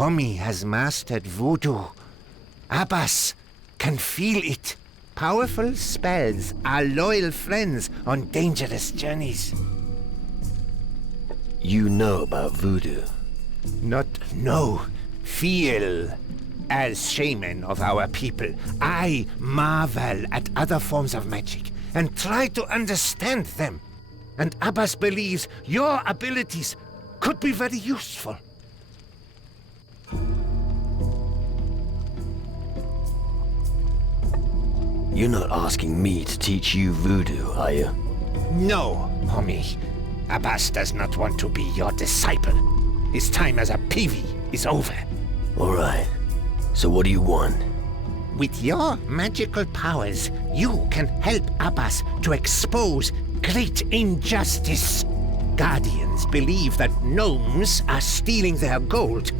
Homie has mastered voodoo. Abbas can feel it. Powerful spells are loyal friends on dangerous journeys. You know about voodoo? Not know, feel. As shaman of our people, I marvel at other forms of magic and try to understand them. And Abbas believes your abilities could be very useful. You're not asking me to teach you voodoo, are you? No, homie. Abbas does not want to be your disciple. His time as a PV is over. All right. So what do you want? With your magical powers, you can help Abbas to expose great injustice. Guardians believe that gnomes are stealing their gold,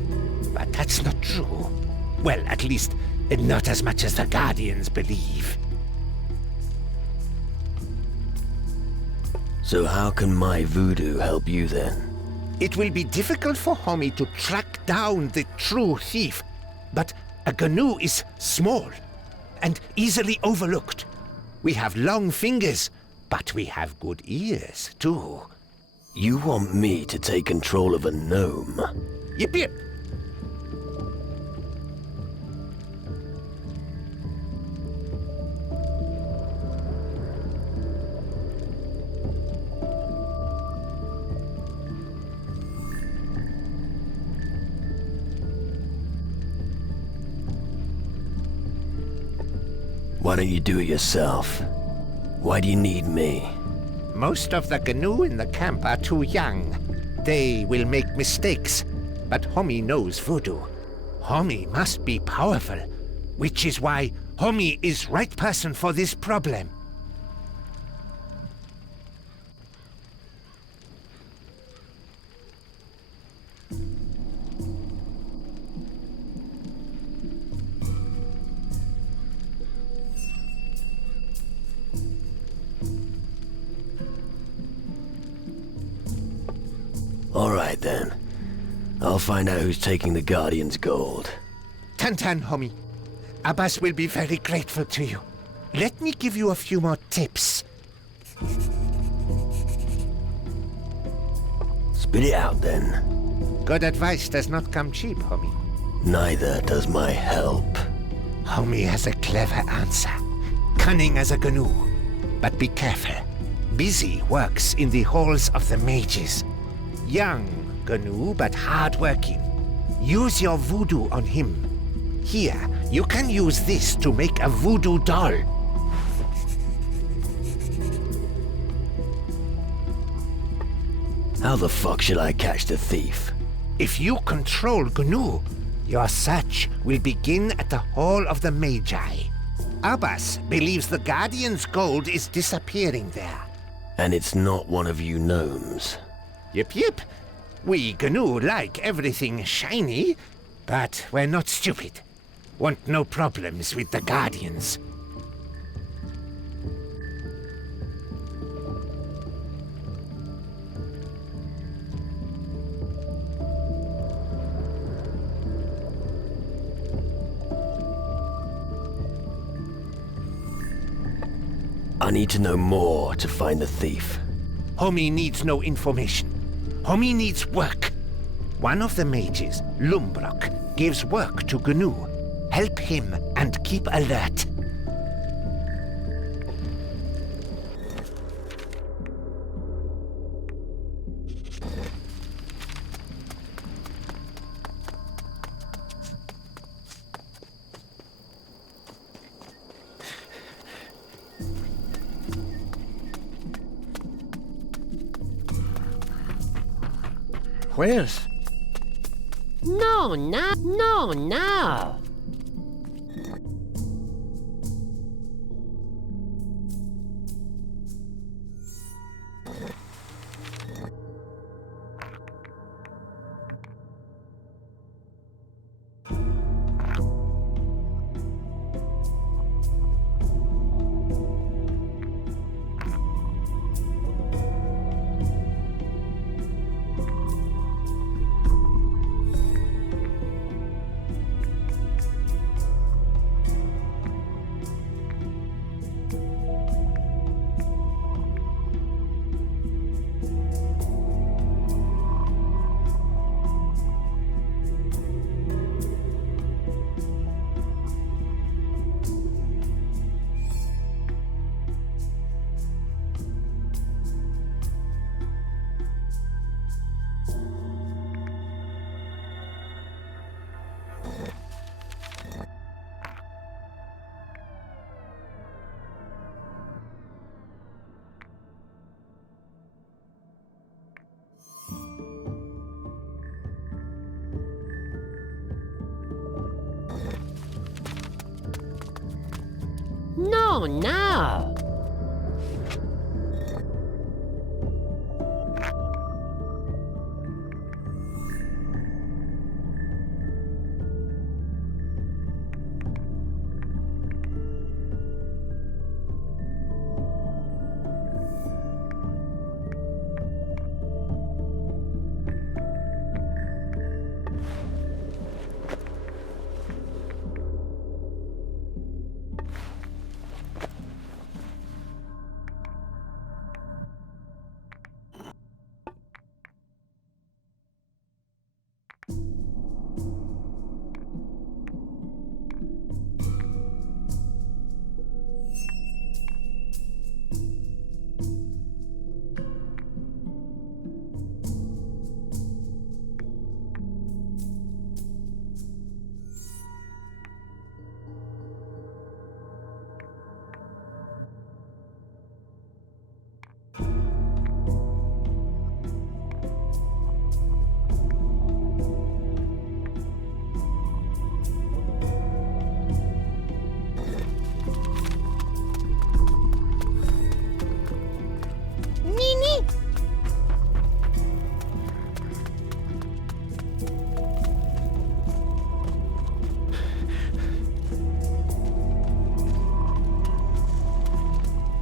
but that's not true. Well, at least, not as much as the Guardians believe. So how can my voodoo help you then? It will be difficult for Homie to track down the true thief, but a Gnoo is small and easily overlooked. We have long fingers, but we have good ears, too. You want me to take control of a gnome? Yip yip. Why don't you do it yourself? Why do you need me? Most of the Gnoo in the camp are too young. They will make mistakes, but Homie knows voodoo. Homie must be powerful, which is why Homie is right person for this problem. All right, then. I'll find out who's taking the Guardian's gold. Tantan, Homie. Abbas will be very grateful to you. Let me give you a few more tips. Spit it out, then. Good advice does not come cheap, Homie. Neither does my help. Homie has a clever answer. Cunning as a Gnoo. But be careful. Busy works in the halls of the mages. Young Gnoo, but hard-working. Use your voodoo on him. Here, you can use this to make a voodoo doll. How the fuck should I catch the thief? If you control Gnoo, your search will begin at the Hall of the Magi. Abbas believes the Guardian's gold is disappearing there. And it's not one of you gnomes. Yip yip. We Gnoo like everything shiny, but we're not stupid. Want no problems with the Guardians. I need to know more to find the thief. Homie needs no information. Homie needs work. One of the mages, Lumbrock, gives work to Gnoo. Help him and keep alert. Where's? No, no. No, no.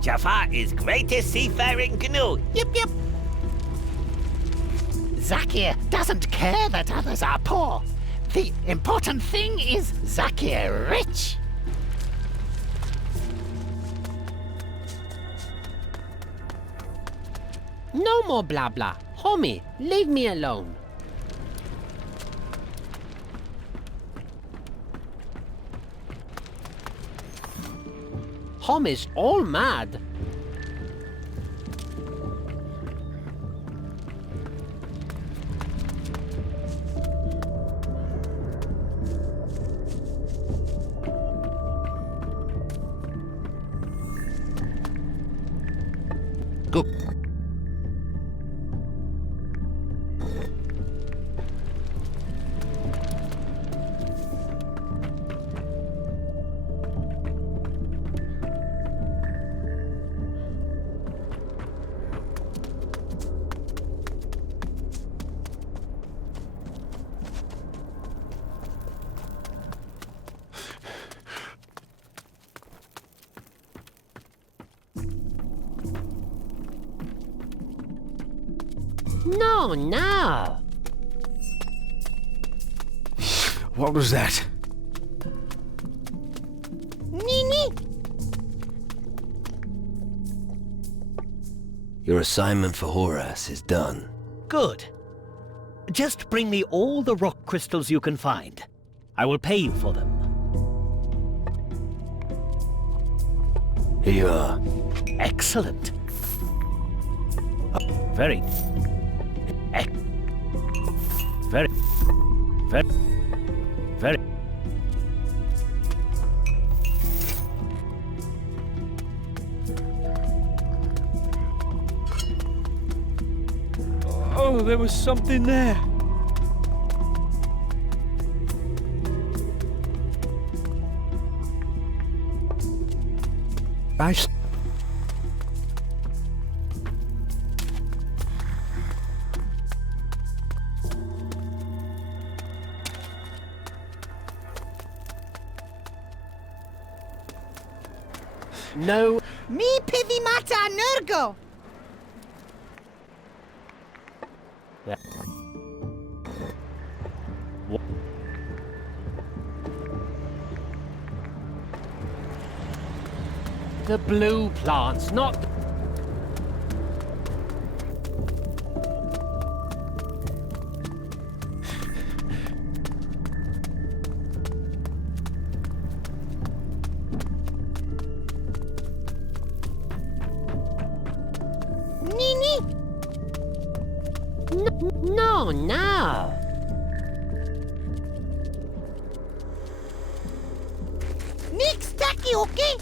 Jafar is greatest seafaring Gnu. Yip yip. Zakir doesn't care that others are poor. The important thing is Zakir rich. No more blah blah. Homie, leave me alone. Homie's all mad. Go. No, no. What was that? Nini. Your assignment for Horace is done. Good. Just bring me all the rock crystals you can find. I will pay you for them. Here you are. Excellent. Very. Very. Very. Very. Oh, there was something there. No. Mi pidimata nurgo. The blue plants, not... Nini. No, no. Nix taki, okay?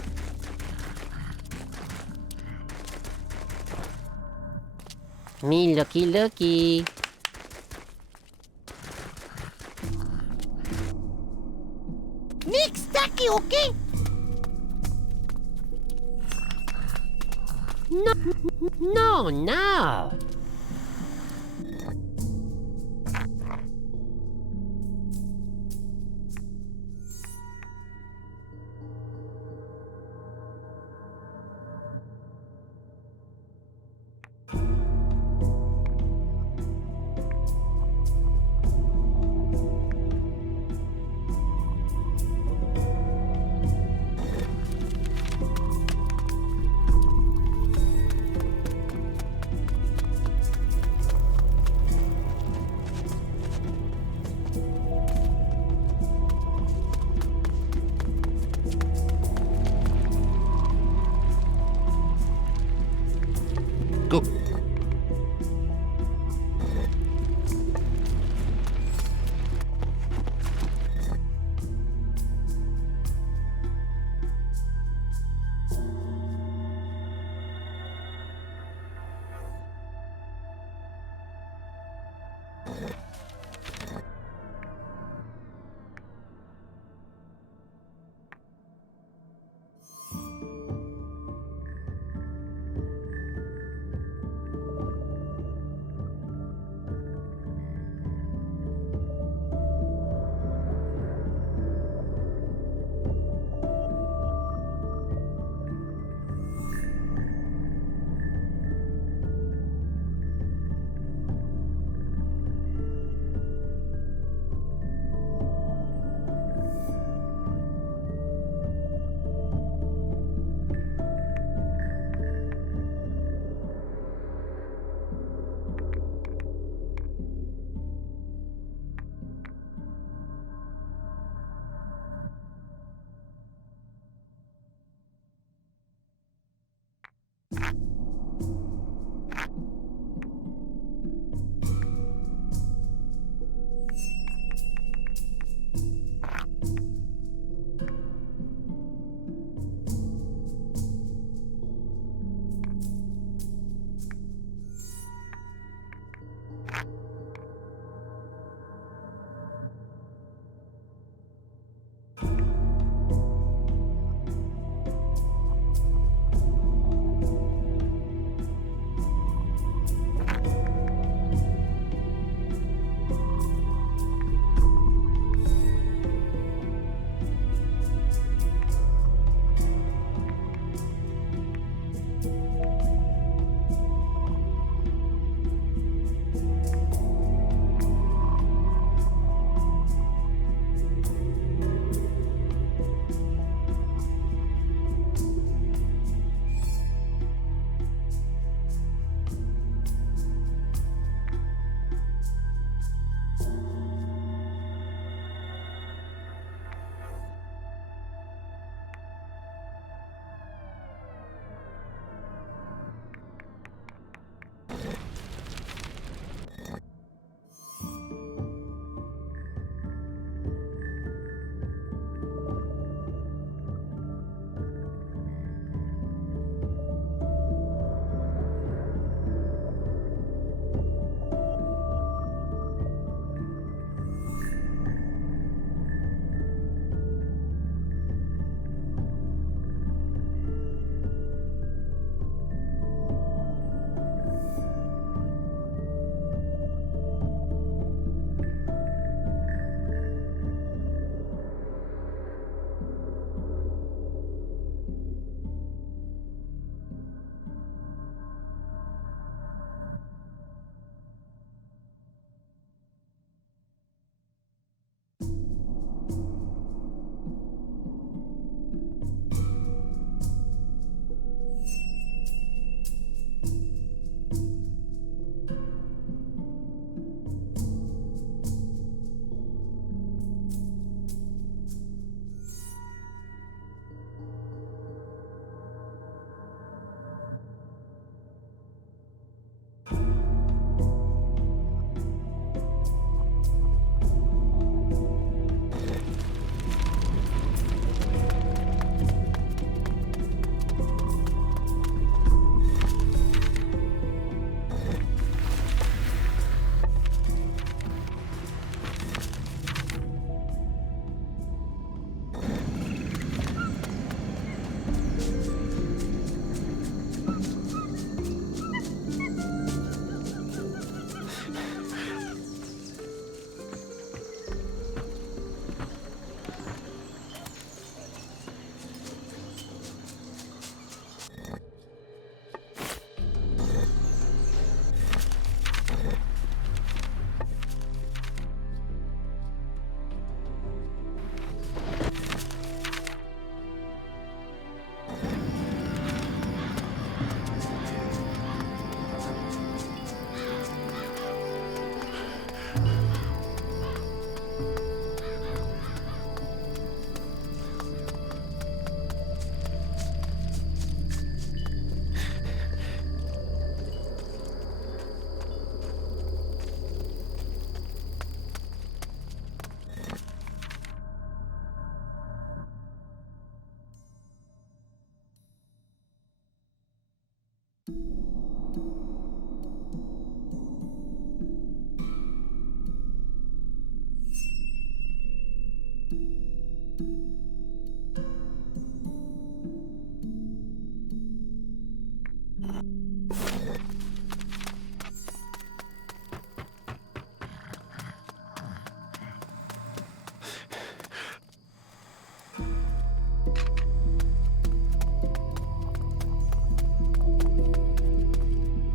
Me looky. Nix taki, okay? No. Go.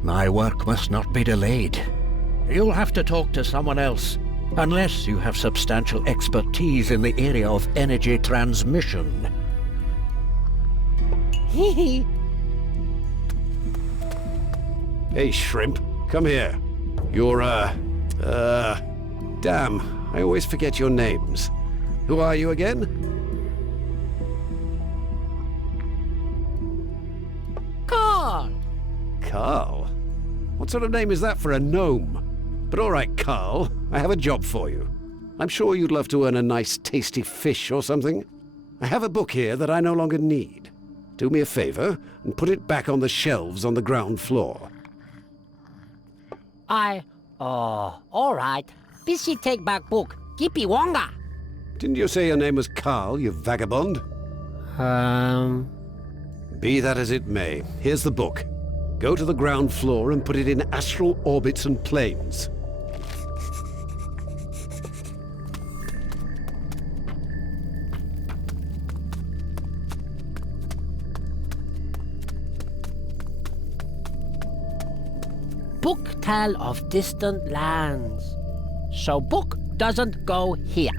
My work must not be delayed. You'll have to talk to someone else, unless you have substantial expertise in the area of energy transmission. Hee Hey, Shrimp, come here. You're, damn, I always forget your names. Who are you again? Carl! Carl? What sort of name is that for a gnome? But all right, Carl, I have a job for you. I'm sure you'd love to earn a nice, tasty fish or something. I have a book here that I no longer need. Do me a favor and put it back on the shelves on the ground floor. Alright. Busy take back book. Gippy Wonga. Didn't you say your name was Carl, you vagabond? Be that as it may, here's the book. Go to the ground floor and put it in astral orbits and planes. Book tell of distant lands. So book doesn't go here.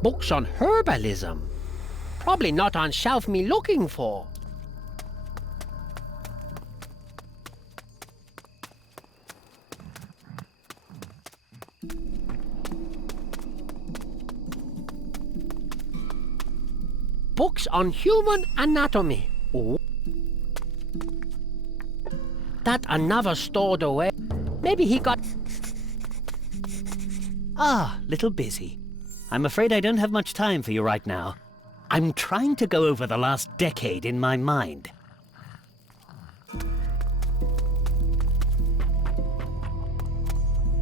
Books on herbalism. Probably not on shelf me looking for. Books on human anatomy. Ooh. That another stored away. Maybe he got... Ah, little busy. I'm afraid I don't have much time for you right now. I'm trying to go over the last decade in my mind.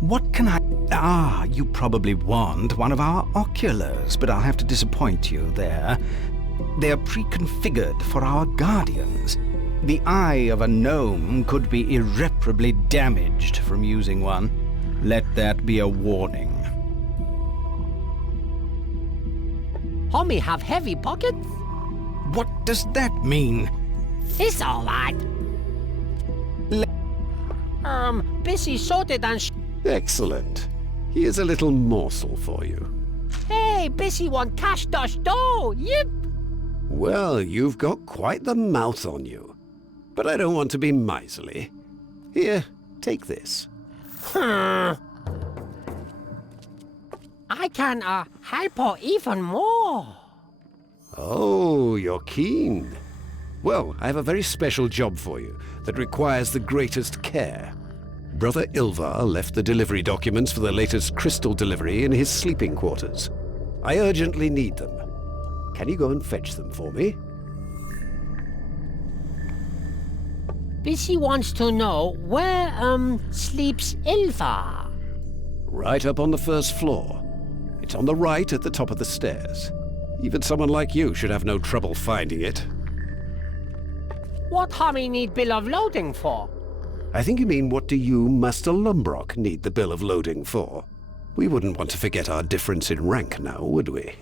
What can I... Ah, you probably want one of our oculars, but I'll have to disappoint you there. They're pre-configured for our guardians. The eye of a gnome could be irreparably damaged from using one. Let that be a warning. Homie have heavy pockets? What does that mean? It's alright. Busy sorted and Excellent. Here's a little morsel for you. Hey, Busy want cash dash dough. Yip. Well, you've got quite the mouth on you. But I don't want to be miserly. Here, take this. I can, hypo even more. Oh, you're keen. Well, I have a very special job for you that requires the greatest care. Brother Ilvar left the delivery documents for the latest crystal delivery in his sleeping quarters. I urgently need them. Can you go and fetch them for me? Busy wants to know where, sleeps Ilva. Right up on the first floor. It's on the right at the top of the stairs. Even someone like you should have no trouble finding it. What homie need bill of loading for? I think you mean, what do you, Master Lumbrock, need the bill of loading for? We wouldn't want to forget our difference in rank now, would we?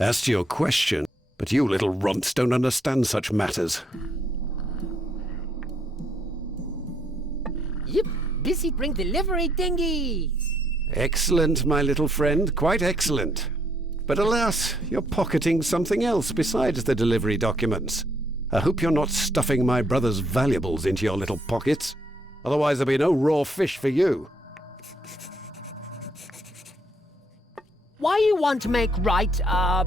As to your question, but you little runts don't understand such matters. Yep, Busy bring delivery dinghy. Excellent, my little friend, quite excellent. But alas, you're pocketing something else besides the delivery documents. I hope you're not stuffing my brother's valuables into your little pockets. Otherwise there'll be no raw fish for you. Why you want to make right,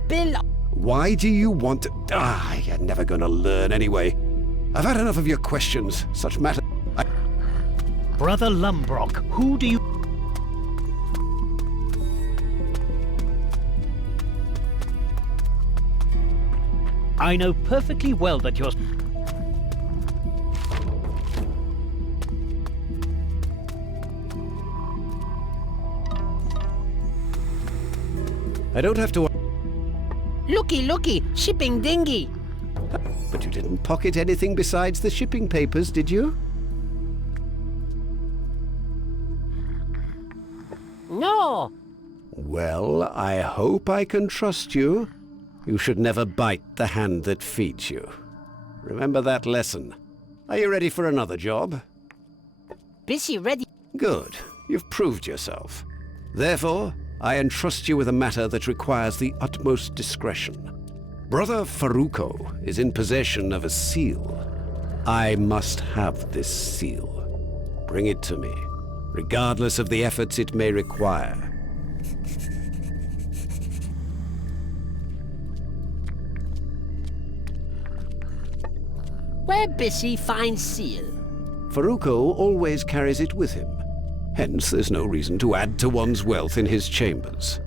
bill? Why do you want to... you're never gonna learn anyway. I've had enough of your questions. Such matter... Brother Lumbrock, who do you... I know perfectly well that you're... I don't have to... Looky, shipping dinghy. But you didn't pocket anything besides the shipping papers, did you? No. Well, I hope I can trust you. You should never bite the hand that feeds you. Remember that lesson. Are you ready for another job? Busy ready. Good. You've proved yourself. Therefore, I entrust you with a matter that requires the utmost discretion. Brother Faruko is in possession of a seal. I must have this seal. Bring it to me, regardless of the efforts it may require. Where Busy finds seal? Faruko always carries it with him. Hence, there's no reason to add to one's wealth in his chambers.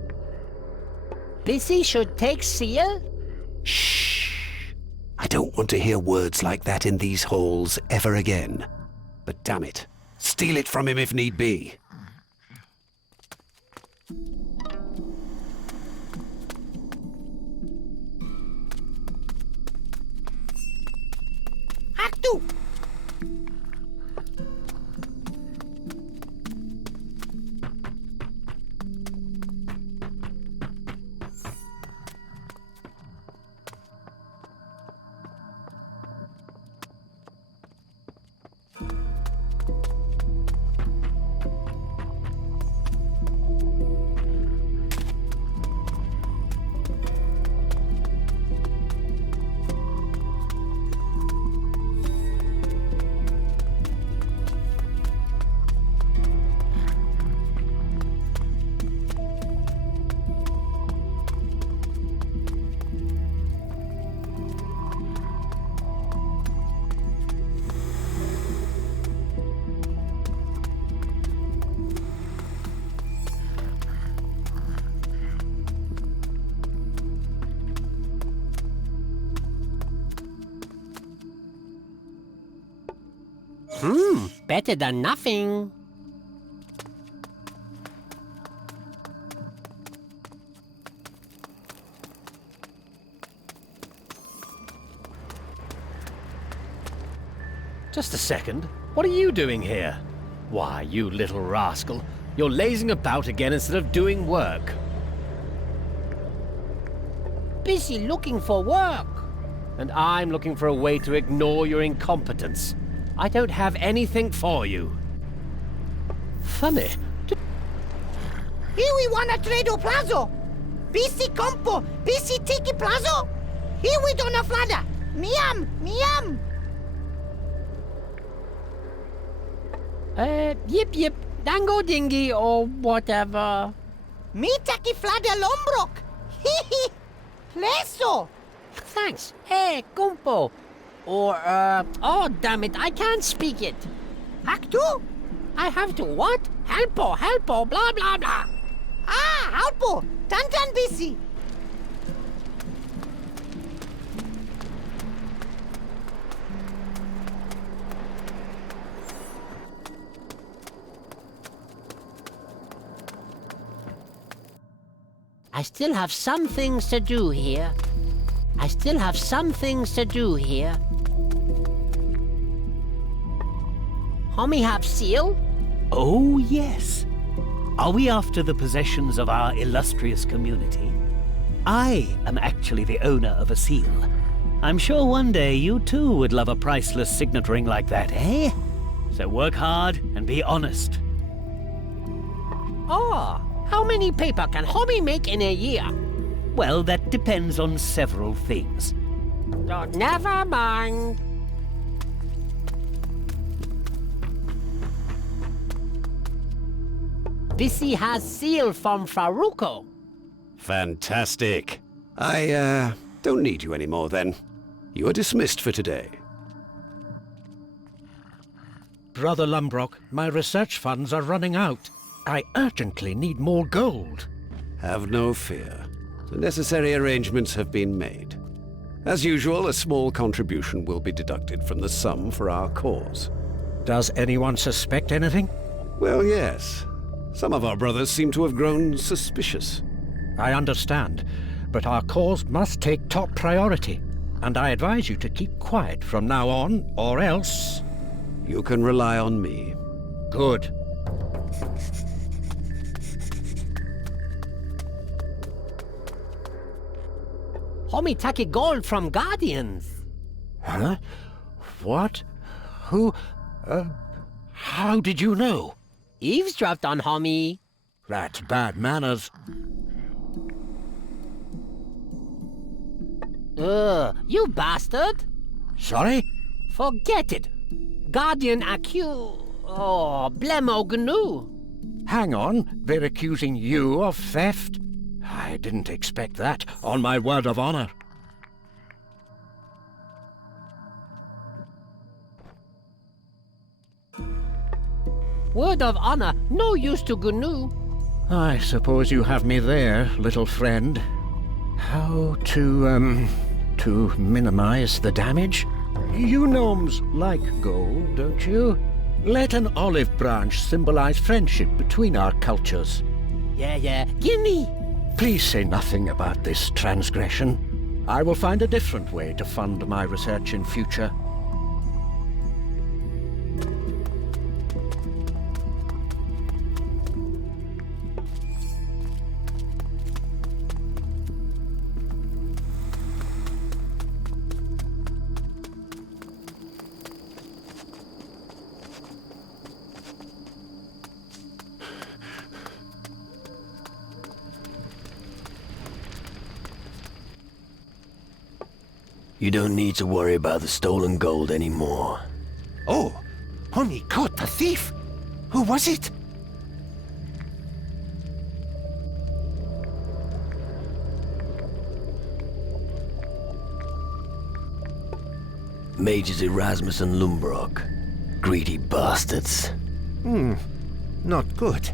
Busy should take seal? Shh! I don't want to hear words like that in these halls ever again. But damn it, steal it from him if need be. Actu! Better than nothing. Just a second. What are you doing here? Why, you little rascal. You're lazing about again instead of doing work. Busy looking for work. And I'm looking for a way to ignore your incompetence. I don't have anything for you. Funny. Here we wanna trade o plazo. Busy compo, busy tiki plazo. Here we don't flada. Miam, miam. Yip, dango dingy or whatever. Me taki flada lombrok. Hihi. Pleso. Thanks. Hey, Gumpo. Or, oh, damn it, I can't speak it. Actu? I have to what? Helpo, blah, blah, blah. Ah, helpo. Tantan busy. I still have some things to do here. Homie have seal? Oh, yes. Are we after the possessions of our illustrious community? I am actually the owner of a seal. I'm sure one day you too would love a priceless signet ring like that, eh? So work hard and be honest. Oh, how many paper can homie make in a year? Well, that depends on several things. Oh, never mind. Busy has seal from Faruko. Fantastic. I, don't need you anymore then. You are dismissed for today. Brother Lumbrock, my research funds are running out. I urgently need more gold. Have no fear. The necessary arrangements have been made. As usual, a small contribution will be deducted from the sum for our cause. Does anyone suspect anything? Well, yes. Some of our brothers seem to have grown suspicious. I understand, but our cause must take top priority, and I advise you to keep quiet from now on, or else... You can rely on me. Good. Homie take gold from Guardians. Huh? What? Who? How did you know? Eavesdropped on homie. That's bad manners. You bastard! Sorry? Forget it. Guardian Blemo Gnu. Hang on, they're accusing you of theft? I didn't expect that, on my word of honor. Word of honor, no use to Gnu. I suppose you have me there, little friend. How to minimize the damage? You gnomes like gold, don't you? Let an olive branch symbolize friendship between our cultures. Yeah, gimme. Please say nothing about this transgression. I will find a different way to fund my research in future. You don't need to worry about the stolen gold anymore. Oh, homie caught the thief. Who was it? Mages Erasmus and Lumbrock. Greedy bastards. Not good.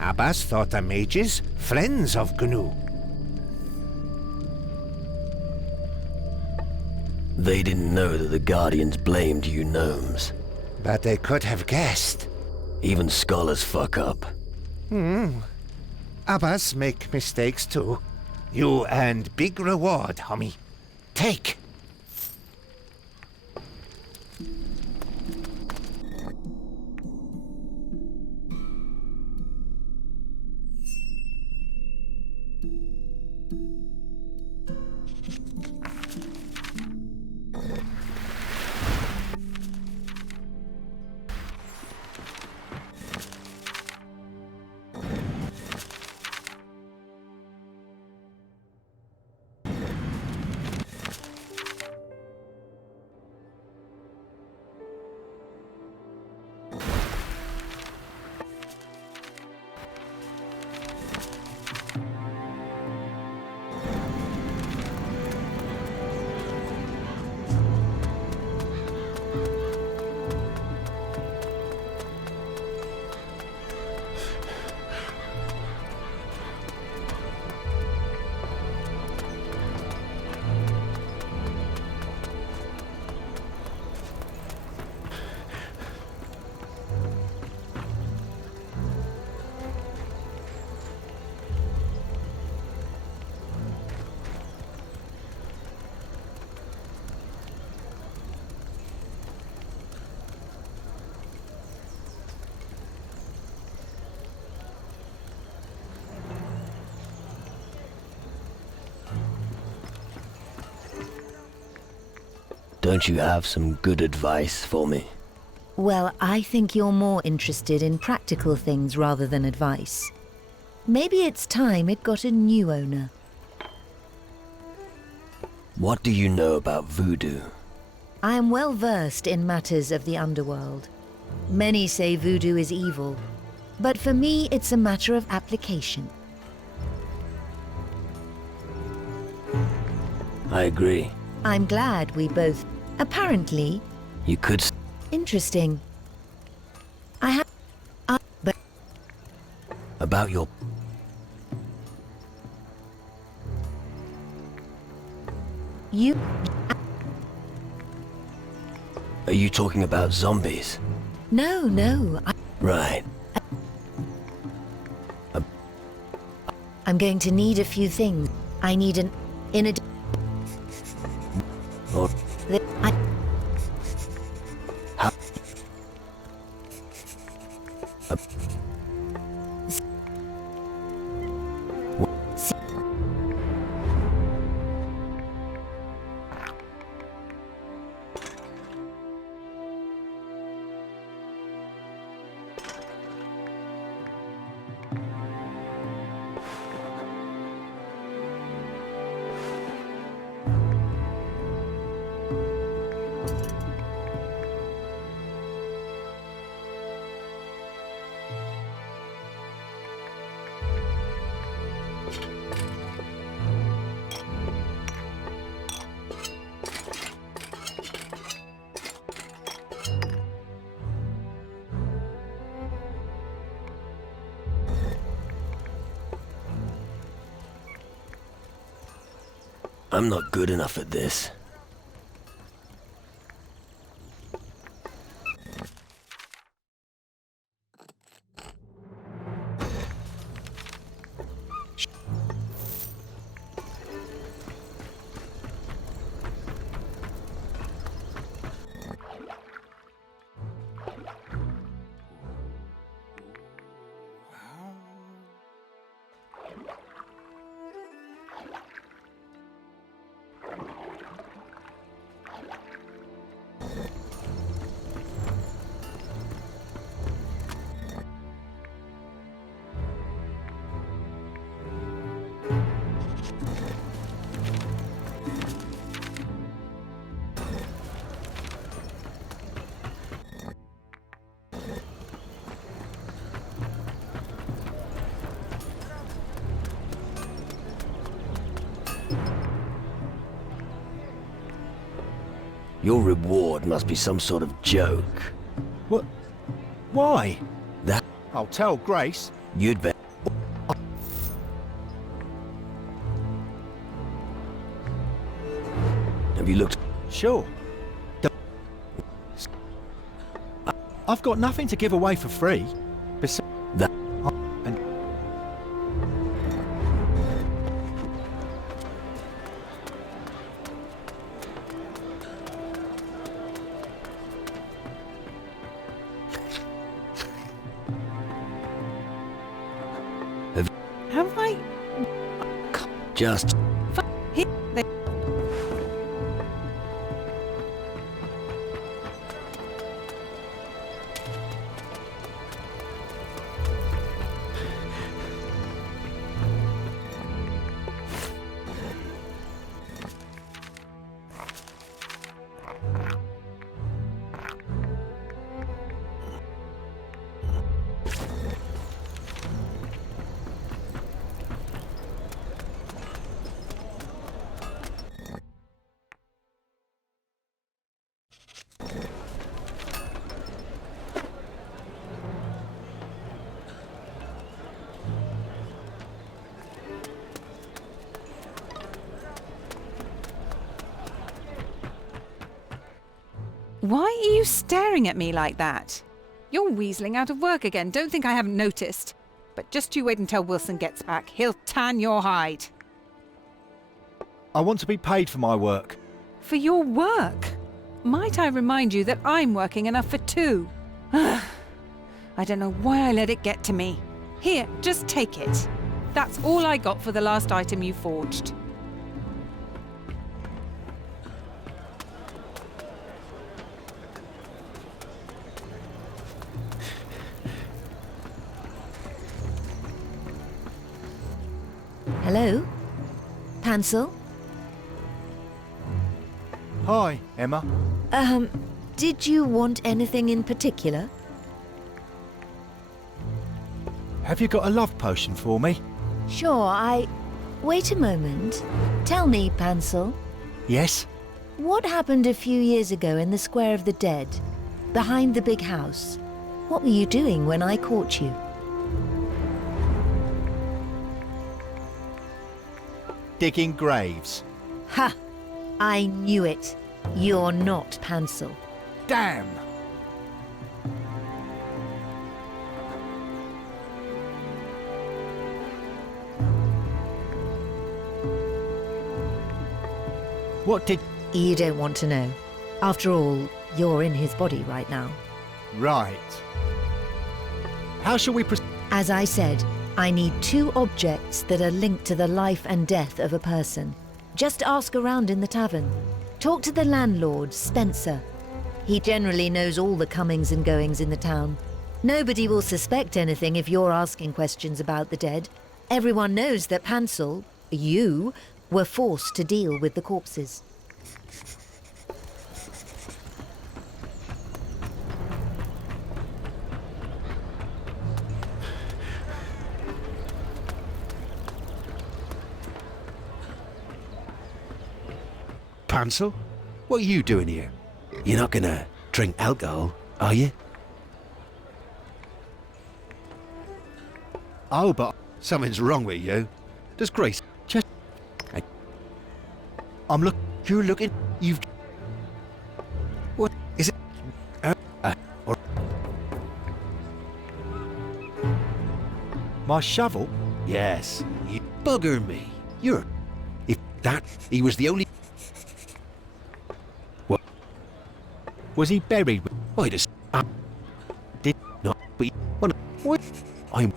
Abbas thought the mages friends of Gnu. They didn't know that the Guardians blamed you gnomes. But they could have guessed. Even scholars fuck up. Abbas make mistakes too. You earned big reward, homie. Take. Don't you have some good advice for me? Well, I think you're more interested in practical things rather than advice. Maybe it's time it got a new owner. What do you know about voodoo? I am well versed in matters of the Underworld. Many say voodoo is evil, but for me it's a matter of application. I agree. I'm glad we both... Apparently... You could... Interesting. I have... but... About your... You... Are you talking about zombies? No, Right. I'm going to need a few things. I need an... Or... How... I'm not good enough at this. Your reward must be some sort of joke. What? Why? That I'll tell Grace. you'd bet. Have you looked? Sure. I've got nothing to give away for free. Besides That and Have I? just Here they. Why are you staring at me like that? You're weaseling out of work again. Don't think I haven't noticed. But just you wait until Wilson gets back. He'll tan your hide. I want to be paid for my work. For your work? Might I remind you that I'm working enough for two? I don't know why I let it get to me. Here, just take it. That's all I got for the last item you forged. Hello? Pansel? Hi, Emma. Did you want anything in particular? Have you got a love potion for me? Sure, Wait a moment. Tell me, Pansel, Yes. what happened a few years ago in the Square of the Dead, behind the big house? What were you doing when I caught you? Digging graves. Ha! I knew it. You're not Pansel. Damn! What did... You don't want to know. After all, you're in his body right now. Right. How shall we proceed? As I said, I need two objects that are linked to the life and death of a person. Just ask around in the tavern. Talk to the landlord, Spencer. He generally knows all the comings and goings in the town. Nobody will suspect anything if you're asking questions about the dead. Everyone knows that Pansel, you, were forced to deal with the corpses. Pansel? What are you doing here? You're not gonna drink alcohol, are you? Oh, but... Something's wrong with you. Does Grace just... You're looking. You've. What is it? My shovel? Yes, you bugger me. You're... If that... He was the only... What? Was he buried? I just... Did not be... What? I'm...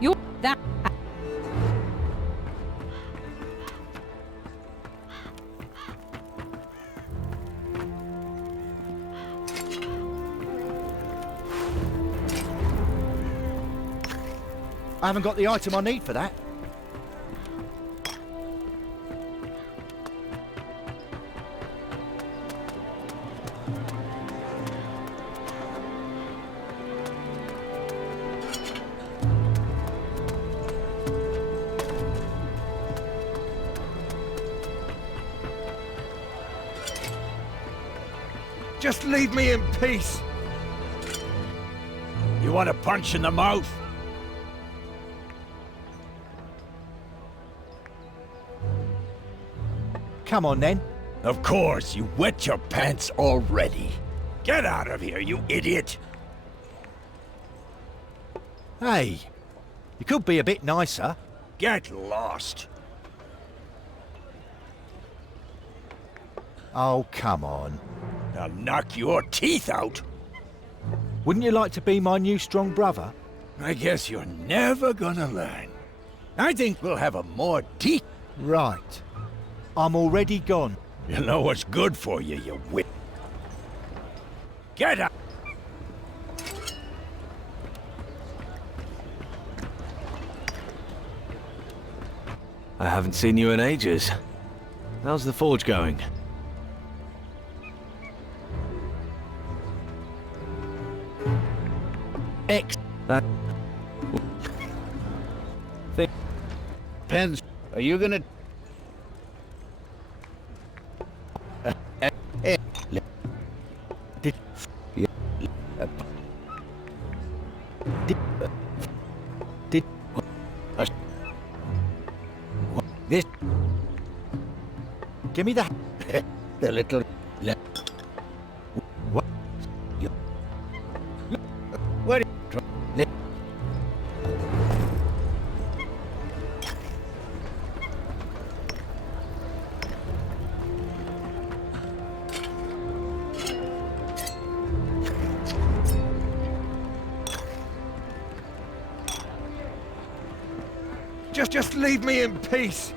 You're that. I haven't got the item I need for that. Just leave me in peace! You want a punch in the mouth? Come on then. Of course, you wet your pants already. Get out of here, you idiot! Hey, you could be a bit nicer. Get lost! Oh, come on. I'll knock your teeth out! Wouldn't you like to be my new strong brother? I guess you're never gonna learn. I think we'll have a more deep... Right. I'm already gone. You know what's good for you, you wit. Get out! I haven't seen you in ages. How's the forge going? That... Pens, are you gonna... This... Give me the... the little... What? What? Just leave me in peace!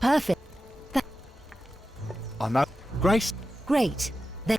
Perfect. I know. Grace? Great. Then...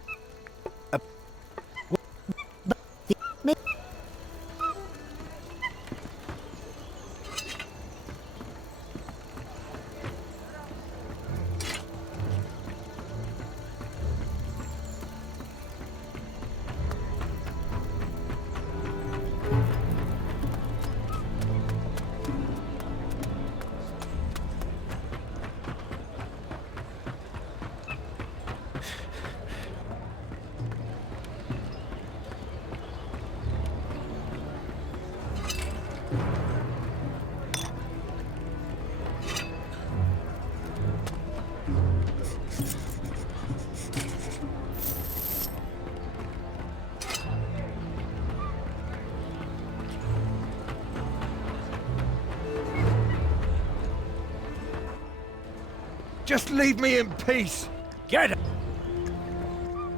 Just leave me in peace! Get it!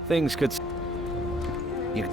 Things could... You...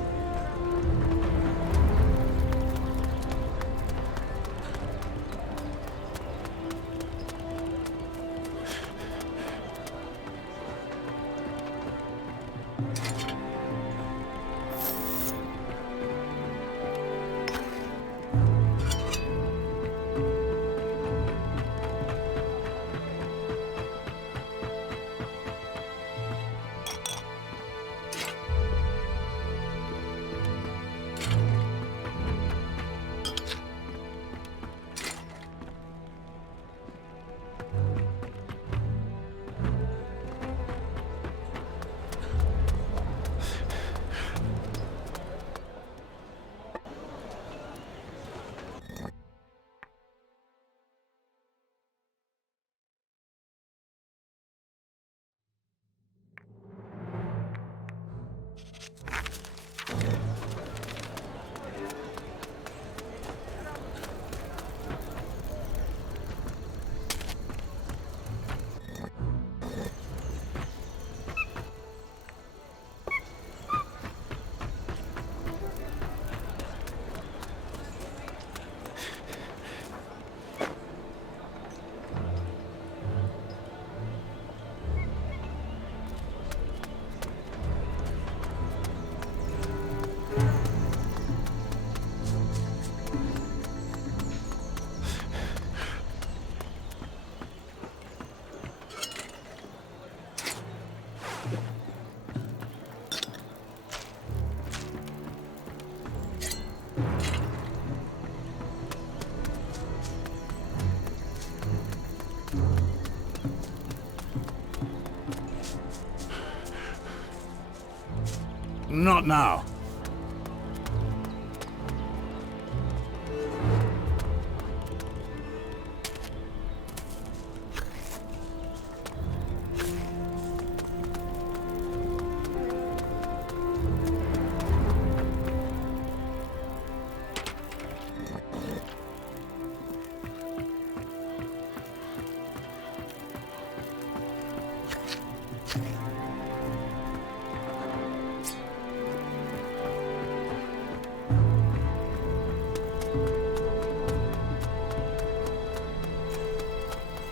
Not now.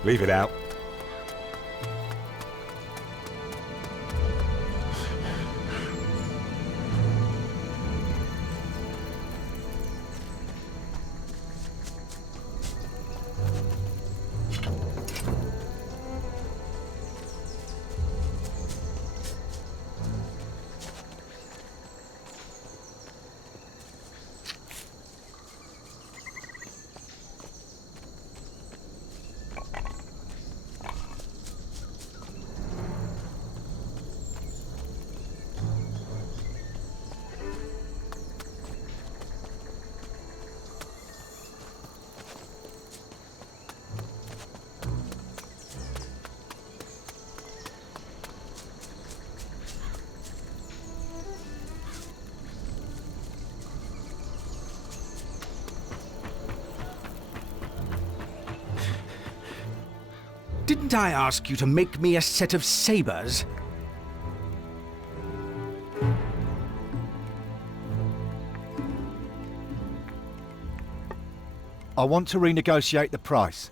Leave it out. Didn't I ask you to make me a set of sabers? I want to renegotiate the price.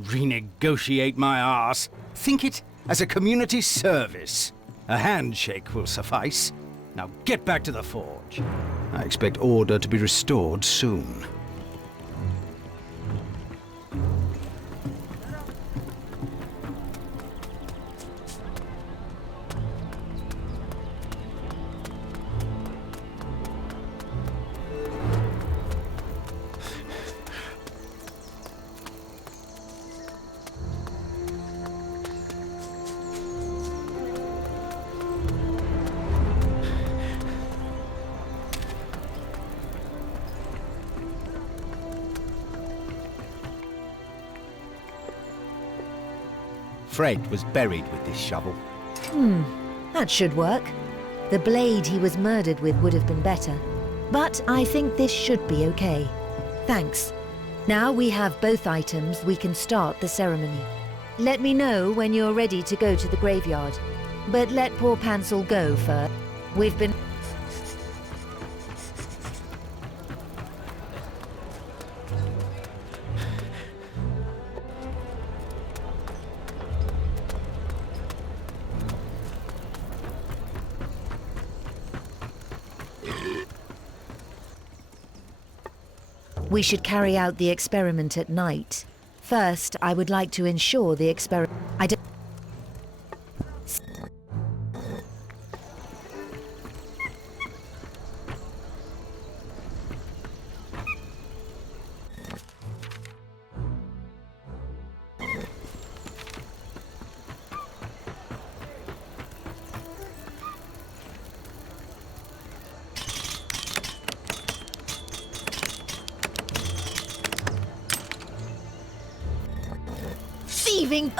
Renegotiate my arse? Think it as a community service. A handshake will suffice. Now get back to the forge. I expect order to be restored soon. Fred was buried with this shovel. That should work. The blade he was murdered with would have been better. But I think this should be okay. Thanks. Now we have both items, we can start the ceremony. Let me know when you're ready to go to the graveyard. But let poor Pansel go first. We've been... We should carry out the experiment at night. First, I would like to ensure the experiment... I don't... Thieving!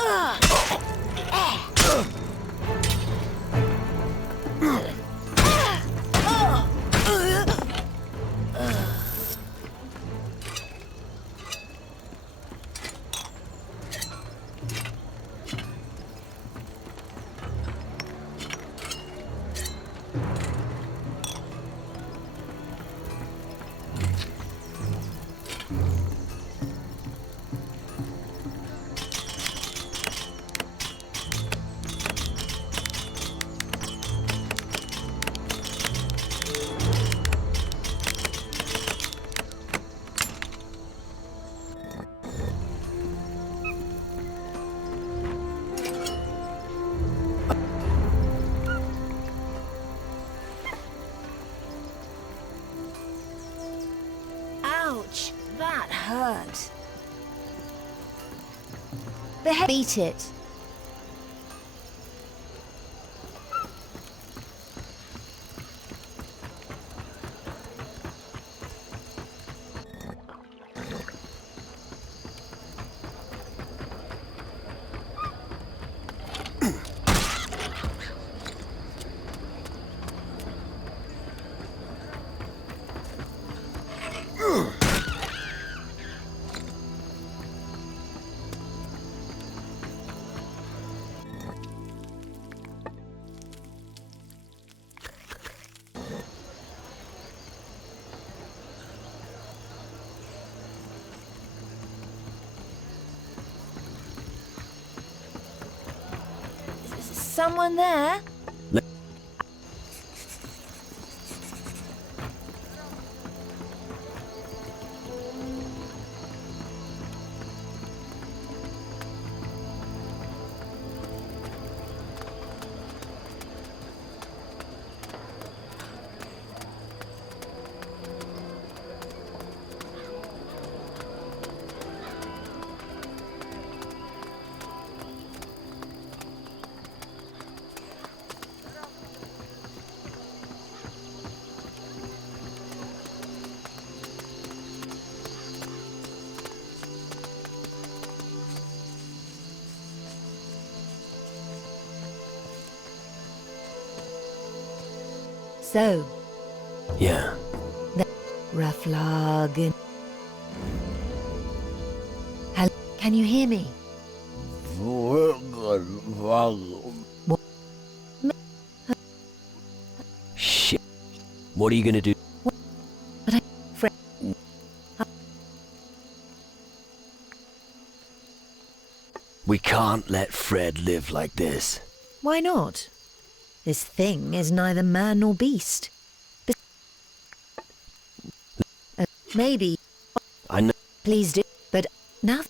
Ouch! That hurt. Beat it. Someone there? So. Yeah. Raflagen. Hello, can you hear me? Shit. What are you gonna do? We can't let Fred live like this. Why not? This thing is neither man nor beast. Maybe. I know. Please do, but now.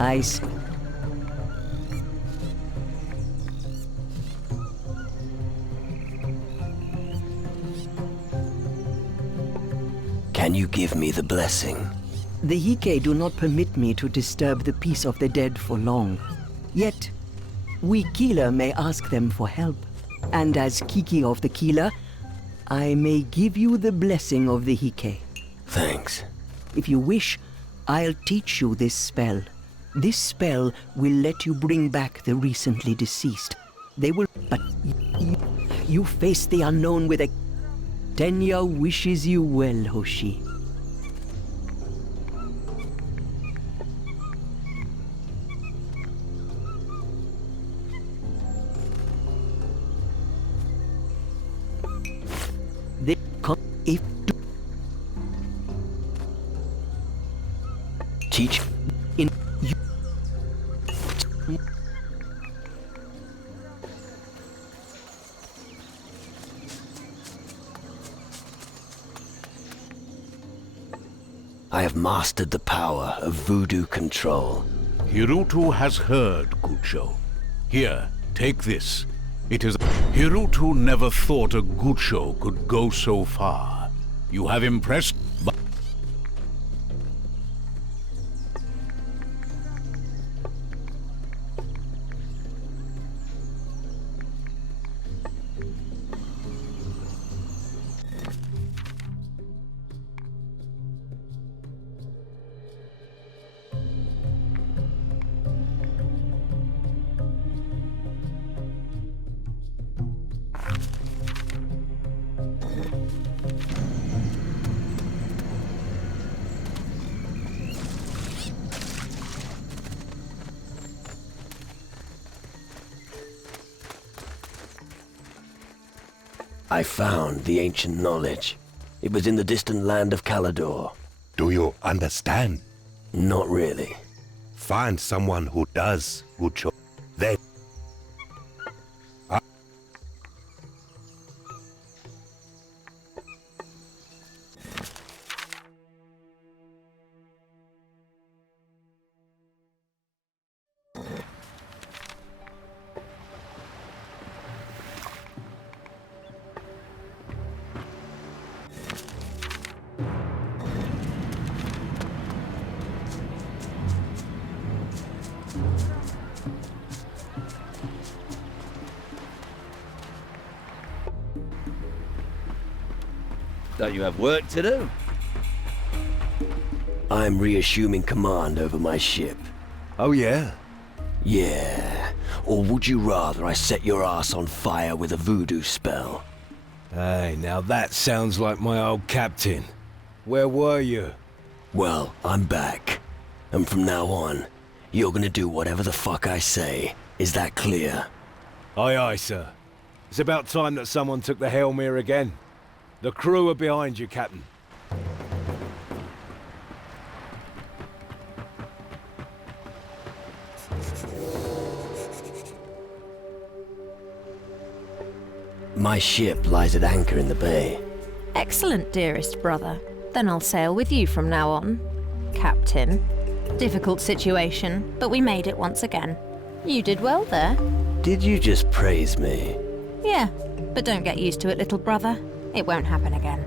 I see. Can you give me the blessing? The Hike do not permit me to disturb the peace of the dead for long. Yet, we Keeler may ask them for help. And as Kiki of the Keeler, I may give you the blessing of the Hike. Thanks. If you wish, I'll teach you this spell. This spell will let you bring back the recently deceased. They will... But you face the unknown with a... Tenya wishes you well, Hoshi. They come if... Teach... In... You... I have mastered the power of voodoo control. Hirutu has heard, Gucho. Here, take this. It is... Hirutu never thought a Gucho could go so far. You have impressed... I found the ancient knowledge. It was in the distant land of Calador. Do you understand? Not really. Find someone who does, Gucho. Then... Don't you have work to do? I'm reassuming command over my ship. Oh yeah? Yeah. Or would you rather I set your ass on fire with a voodoo spell? Hey, now that sounds like my old captain. Where were you? Well, I'm back. And from now on, you're gonna do whatever the fuck I say. Is that clear? Aye, aye, sir. It's about time that someone took the helm here again. The crew are behind you, Captain. My ship lies at anchor in the bay. Excellent, dearest brother. Then I'll sail with you from now on. Captain. Difficult situation, but we made it once again. You did well there. Did you just praise me? Yeah, but don't get used to it, little brother. It won't happen again.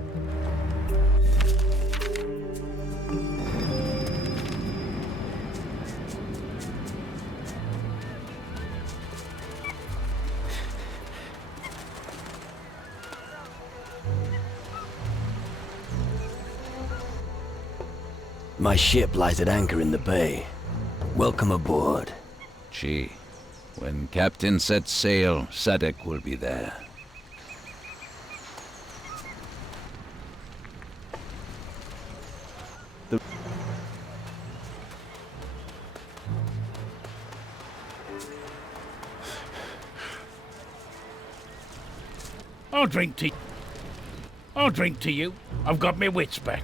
My ship lies at anchor in the bay. Welcome aboard. Gee, when Captain sets sail, Sadek will be there. I'll drink to you. I've got my wits back.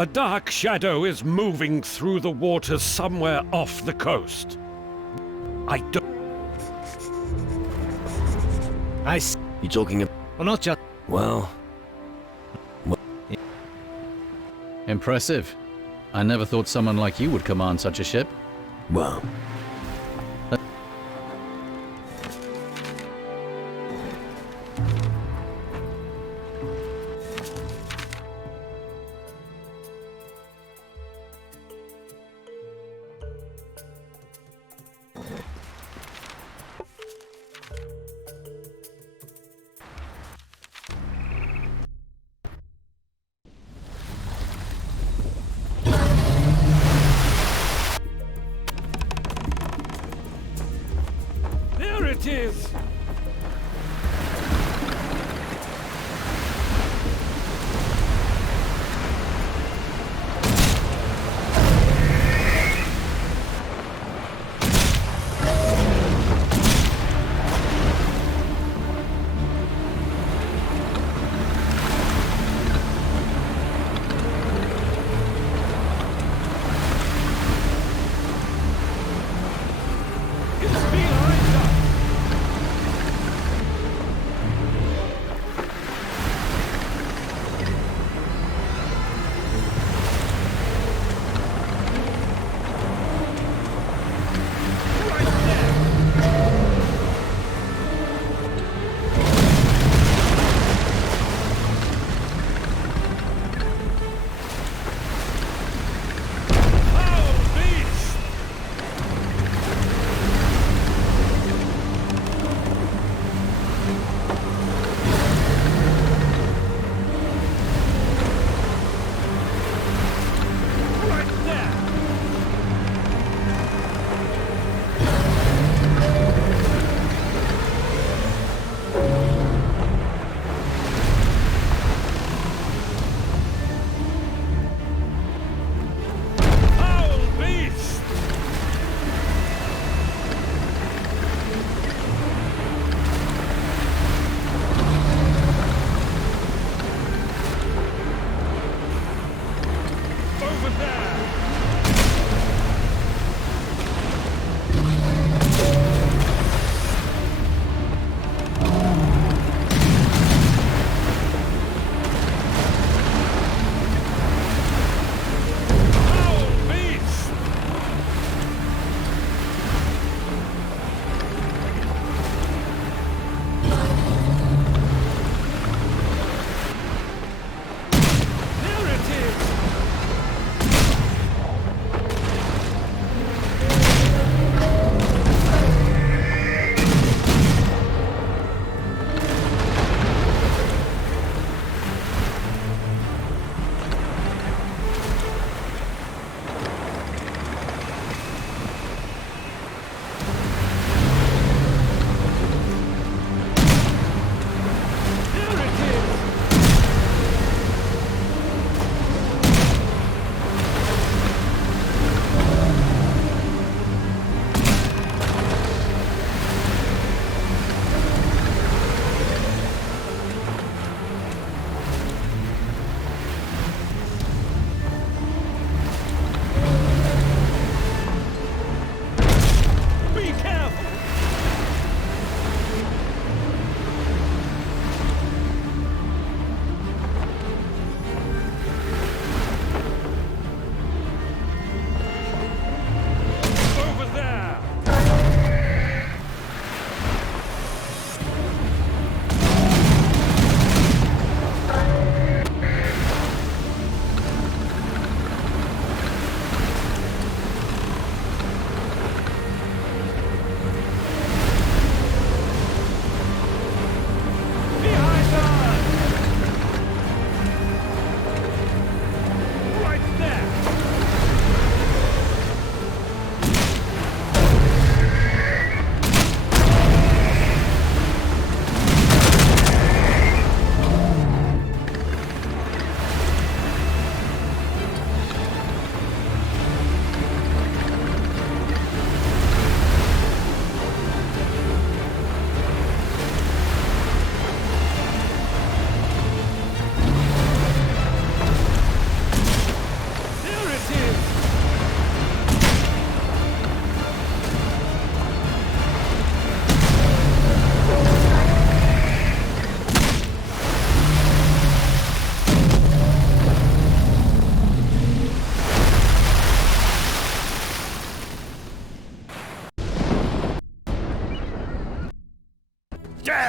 A dark shadow is moving through the waters somewhere off the coast. I don't... You talking about... Well, not just... Well... Impressive. I never thought someone like you would command such a ship. Well...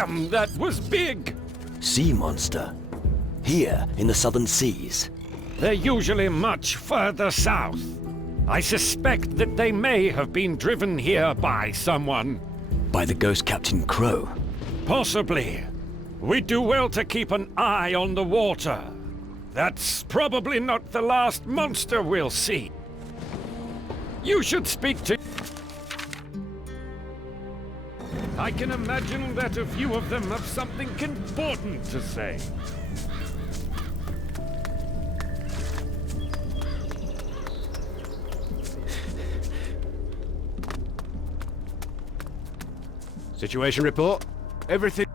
Damn, that was big! Sea monster? Here, in the southern seas? They're usually much further south. I suspect that they may have been driven here by someone. By the ghost Captain Crow? Possibly. We do well to keep an eye on the water. That's probably not the last monster we'll see. You should speak to... I can imagine that a few of them have something important to say. Situation report. Everything...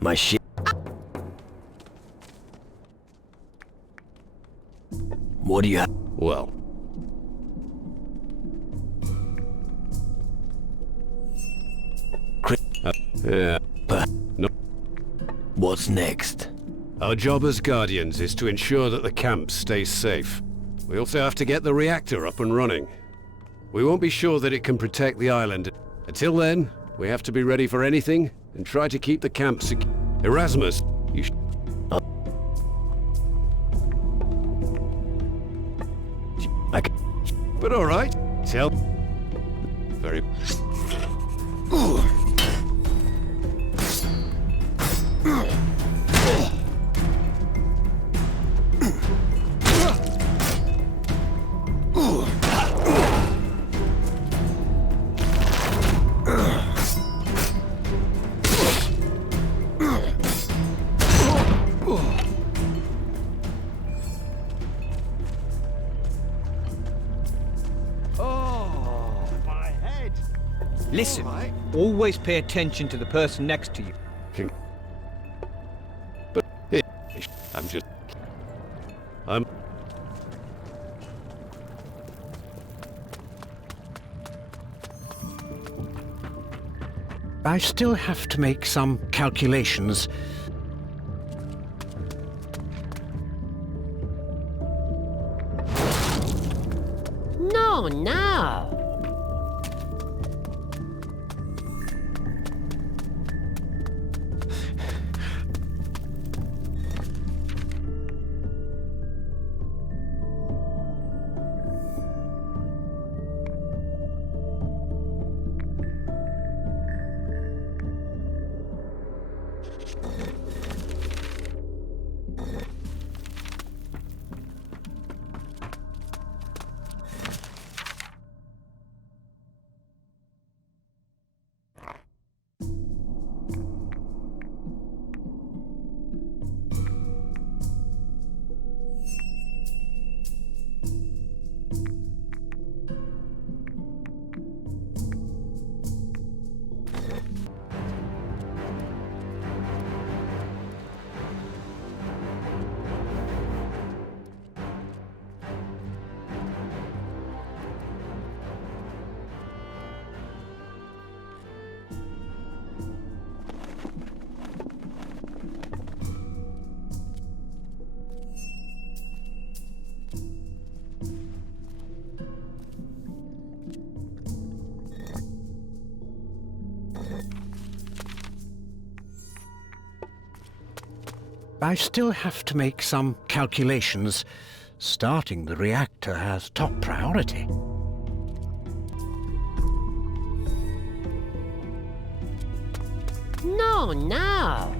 My ship... What do you have? Well... yeah. No. What's next? Our job as Guardians is to ensure that the camp stays safe. We also have to get the reactor up and running. We won't be sure that it can protect the island. Until then, we have to be ready for anything and try to keep the camp secure. Erasmus, you But all right. Tell... Very... Listen, always pay attention to the person next to you. But I'm I still have to make some calculations. No. I still have to make some calculations. Starting the reactor has top priority. No.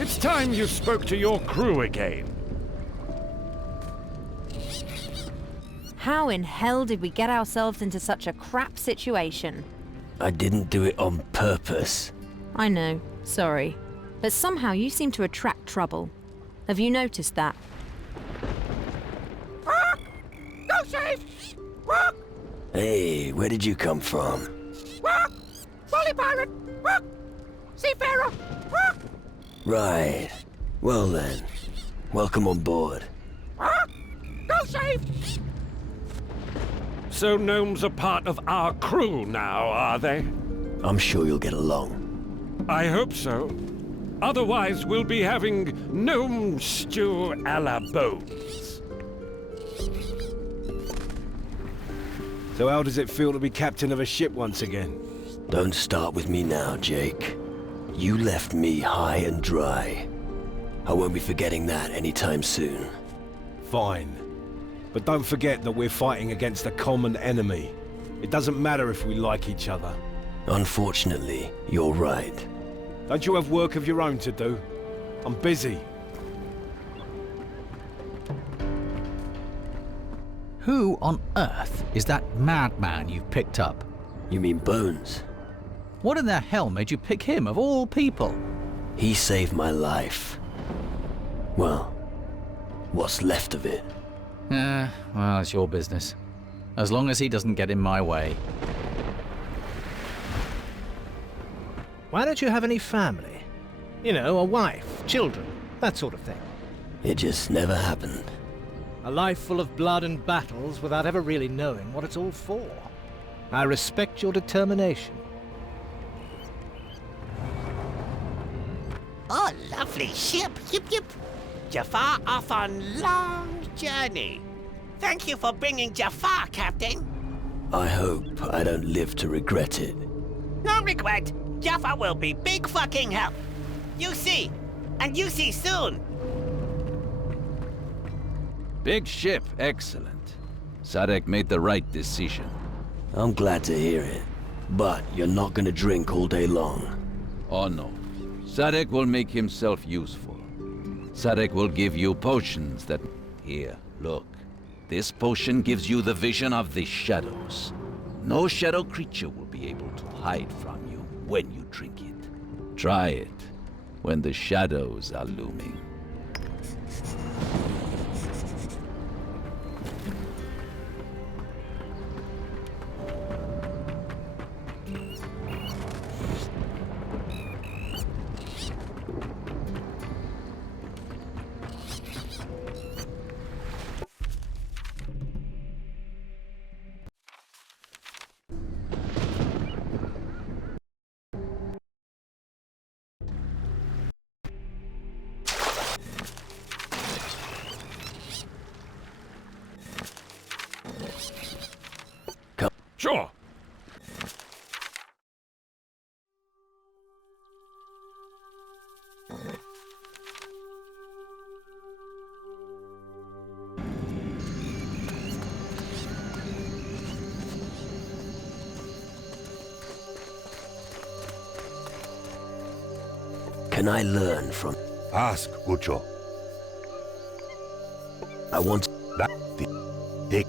It's time you spoke to your crew again. How in hell did we get ourselves into such a crap situation? I didn't do it on purpose. I know, sorry. But somehow you seem to attract trouble. Have you noticed that? Go save! Hey, where did you come from? Bully pirate! Seafarer! Right. Well then, welcome on board. Go save! So gnomes are part of our crew now, are they? I'm sure you'll get along. I hope so. Otherwise, we'll be having gnome stew a la bones. So how does it feel to be captain of a ship once again? Don't start with me now, Jake. You left me high and dry. I won't be forgetting that anytime soon. Fine. But don't forget that we're fighting against a common enemy. It doesn't matter if we like each other. Unfortunately, you're right. Don't you have work of your own to do? I'm busy. Who on earth is that madman you've picked up? You mean Bones? What in the hell made you pick him of all people? He saved my life. Well, what's left of it. Well, it's your business. As long as he doesn't get in my way. Why don't you have any family? You know, a wife, children, that sort of thing. It just never happened. A life full of blood and battles without ever really knowing what it's all for. I respect your determination. Oh, lovely ship. Yip, yip. Jafar off on long journey. Thank you for bringing Jafar, Captain. I hope I don't live to regret it. No regret. Jafar will be big fucking help. You see. And you see soon. Big ship, excellent. Sadek made the right decision. I'm glad to hear it. But you're not gonna drink all day long. Oh no. Sadek will make himself useful. Sadek will give you potions that... Here, look. This potion gives you the vision of the shadows. No shadow creature will be able to hide from you when you drink it. Try it when the shadows are looming. Sure. Can I learn from... Ask, Ucho. I want... That... Dick.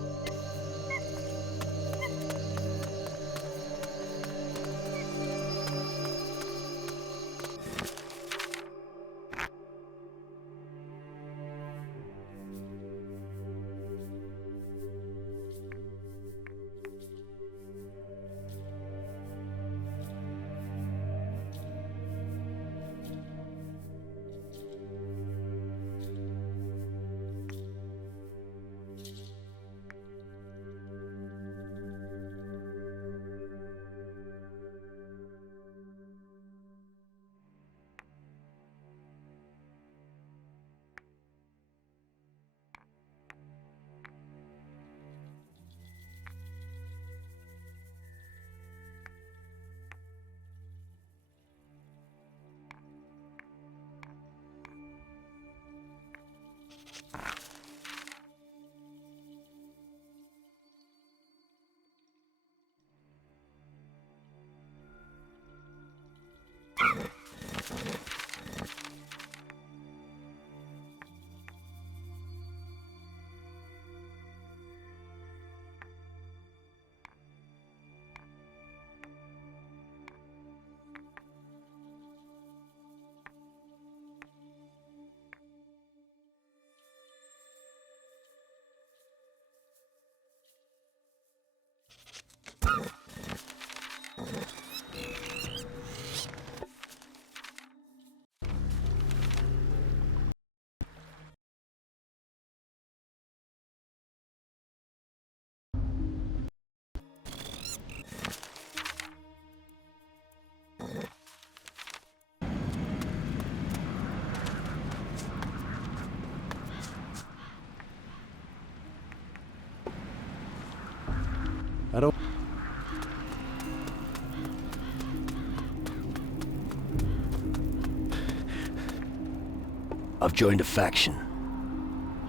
I've joined a faction.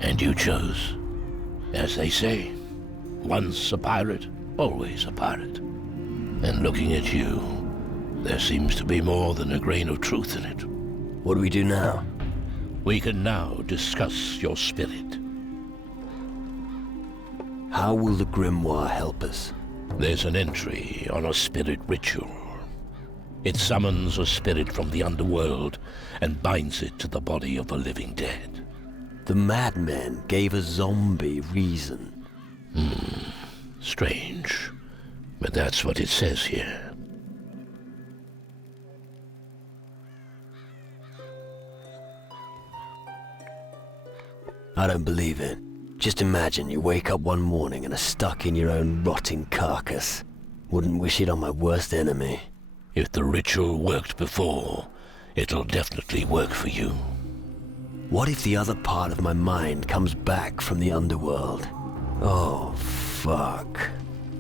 And you chose. As they say, once a pirate, always a pirate. And looking at you, there seems to be more than a grain of truth in it. What do we do now? We can now discuss your spirit. How will the grimoire help us? There's an entry on a spirit ritual. It summons a spirit from the Underworld and binds it to the body of a living dead. The madman gave a zombie reason. Strange. But that's what it says here. I don't believe it. Just imagine you wake up one morning and are stuck in your own rotting carcass. Wouldn't wish it on my worst enemy. If the ritual worked before, it'll definitely work for you. What if the other part of my mind comes back from the Underworld? Oh, fuck.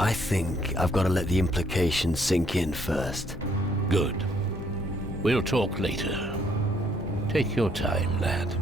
I think I've got to let the implications sink in first. Good. We'll talk later. Take your time, lad.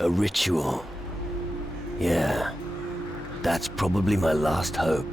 A ritual. Yeah, that's probably my last hope.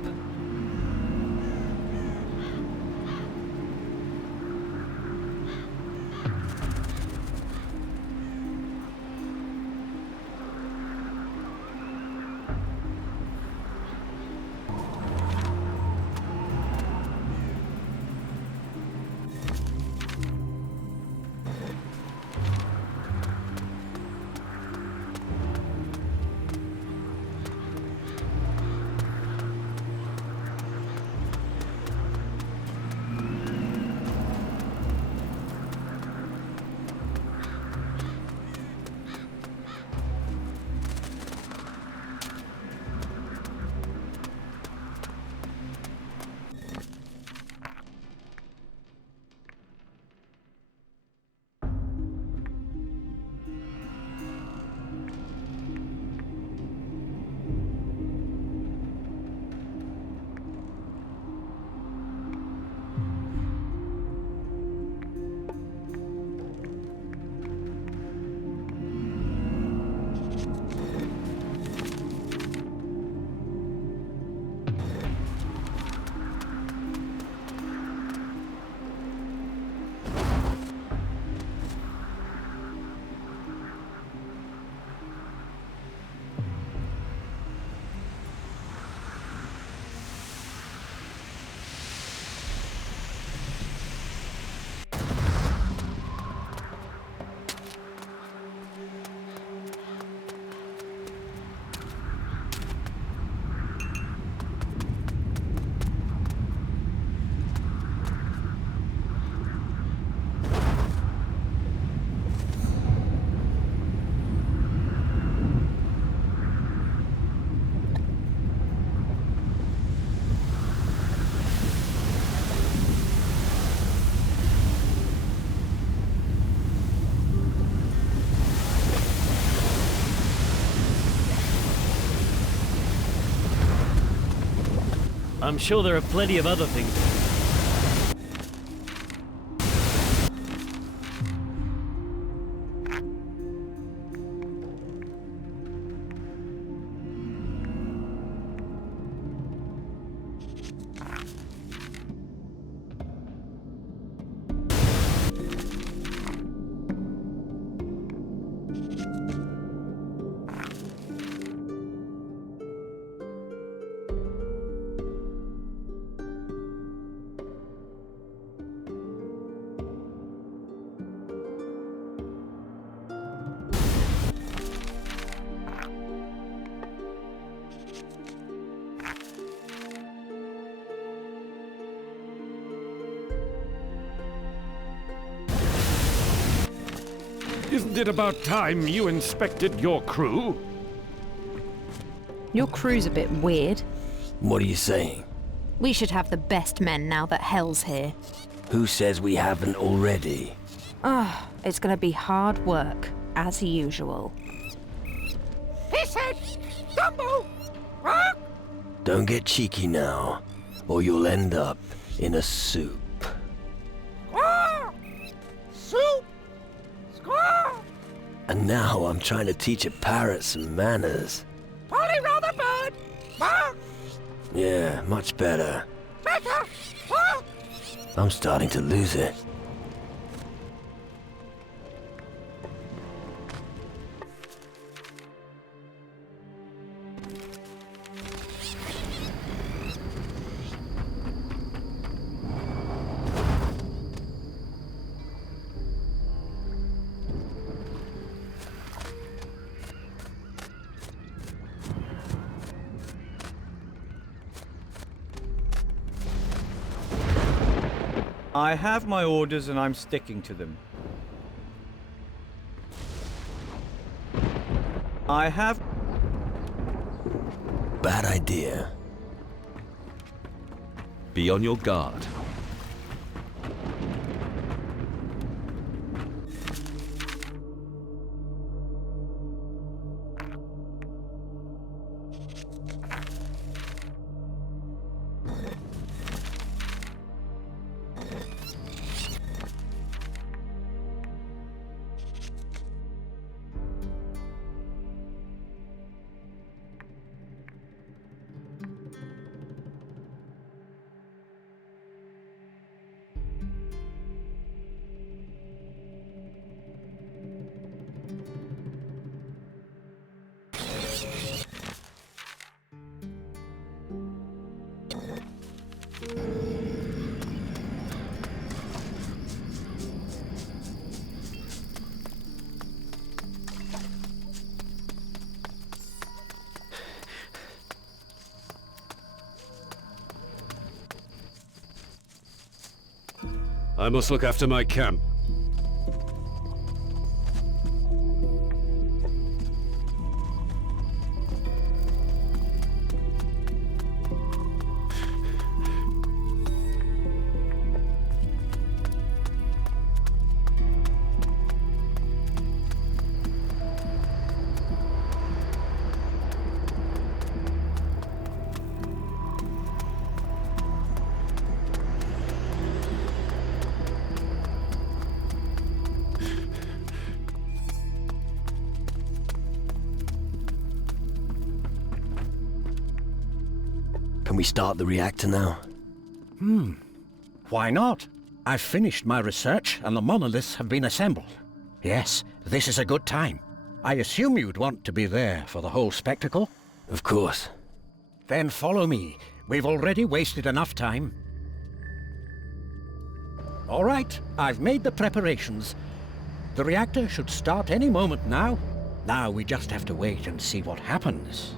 I'm sure there are plenty of other things. Isn't it about time you inspected your crew? Your crew's a bit weird. What are you saying? We should have the best men now that Hell's here. Who says we haven't already? It's gonna be hard work, as usual. Pisshead! Dumbo! Rock! Don't get cheeky now, or you'll end up in a soup. Squaw! Soup! Squaw! And now I'm trying to teach a parrot some manners. Polly rather bird! Bark! Yeah, much better. Better! Bark! I'm starting to lose it. I have my orders and I'm sticking to them. I have... Bad idea. Be on your guard. I must look after my camp. Can we start the reactor now? Why not? I've finished my research and the monoliths have been assembled. Yes, this is a good time. I assume you'd want to be there for the whole spectacle? Of course. Then follow me. We've already wasted enough time. All right, I've made the preparations. The reactor should start any moment now. Now we just have to wait and see what happens.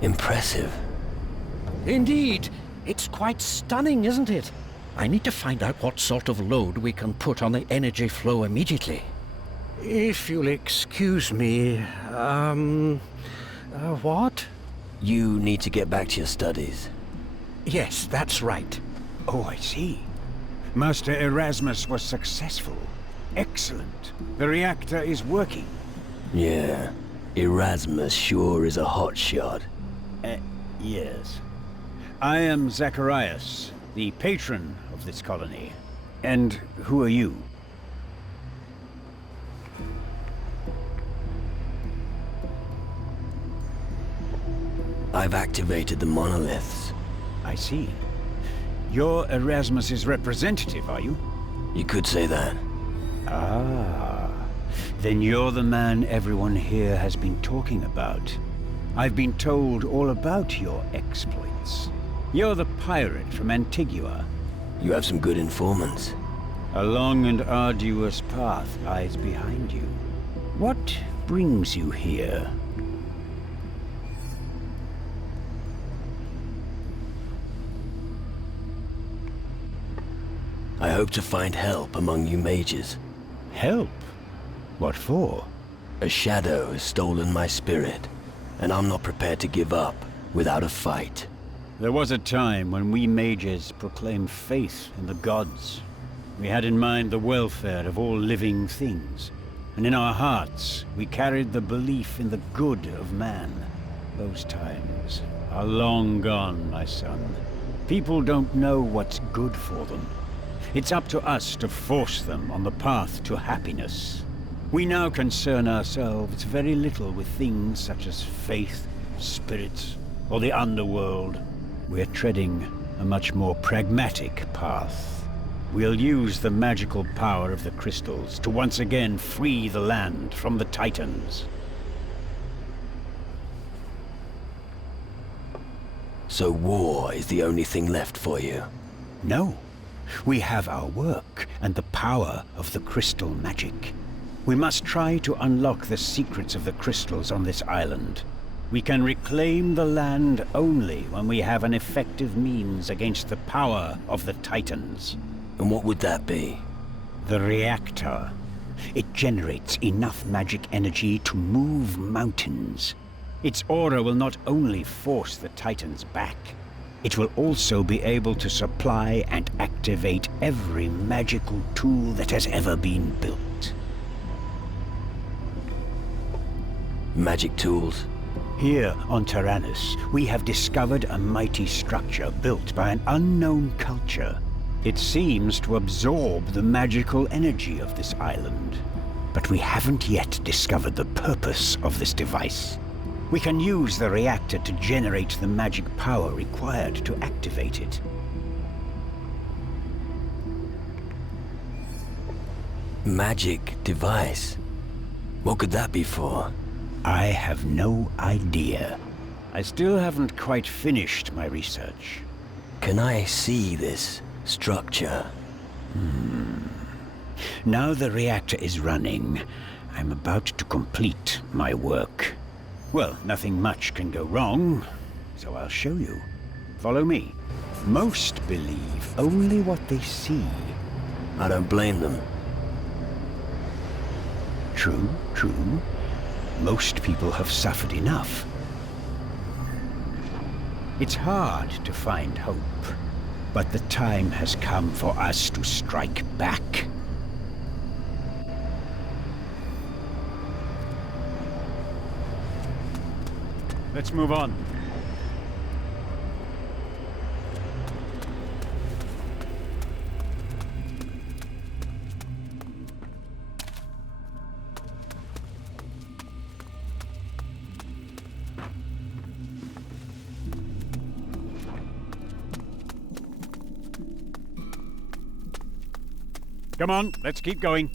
Impressive. Indeed. It's quite stunning, isn't it? I need to find out what sort of load we can put on the energy flow immediately. If you'll excuse me, what? You need to get back to your studies. Yes, that's right. Oh, I see. Master Erasmus was successful. Excellent. The reactor is working. Yeah, Erasmus sure is a hotshot. Yes. I am Zacharias, the patron of this colony. And who are you? I've activated the monoliths. I see. You're Erasmus's representative, are you? You could say that. Ah. Then you're the man everyone here has been talking about. I've been told all about your exploits. You're the pirate from Antigua. You have some good informants. A long and arduous path lies behind you. What brings you here? I hope to find help among you mages. Help? What for? A shadow has stolen my spirit, and I'm not prepared to give up without a fight. There was a time when we mages proclaimed faith in the gods. We had in mind the welfare of all living things, and in our hearts we carried the belief in the good of man. Those times are long gone, my son. People don't know what's good for them. It's up to us to force them on the path to happiness. We now concern ourselves very little with things such as faith, spirits, or the Underworld. We're treading a much more pragmatic path. We'll use the magical power of the crystals to once again free the land from the Titans. So war is the only thing left for you? No. We have our work and the power of the crystal magic. We must try to unlock the secrets of the crystals on this island. We can reclaim the land only when we have an effective means against the power of the Titans. And what would that be? The reactor. It generates enough magic energy to move mountains. Its aura will not only force the Titans back, it will also be able to supply and activate every magical tool that has ever been built. Magic tools? Here on Taranis, we have discovered a mighty structure built by an unknown culture. It seems to absorb the magical energy of this island. But we haven't yet discovered the purpose of this device. We can use the reactor to generate the magic power required to activate it. Magic device? What could that be for? I have no idea. I still haven't quite finished my research. Can I see this structure? Now the reactor is running, I'm about to complete my work. Well, nothing much can go wrong, so I'll show you. Follow me. Most believe only what they see. I don't blame them. True, true. Most people have suffered enough. It's hard to find hope, but the time has come for us to strike back. Let's move on. Come on, let's keep going.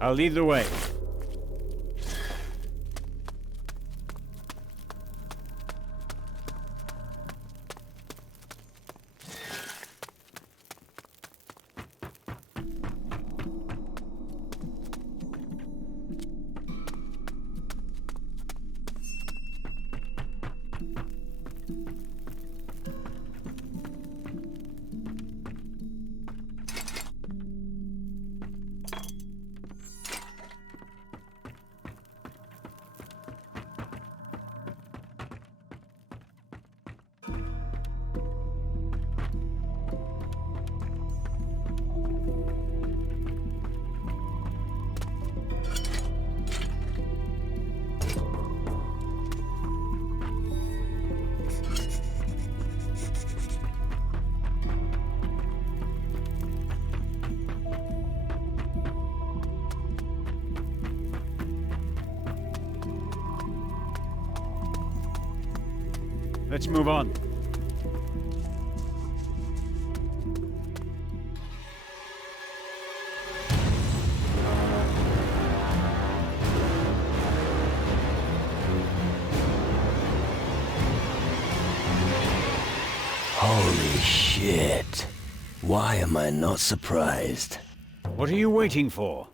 I'll lead the way. Let's move on. Holy shit. Why am I not surprised? What are you waiting for?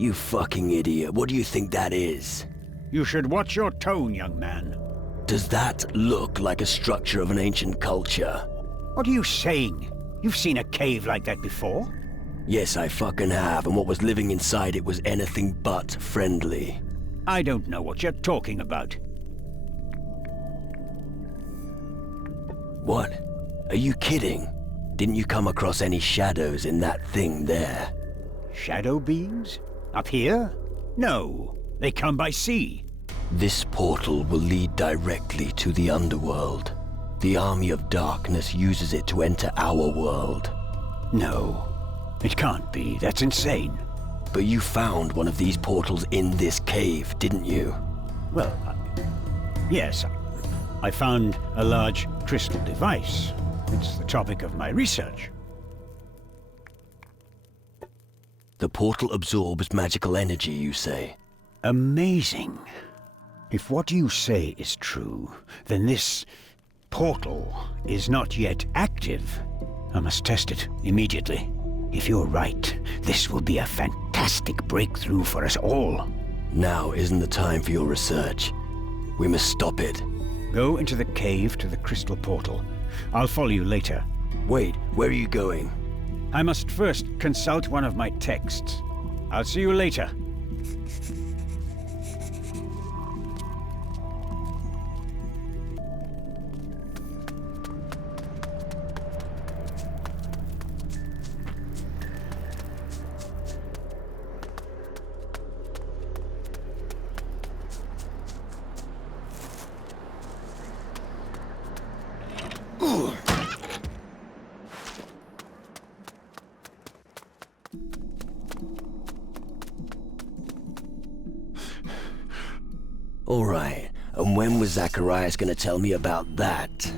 You fucking idiot. What do you think that is? You should watch your tone, young man. Does that look like a structure of an ancient culture? What are you saying? You've seen a cave like that before? Yes, I fucking have, and what was living inside it was anything but friendly. I don't know what you're talking about. What? Are you kidding? Didn't you come across any shadows in that thing there? Shadow beings? Up here? No, they come by sea. This portal will lead directly to the Underworld. The Army of Darkness uses it to enter our world. No, it can't be. That's insane. But you found one of these portals in this cave, didn't you? Well, yes. I found a large crystal device. It's the topic of my research. The portal absorbs magical energy, you say? Amazing. If what you say is true, then this portal is not yet active. I must test it immediately. If you're right, this will be a fantastic breakthrough for us all. Now isn't the time for your research. We must stop it. Go into the cave to the crystal portal. I'll follow you later. Wait, where are you going? I must first consult one of my texts. I'll see you later. All right, and when was Zacharias gonna tell me about that?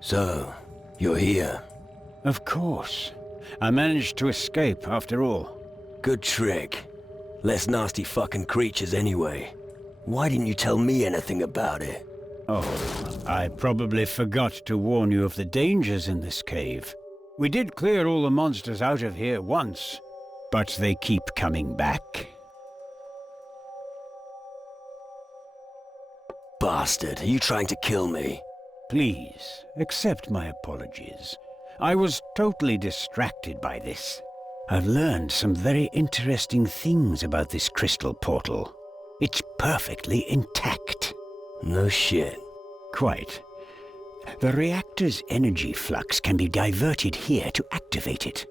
So, you're here. Of course. I managed to escape after all. Good trick. Less nasty fucking creatures anyway. Why didn't you tell me anything about it? Oh, I probably forgot to warn you of the dangers in this cave. We did clear all the monsters out of here once, but they keep coming back. Bastard, are you trying to kill me? Please, accept my apologies. I was totally distracted by this. I've learned some very interesting things about this crystal portal. It's perfectly intact. No shit. Quite. The reactor's energy flux can be diverted here to activate it.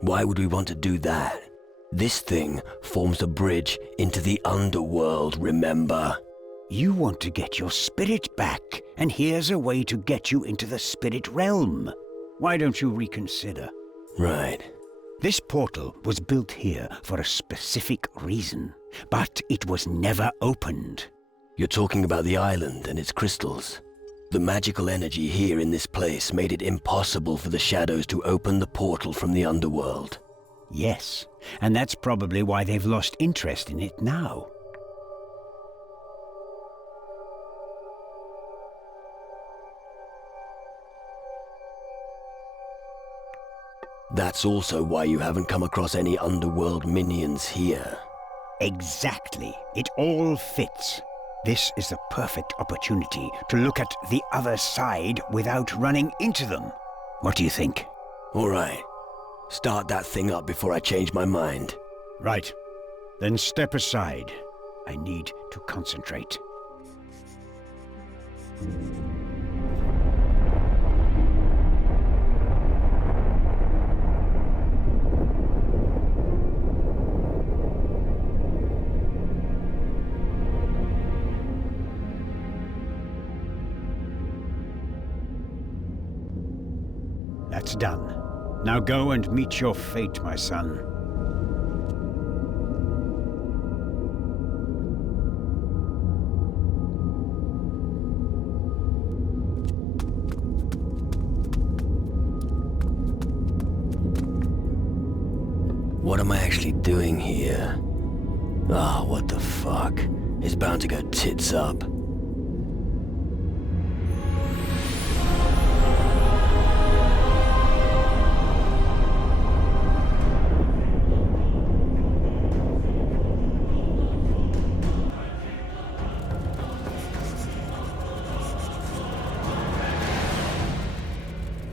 Why would we want to do that? This thing forms a bridge into the Underworld, remember? You want to get your spirit back, and here's a way to get you into the spirit realm. Why don't you reconsider? Right. This portal was built here for a specific reason, but it was never opened. You're talking about the island and its crystals. The magical energy here in this place made it impossible for the shadows to open the portal from the Underworld. Yes, and that's probably why they've lost interest in it now. That's also why you haven't come across any Underworld minions here. Exactly. It all fits. This is the perfect opportunity to look at the other side without running into them. What do you think? All right. Start that thing up before I change my mind. Right. Then step aside. I need to concentrate. That's done. Now go and meet your fate, my son. What am I actually doing here? Ah, what the fuck? It's bound to go tits up.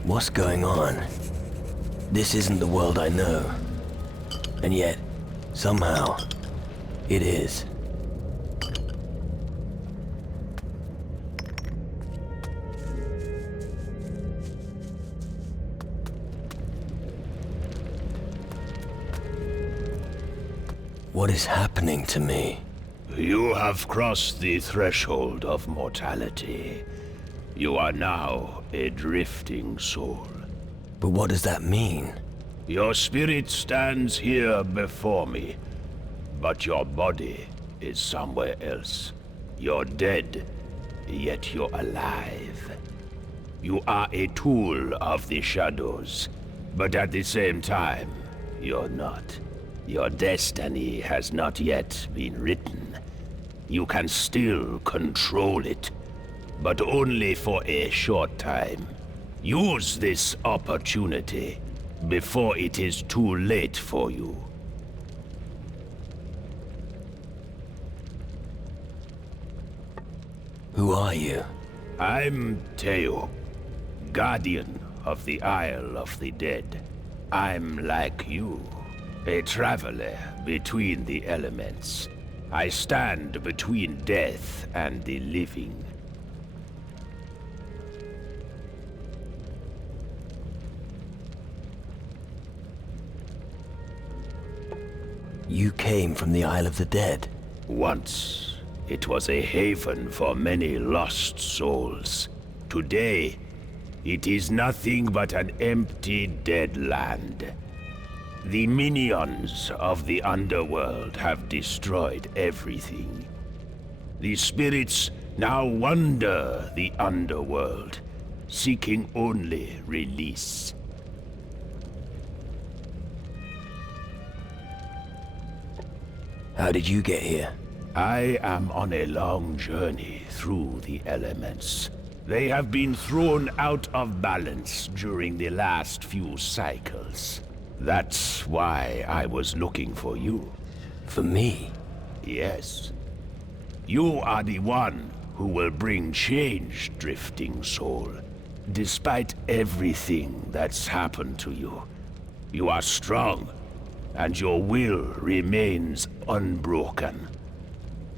What's going on? This isn't the world I know. And yet, somehow, it is. What is happening to me? You have crossed the threshold of mortality. You are now a drifting soul. But what does that mean? Your spirit stands here before me, but your body is somewhere else. You're dead, yet you're alive. You are a tool of the shadows, but at the same time, you're not. Your destiny has not yet been written. You can still control it, but only for a short time. Use this opportunity before it is too late for you. Who are you? I'm Teo, guardian of the Isle of the Dead. I'm like you, a traveler between the elements. I stand between death and the living. You came from the Isle of the Dead? Once, it was a haven for many lost souls. Today, it is nothing but an empty, dead land. The minions of the Underworld have destroyed everything. The spirits now wander the Underworld, seeking only release. How did you get here? I am on a long journey through the elements. They have been thrown out of balance during the last few cycles. That's why I was looking for you. For me? Yes. You are the one who will bring change, Drifting Soul. Despite everything that's happened to you, you are strong, and your will remains unbroken.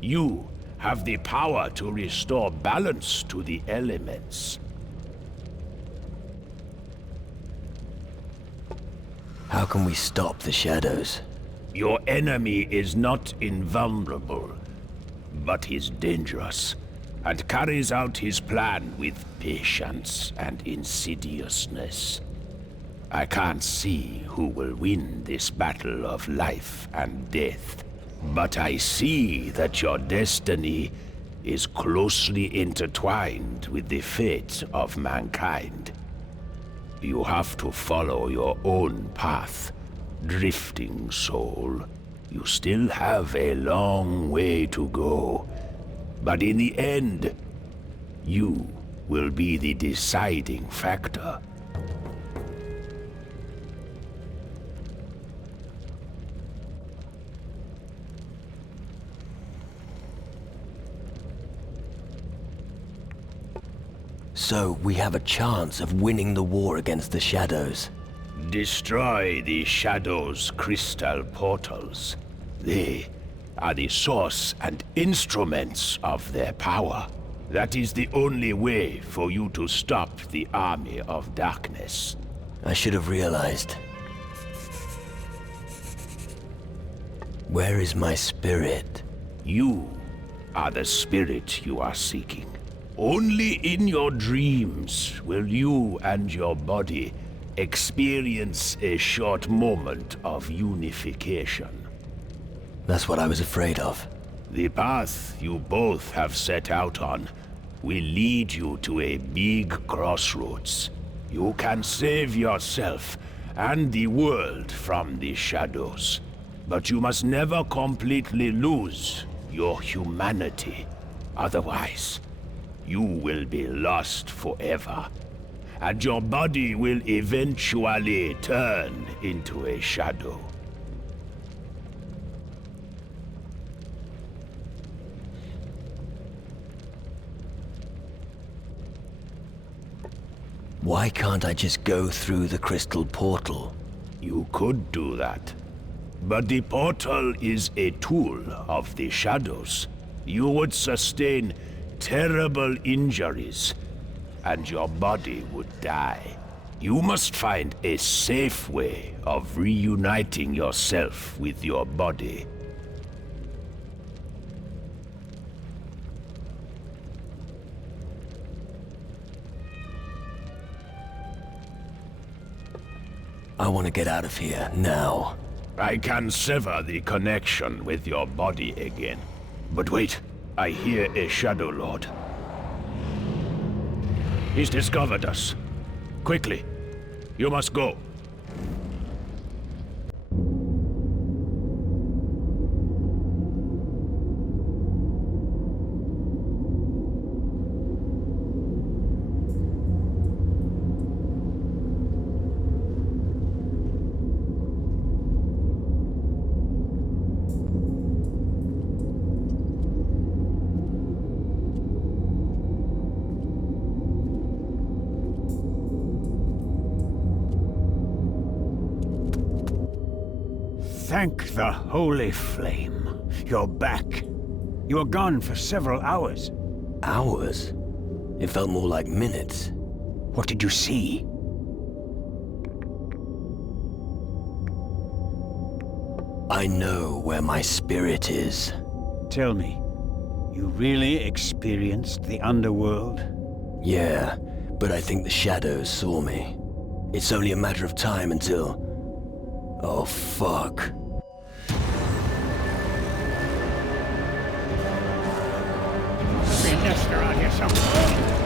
You have the power to restore balance to the elements. How can we stop the shadows? Your enemy is not invulnerable, but he's dangerous, and carries out his plan with patience and insidiousness. I can't see who will win this battle of life and death, but I see that your destiny is closely intertwined with the fate of mankind. You have to follow your own path, Drifting Soul. You still have a long way to go, but in the end, you will be the deciding factor. So we have a chance of winning the war against the shadows. Destroy the shadows' crystal portals. They are the source and instruments of their power. That is the only way for you to stop the army of darkness. I should have realized. Where is my spirit? You are the spirit you are seeking. Only in your dreams will you and your body experience a short moment of unification. That's what I was afraid of. The path you both have set out on will lead you to a big crossroads. You can save yourself and the world from the shadows, but you must never completely lose your humanity. Otherwise, you will be lost forever, and your body will eventually turn into a shadow. Why can't I just go through the crystal portal? You could do that, but the portal is a tool of the shadows. You would sustain terrible injuries, and your body would die. You must find a safe way of reuniting yourself with your body. I want to get out of here, now. I can sever the connection with your body again. But wait, I hear a Shadow Lord. He's discovered us. Quickly, you must go. Thank the Holy Flame. You're back. You were gone for several hours. Hours? It felt more like minutes. What did you see? I know where my spirit is. Tell me, you really experienced the Underworld? Yeah, but I think the shadows saw me. It's only a matter of time until... Oh, fuck. Be a nest around here somewhere.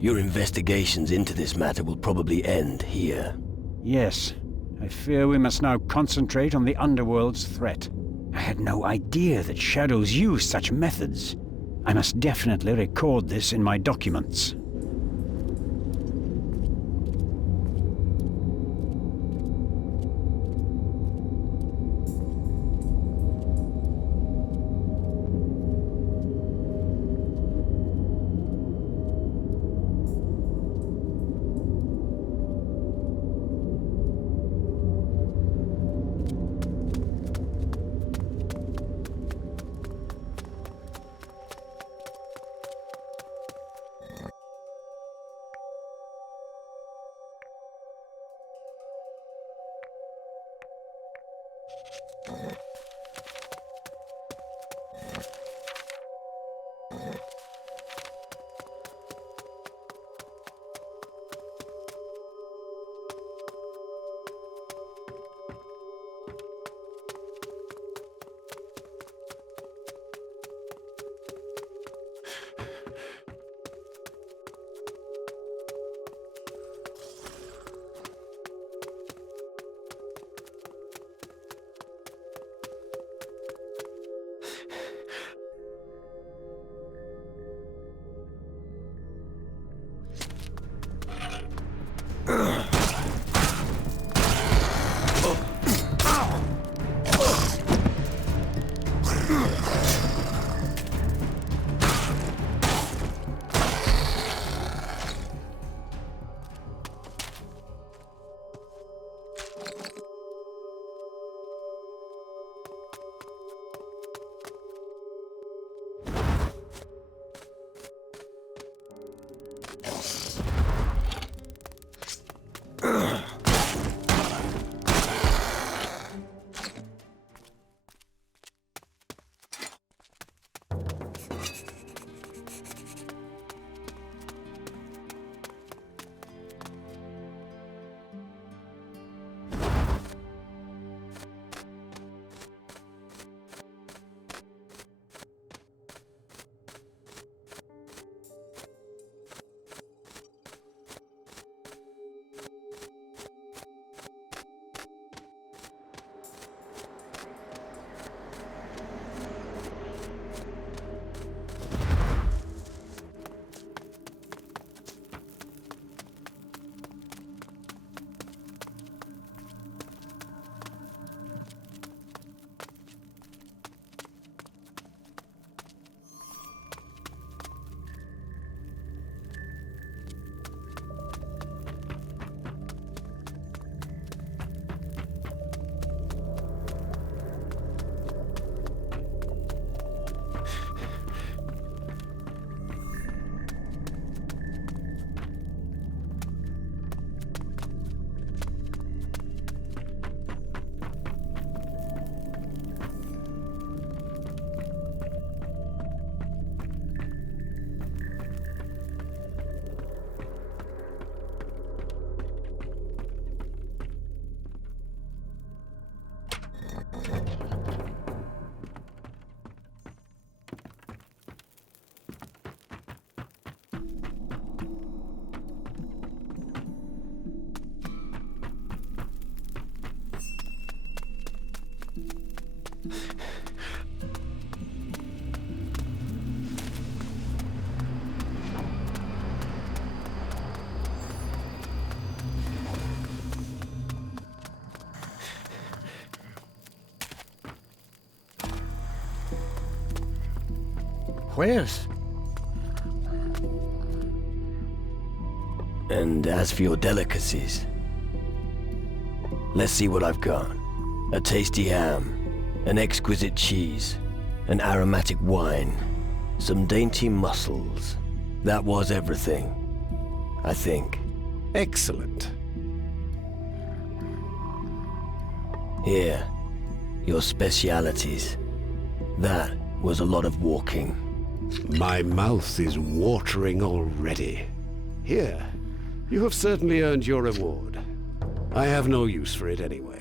Your investigations into this matter will probably end here. Yes. I fear we must now concentrate on the Underworld's threat. I had no idea that shadows use such methods. I must definitely record this in my documents. Where's? And as for your delicacies, let's see what I've got. A tasty ham, an exquisite cheese, an aromatic wine, some dainty mussels. That was everything, I think. Excellent. Here, your specialities. That was a lot of walking. My mouth is watering already. Here, you have certainly earned your reward. I have no use for it anyway.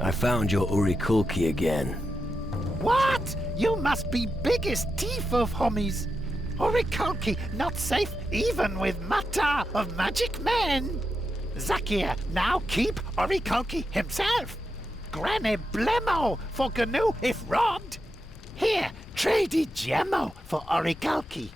I found your Urikulki again. What? You must be biggest thief of homies. Urikulki not safe even with Mata of Magic Men. Zakir now keep Urikulki himself. Granny Blemo for Gnu if robbed. Here, trade Gemmo for Urikulki.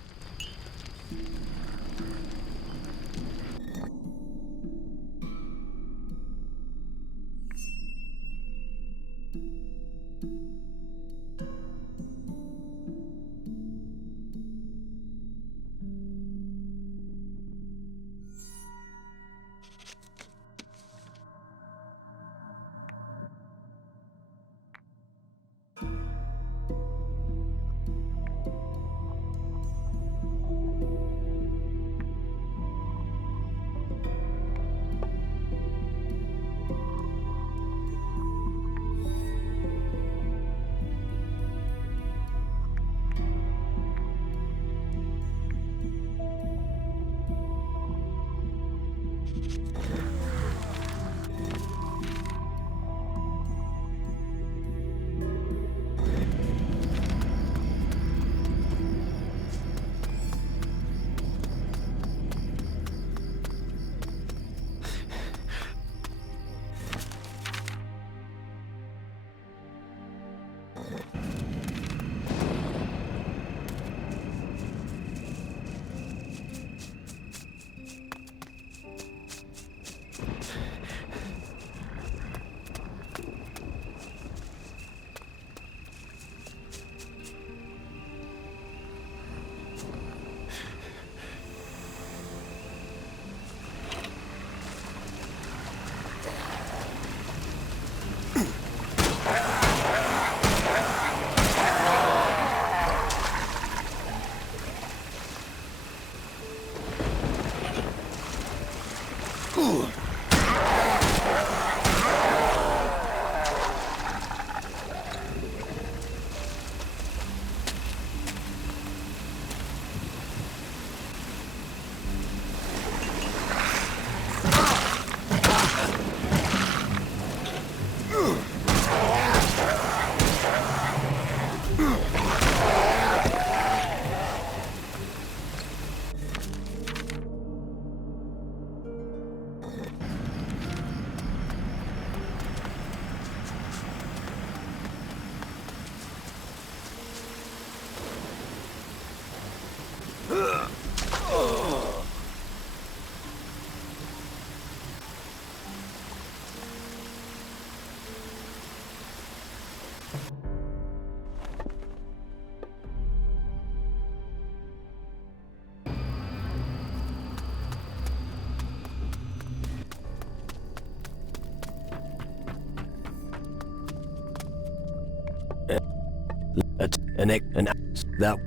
That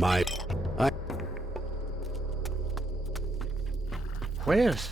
my Where's...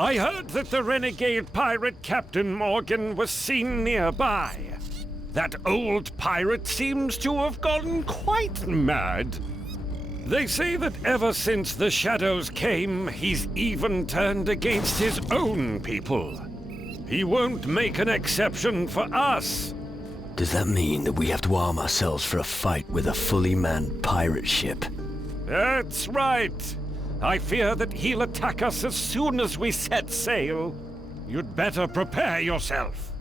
I heard that the renegade pirate Captain Morgan was seen nearby. That old pirate seems to have gone quite mad. They say that ever since the shadows came, he's even turned against his own people. He won't make an exception for us. Does that mean that we have to arm ourselves for a fight with a fully manned pirate ship? That's right. I fear that he'll attack us as soon as we set sail. You'd better prepare yourself.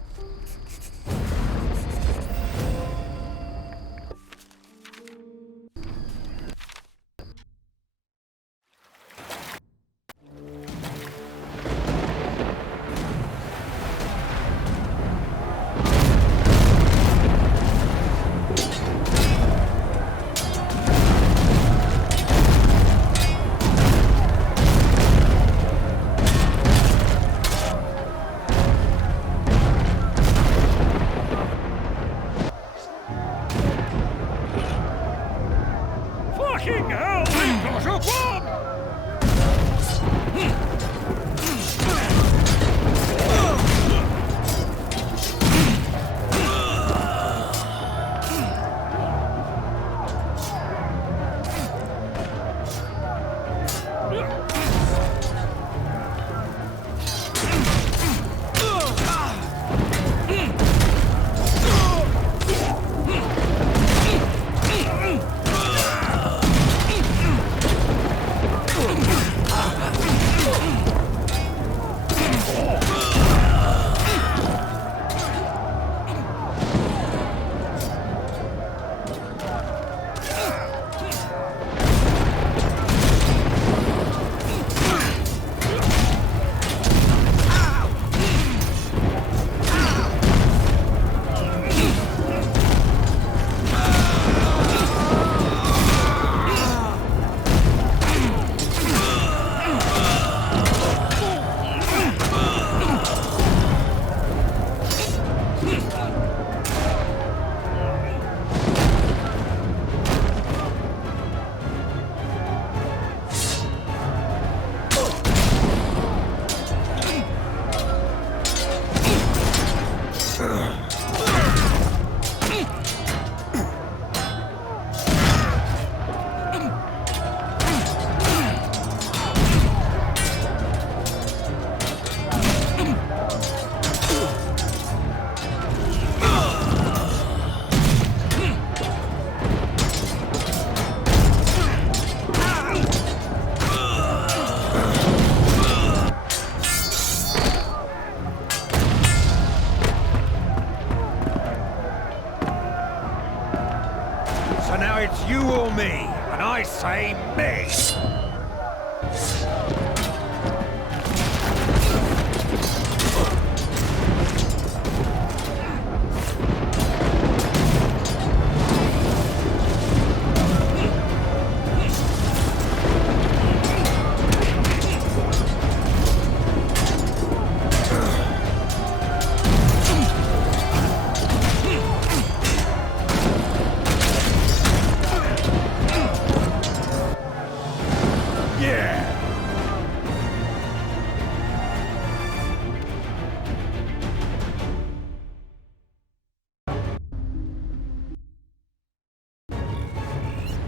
say me!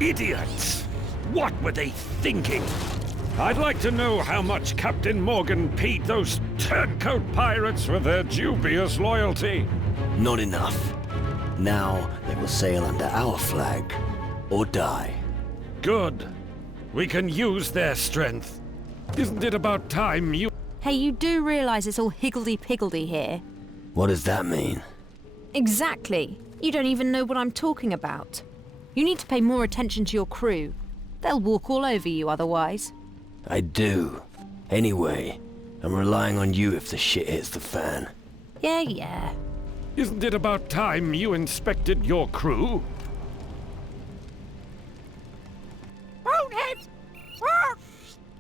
Idiots! What were they thinking? I'd like to know how much Captain Morgan paid those turncoat pirates for their dubious loyalty. Not enough. Now they will sail under our flag, or die. Good. We can use their strength. Isn't it about time you... Hey, you do realize it's all higgledy-piggledy here? What does that mean? Exactly. You don't even know what I'm talking about. You need to pay more attention to your crew. They'll walk all over you otherwise. I do. Anyway, I'm relying on you if the shit hits the fan. Yeah. Isn't it about time you inspected your crew? Bonehead!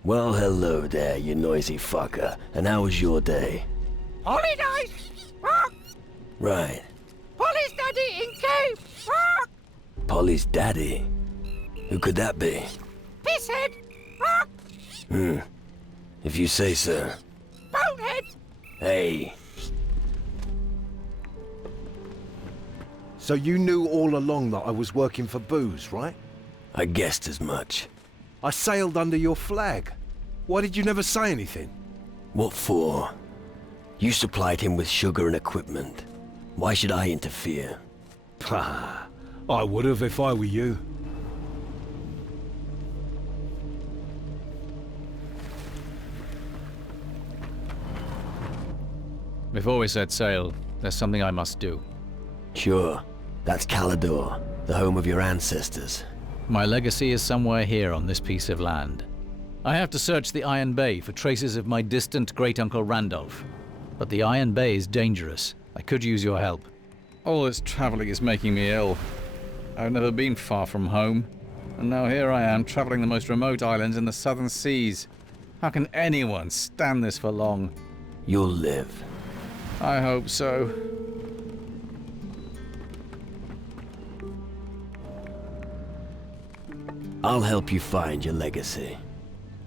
Well, hello there, you noisy fucker. And how was your day? Holidays! Right. Polly's daddy in cave! Polly's daddy? Who could that be? Pisshead! If you say so. Hey. So you knew all along that I was working for Booze, right? I guessed as much. I sailed under your flag. Why did you never say anything? What for? You supplied him with sugar and equipment. Why should I interfere? Pah, I would have if I were you. Before we set sail, there's something I must do. Sure. That's Calador, the home of your ancestors. My legacy is somewhere here on this piece of land. I have to search the Iron Bay for traces of my distant great-uncle Randolph. But the Iron Bay is dangerous. I could use your help. All this traveling is making me ill. I've never been far from home. And now here I am, traveling the most remote islands in the southern seas. How can anyone stand this for long? You'll live. I hope so. I'll help you find your legacy.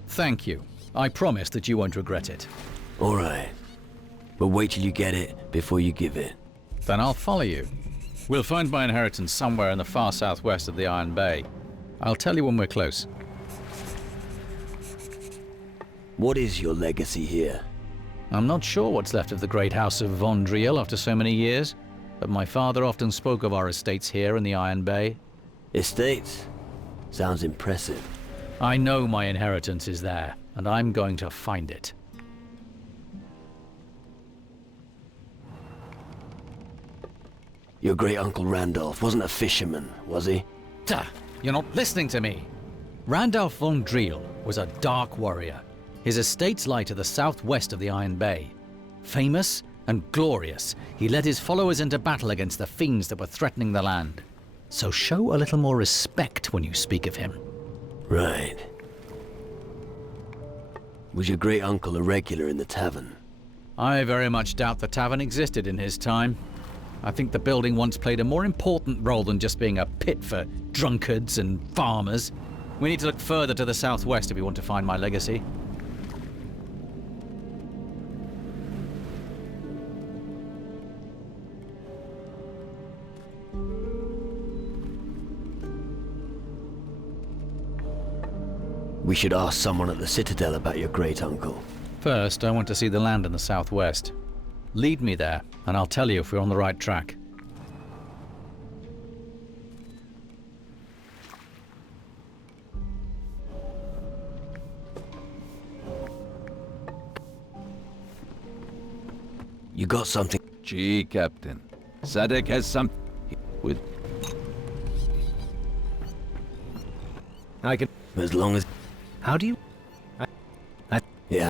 Thank you. I promise that you won't regret it. All right. But wait till you get it before you give it. Then I'll follow you. We'll find my inheritance somewhere in the far southwest of the Iron Bay. I'll tell you when we're close. What is your legacy here? I'm not sure what's left of the great house of Von Driel after so many years, but my father often spoke of our estates here in the Iron Bay. Estates? Sounds impressive. I know my inheritance is there, and I'm going to find it. Your great-uncle Randolph wasn't a fisherman, was he? Duh! You're not listening to me! Randolph von Driel was a dark warrior. His estates lie to the southwest of the Iron Bay. Famous and glorious, he led his followers into battle against the fiends that were threatening the land. So show a little more respect when you speak of him. Right. Was your great-uncle a regular in the tavern? I very much doubt the tavern existed in his time. I think the building once played a more important role than just being a pit for drunkards and farmers. We need to look further to the southwest if we want to find my legacy. We should ask someone at the Citadel about your great-uncle. First, I want to see the land in the southwest. Lead me there, and I'll tell you if we're on the right track. You got something? Gee, Captain. Sadek has some... with... I can... As long as... How do you... Yeah.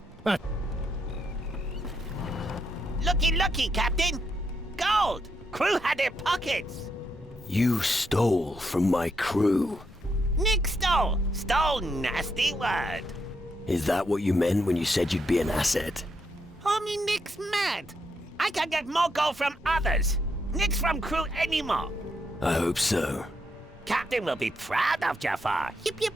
Looky, Captain! Gold! Crew had their pockets! You stole from my crew. Nick stole! Stole, nasty word! Is that what you meant when you said you'd be an asset? Homie Nick's mad! I can get more gold from others! Nick's from crew anymore! I hope so. Captain will be proud of Jafar! Yip yip!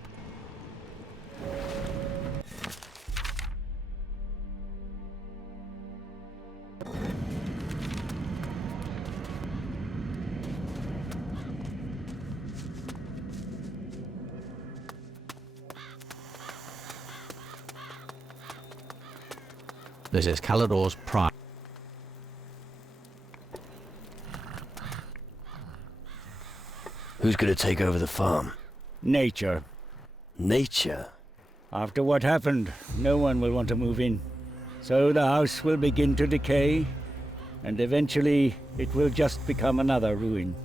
This is Calador's pride. Who's gonna take over the farm? Nature. Nature? After what happened, no one will want to move in. So the house will begin to decay, and eventually it will just become another ruin.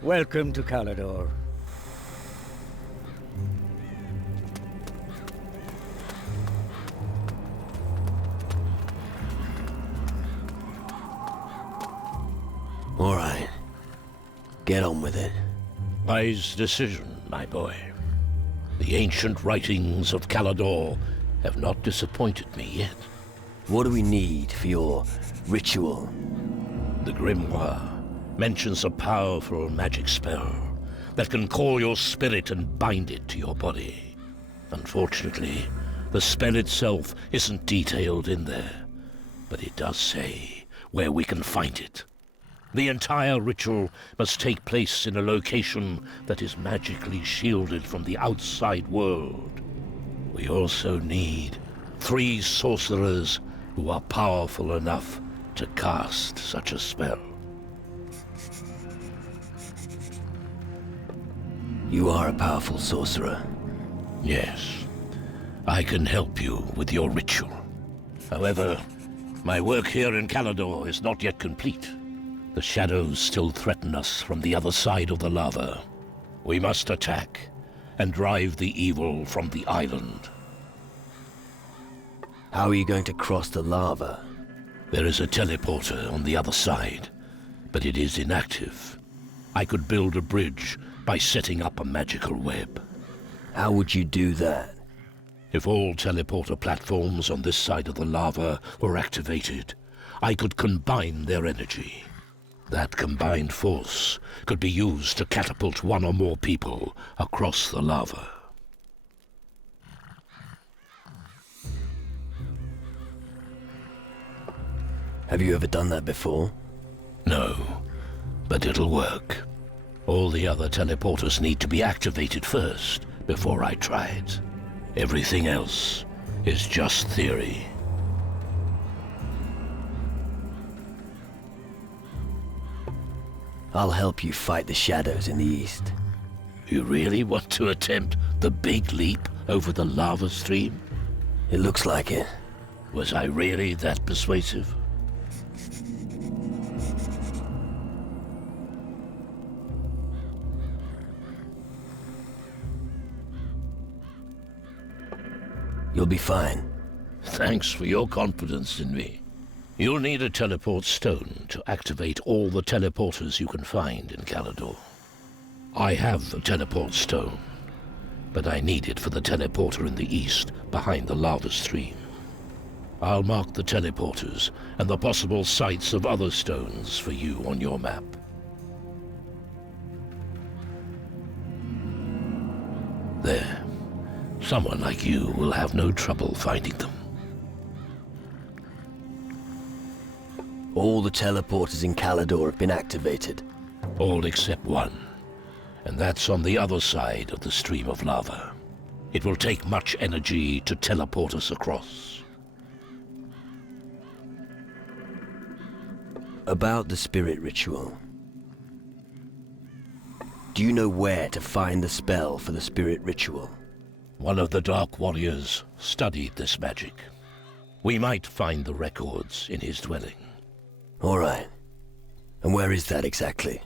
Welcome to Calador. All right. Get on with it. Wise decision, my boy. The ancient writings of Calador have not disappointed me yet. What do we need for your ritual? The grimoire mentions a powerful magic spell that can call your spirit and bind it to your body. Unfortunately, the spell itself isn't detailed in there. but it does say where we can find it. The entire ritual must take place in a location that is magically shielded from the outside world. We also need 3 sorcerers who are powerful enough to cast such a spell. You are a powerful sorcerer. Yes. I can help you with your ritual. However, my work here in Calador is not yet complete. The shadows still threaten us from the other side of the lava. We must attack and drive the evil from the island. How are you going to cross the lava? There is a teleporter on the other side, but it is inactive. I could build a bridge by setting up a magical web. How would you do that? If all teleporter platforms on this side of the lava were activated, I could combine their energy. That combined force could be used to catapult 1 or more people across the lava. Have you ever done that before? No, but it'll work. All the other teleporters need to be activated first before I try it. Everything else is just theory. I'll help you fight the shadows in the east. You really want to attempt the big leap over the lava stream? It looks like it. Was I really that persuasive? You'll be fine. Thanks for your confidence in me. You'll need a teleport stone to activate all the teleporters you can find in Calador. I have a teleport stone, but I need it for the teleporter in the east behind the lava stream. I'll mark the teleporters and the possible sites of other stones for you on your map. There. Someone like you will have no trouble finding them. All the teleporters in Calador have been activated. All except one. And that's on the other side of the stream of lava. It will take much energy to teleport us across. About the spirit ritual. Do you know where to find the spell for the spirit ritual? One of the Dark Warriors studied this magic. We might find the records in his dwelling. All right. And where is that exactly?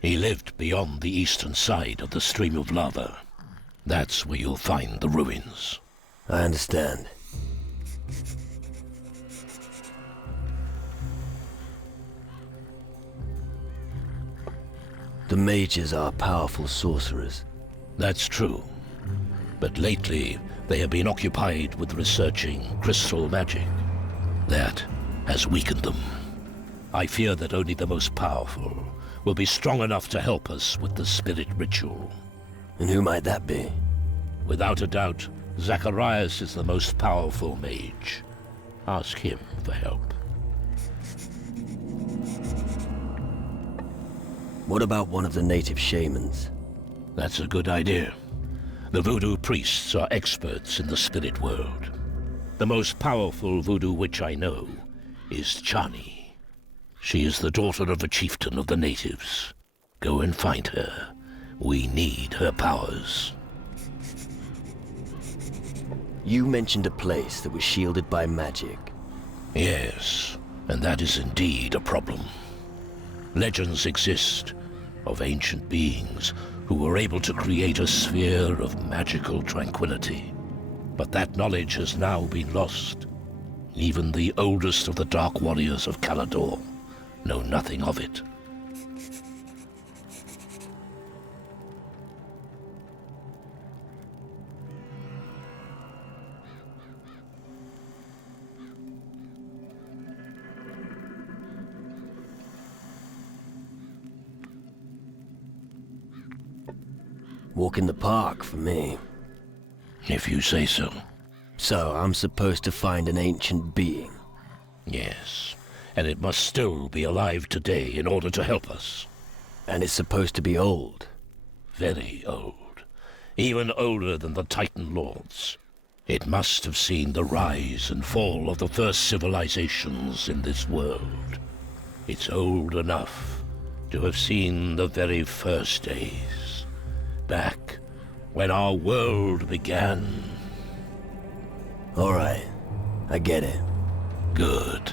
He lived beyond the eastern side of the stream of lava. That's where you'll find the ruins. I understand. The mages are powerful sorcerers. That's true. But lately, they have been occupied with researching crystal magic. That has weakened them. I fear that only the most powerful will be strong enough to help us with the spirit ritual. And who might that be? Without a doubt, Zacharias is the most powerful mage. Ask him for help. What about one of the native shamans? That's a good idea. The Voodoo priests are experts in the spirit world. The most powerful Voodoo witch I know is Chani. She is the daughter of a chieftain of the natives. Go and find her. We need her powers. You mentioned a place that was shielded by magic. Yes, and that is indeed a problem. Legends exist of ancient beings who were able to create a sphere of magical tranquility. But that knowledge has now been lost. Even the oldest of the Dark Warriors of Calador know nothing of it. Walk in the park for me. If you say so. So I'm supposed to find an ancient being. Yes, and it must still be alive today in order to help us. And it's supposed to be old. Very old. Even older than the Titan Lords. It must have seen the rise and fall of the first civilizations in this world. It's old enough to have seen the very first days. Back when our world began. All right, I get it. Good.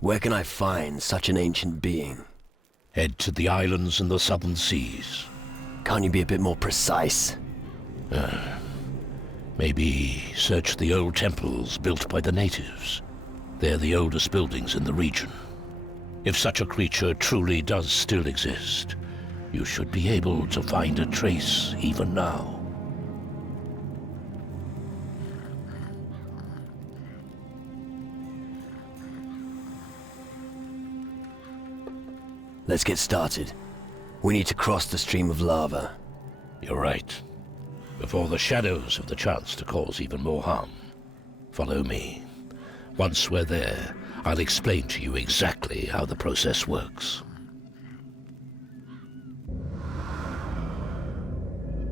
Where can I find such an ancient being? Head to the islands in the southern seas. Can't you be a bit more precise? Maybe search the old temples built by the natives. They're the oldest buildings in the region. If such a creature truly does still exist, you should be able to find a trace even now. Let's get started. We need to cross the stream of lava. You're right. Before the shadows have the chance to cause even more harm. Follow me. Once we're there, I'll explain to you exactly how the process works.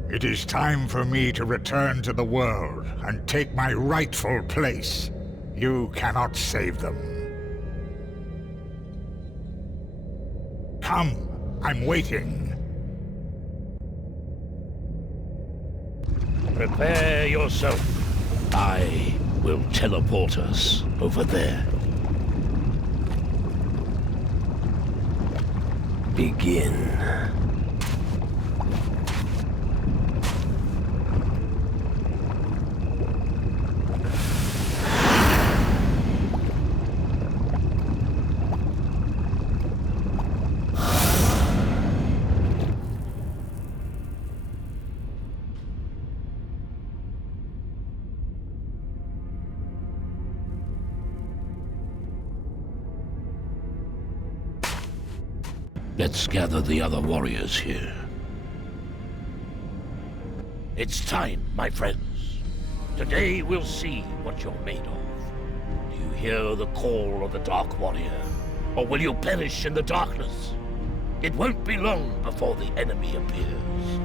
It is time for me to return to the world and take my rightful place. You cannot save them. Come, I'm waiting. Prepare yourself. I will teleport us over there. Begin. Let's gather the other warriors here. It's time, my friends. Today we'll see what you're made of. Do you hear the call of the Dark Warrior? Or will you perish in the darkness? It won't be long before the enemy appears.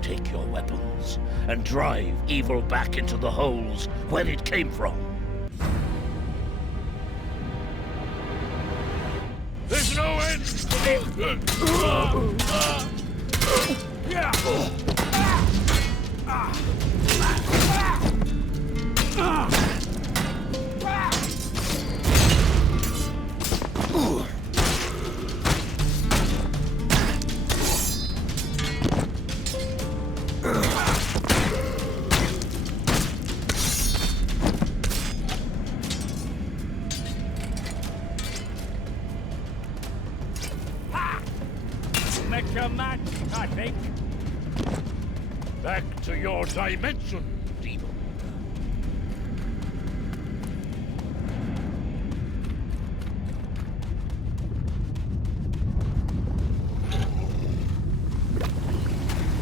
Take your weapons and drive evil back into the holes where it came from. There's no end to these. Make a match, I think. Back to your dimension, demon.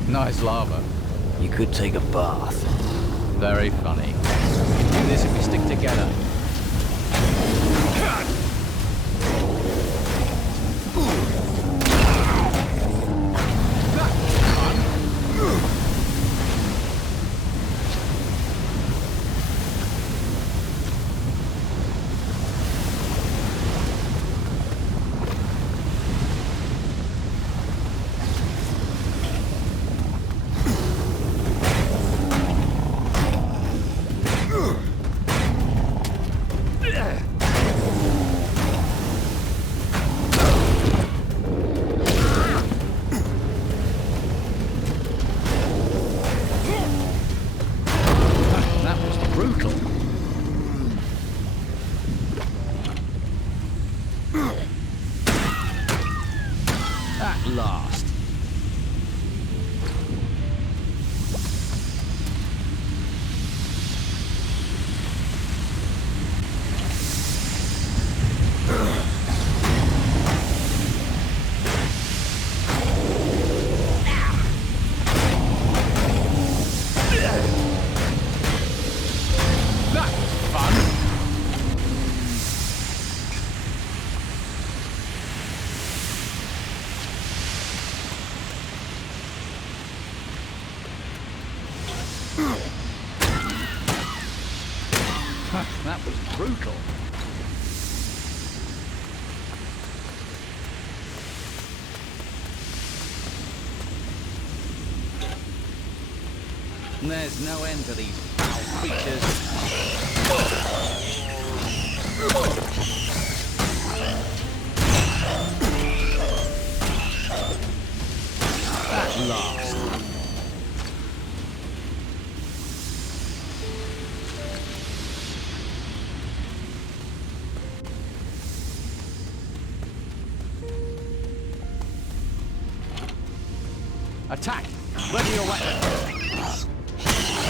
Nice lava. You could take a bath. Very funny. We can do this if we stick together. That was brutal. There's no end to these foul creatures. At last. Attack! Ready your weapon!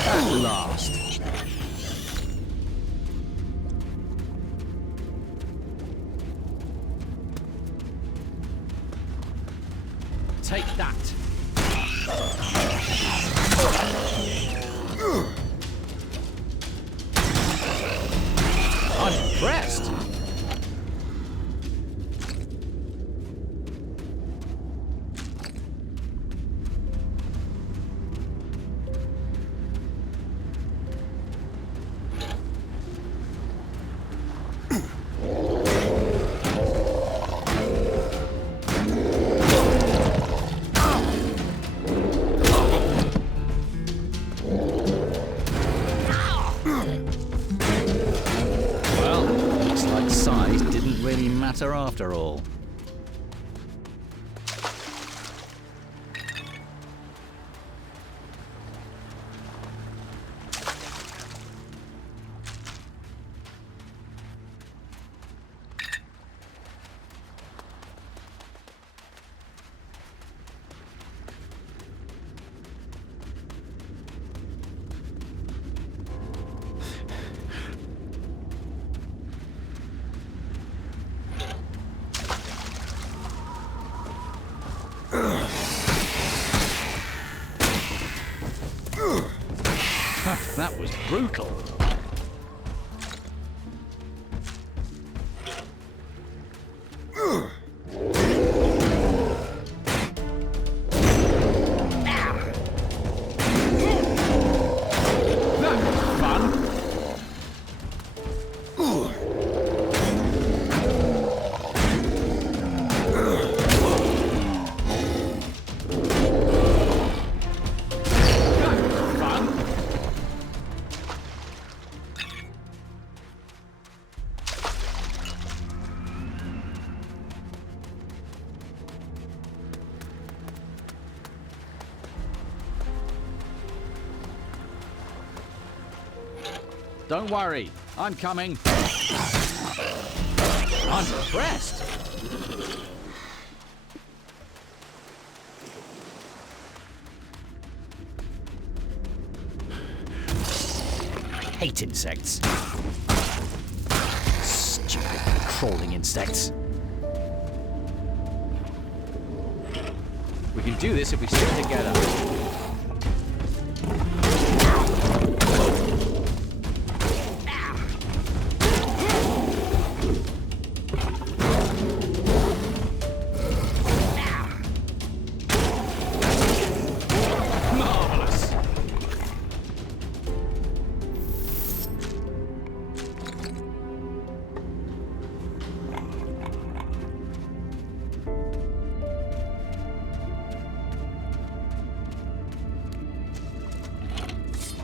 At last. Take that. I'm impressed. After all. That was brutal. Don't worry, I'm coming. I'm impressed. I hate insects. Stupid crawling insects. We can do this if we stick together.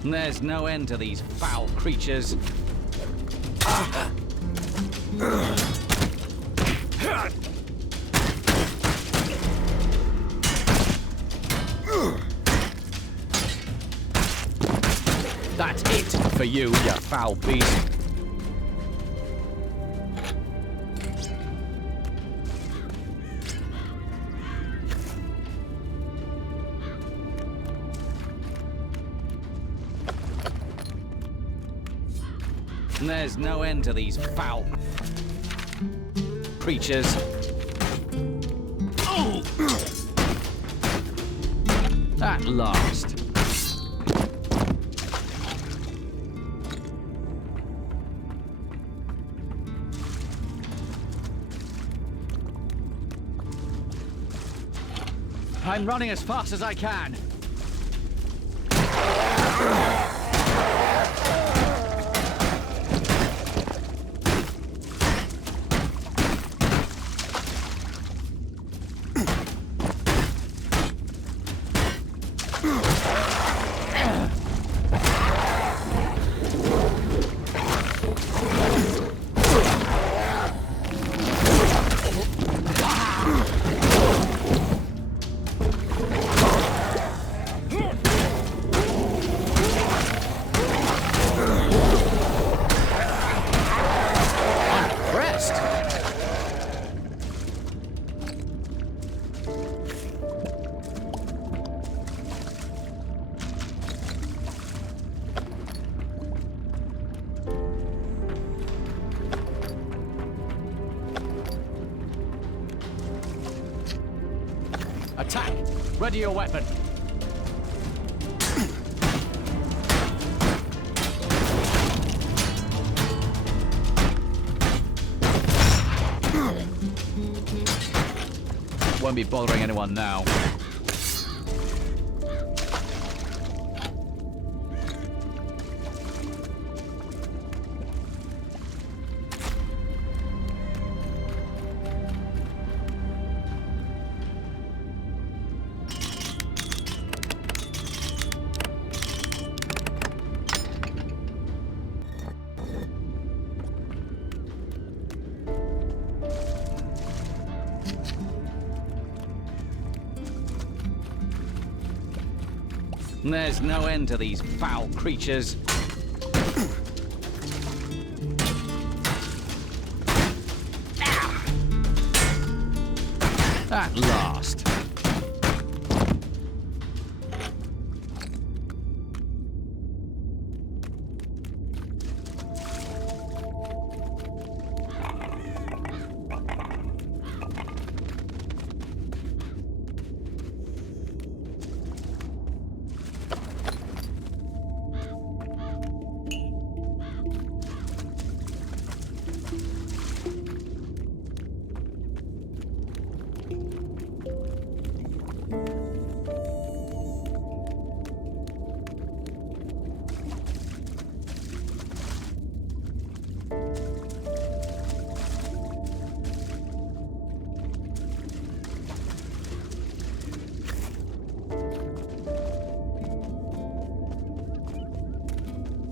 There's no end to these foul creatures. That's it for you, you foul beast. There's no end to these foul creatures. Oh! At last. I'm running as fast as I can. Attack! Ready your weapon! Won't be bothering anyone now. There's no end to these foul creatures. At last.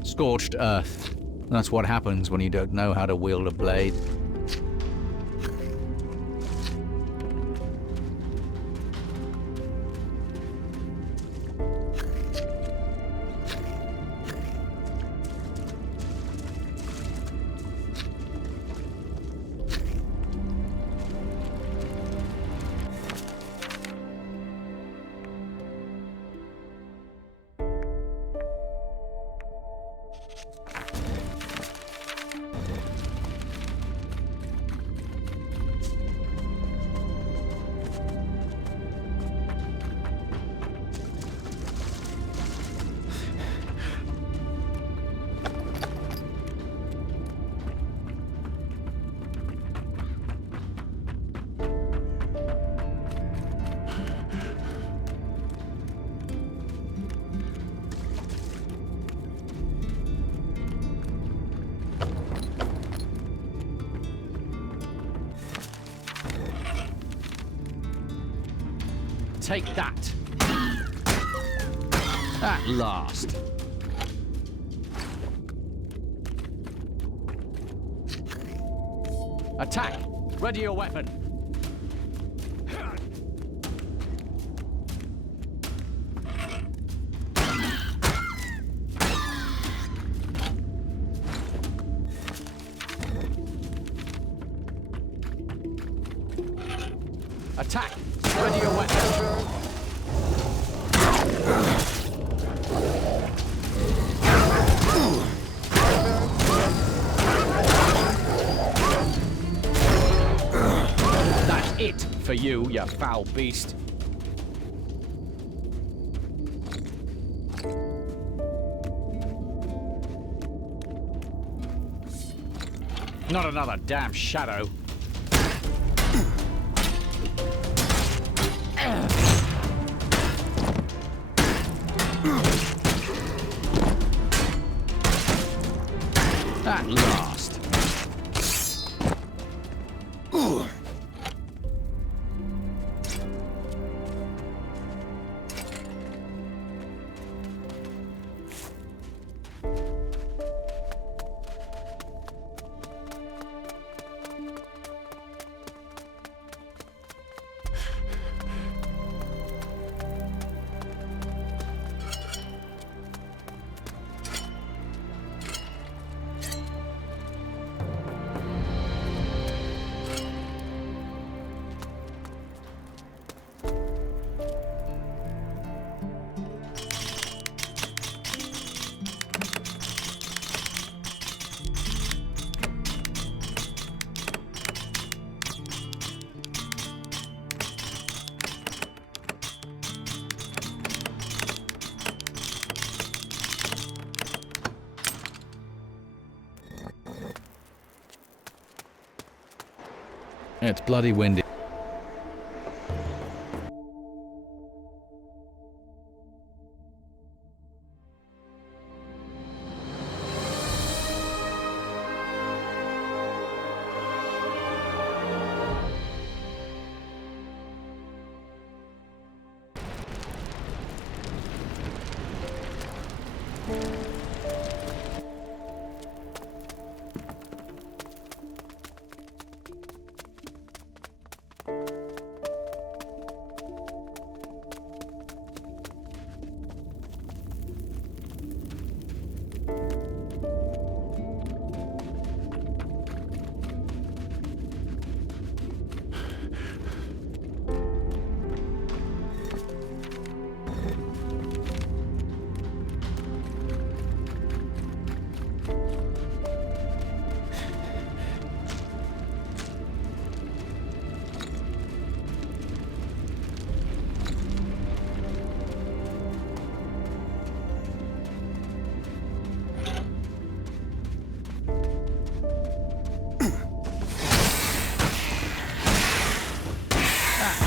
Scorched earth. That's what happens when you don't know how to wield a blade. Take that. At last. Attack! Ready your weapon. Attack! Ready your weapon. That's it for you, you foul beast. Not another damn shadow. At last. It's bloody windy.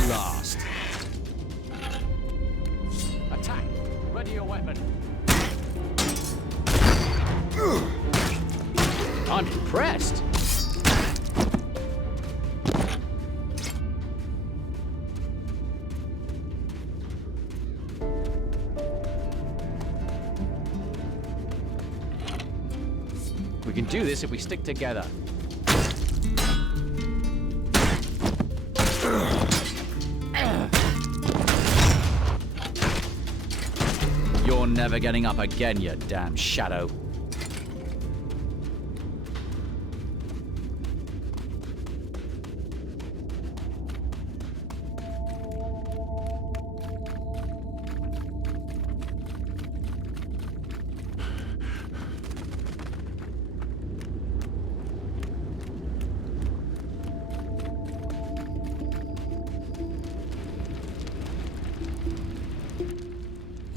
Last. Attack! Ready your weapon. I'm impressed. We can do this if we stick together. You're never getting up again, you damn shadow.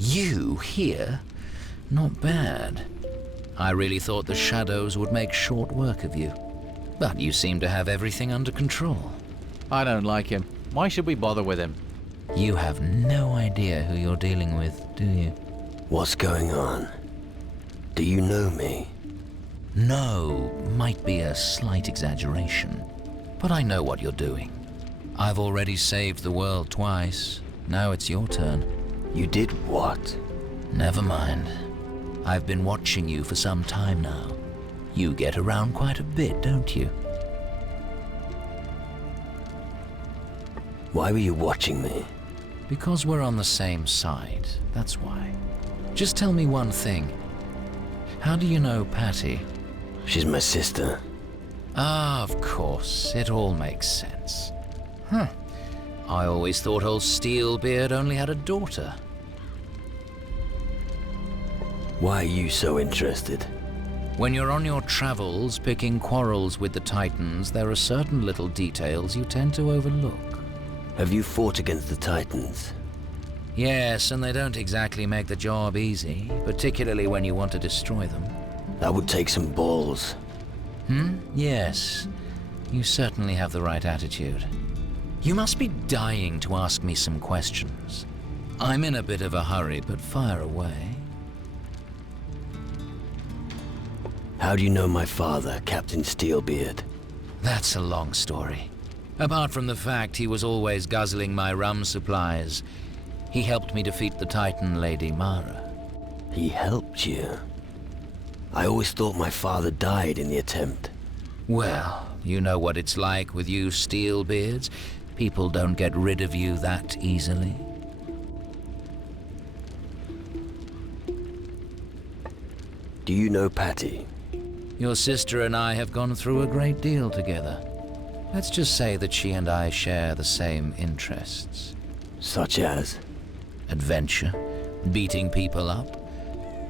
You here? Not bad. I really thought the shadows would make short work of you. But you seem to have everything under control. I don't like him. Why should we bother with him? You have no idea who you're dealing with, do you? What's going on? Do you know me? No, might be a slight exaggeration. But I know what you're doing. I've already saved the world twice. Now it's your turn. You did what? Never mind. I've been watching you for some time now. You get around quite a bit, don't you? Why were you watching me? Because we're on the same side, that's why. Just tell me one thing. How do you know Patty? She's my sister. Ah, of course. It all makes sense. Huh. I always thought old Steelbeard only had a daughter. Why are you so interested? When you're on your travels picking quarrels with the Titans, there are certain little details you tend to overlook. Have you fought against the Titans? Yes, and they don't exactly make the job easy, particularly when you want to destroy them. That would take some balls. Yes. You certainly have the right attitude. You must be dying to ask me some questions. I'm in a bit of a hurry, but fire away. How do you know my father, Captain Steelbeard? That's a long story. Apart from the fact he was always guzzling my rum supplies, he helped me defeat the Titan Lady Mara. He helped you? I always thought my father died in the attempt. Well, you know what it's like with you Steelbeards. People don't get rid of you that easily. Do you know Patty? Your sister and I have gone through a great deal together. Let's just say that she and I share the same interests. Such as? Adventure, beating people up,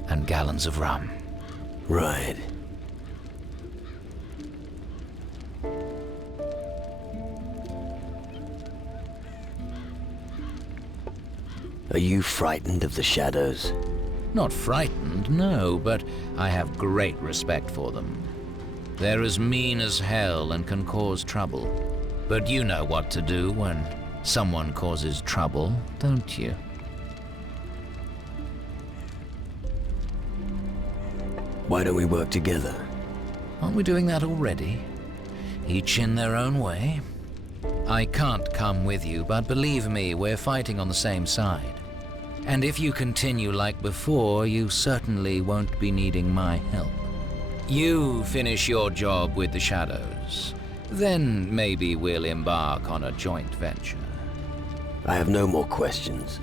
and gallons of rum. Right. Are you frightened of the shadows? Not frightened, no, but I have great respect for them. They're as mean as hell and can cause trouble. But you know what to do when someone causes trouble, don't you? Why don't we work together? Aren't we doing that already? Each in their own way? I can't come with you, but believe me, we're fighting on the same side. And if you continue like before, you certainly won't be needing my help. You finish your job with the shadows. Then maybe we'll embark on a joint venture. I have no more questions.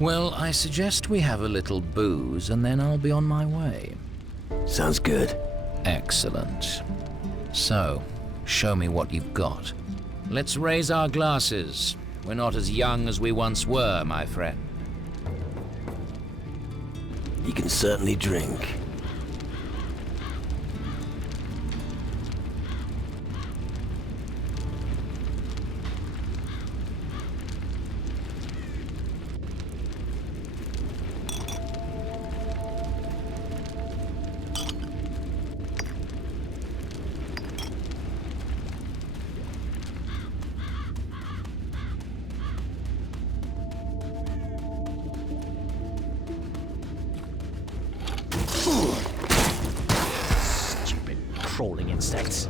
Well, I suggest we have a little booze and then I'll be on my way. Sounds good. Excellent. So, show me what you've got. Let's raise our glasses. We're not as young as we once were, my friend. You can certainly drink. Stupid crawling insects.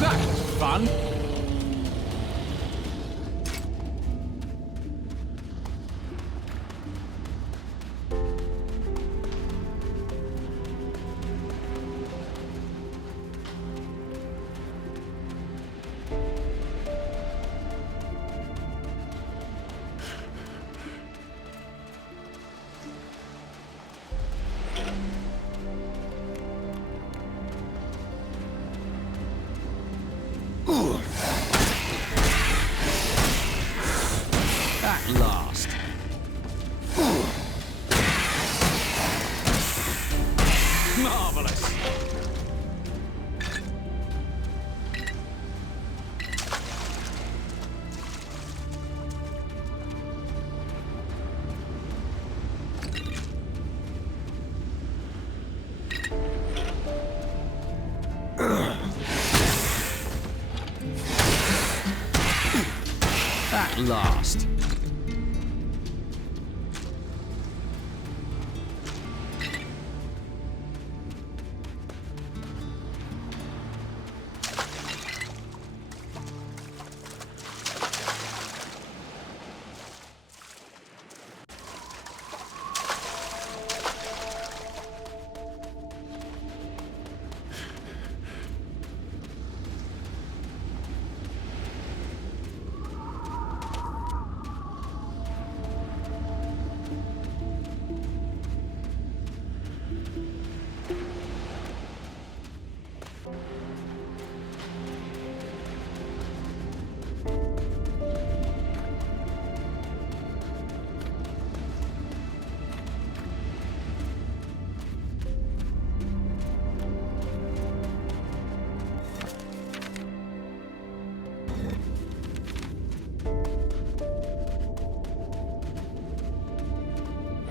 That was fun. At last. Marvelous. At last.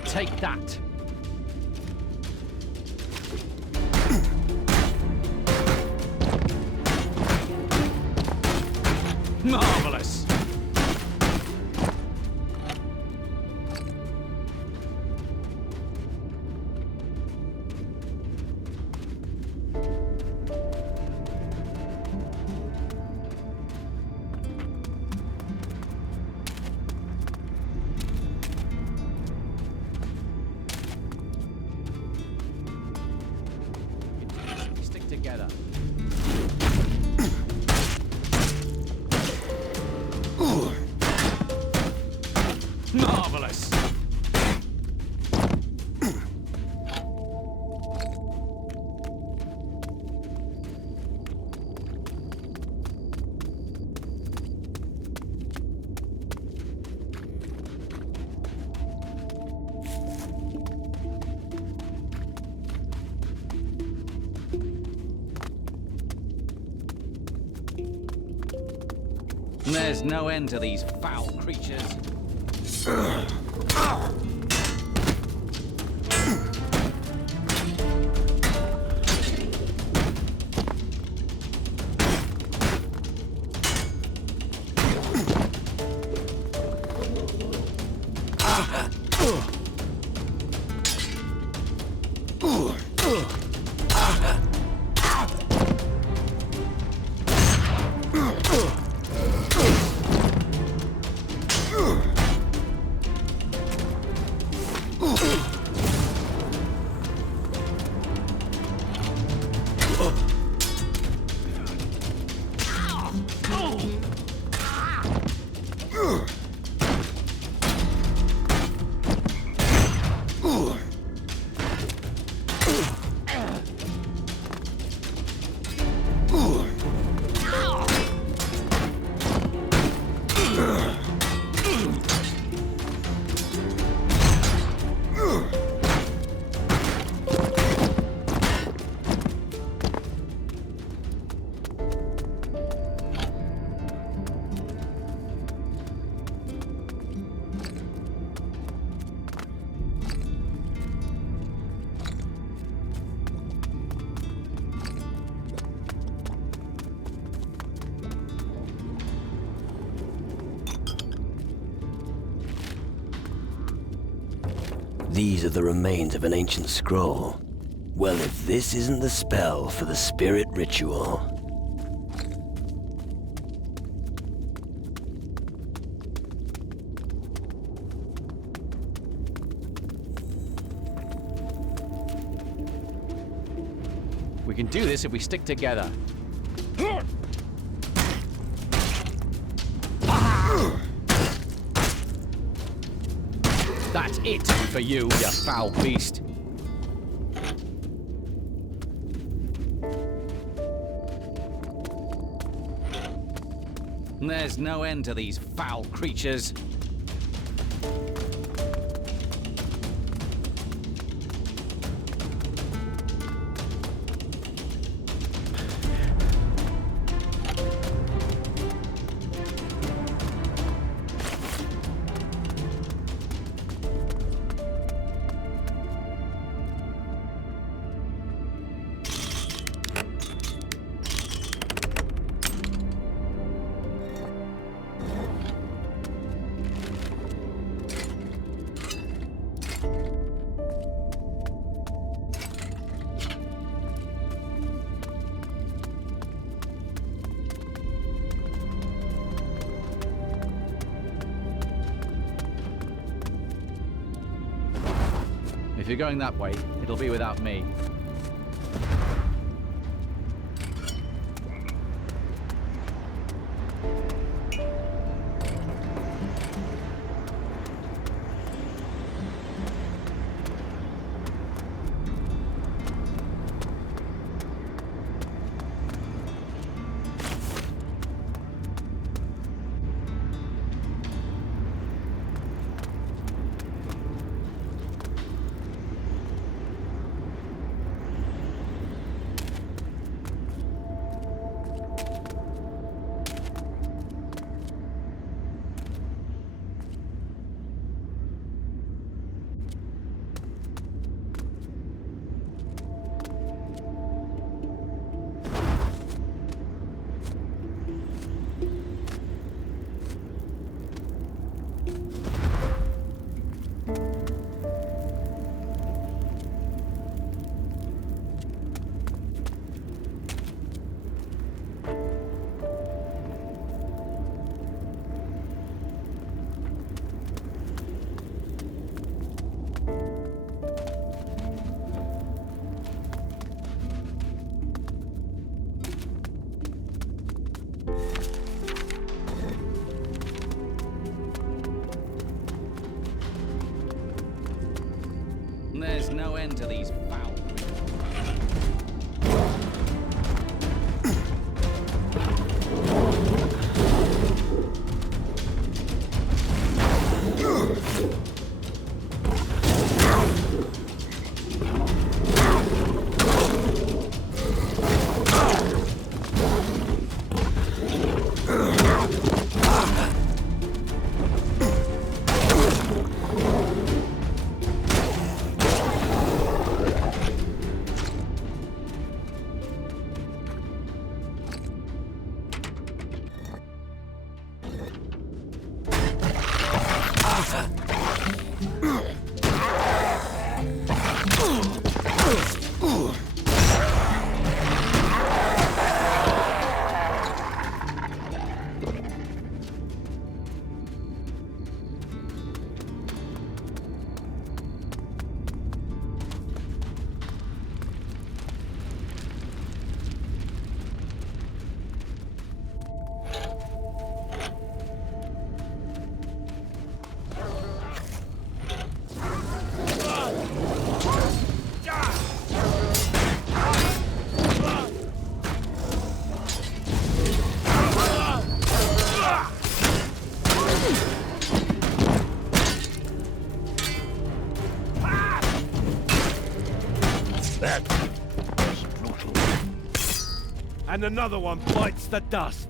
Take that. Marvelous. Stick together. Marvelous. There's no end to these foul creatures. These are the remains of an ancient scroll. Well, if this isn't the spell for the spirit ritual. We can do this if we stick together. That's it for you, you foul beast. There's no end to these foul creatures. If you're going that way, it'll be without me. There's no end to these foul. And another one bites the dust.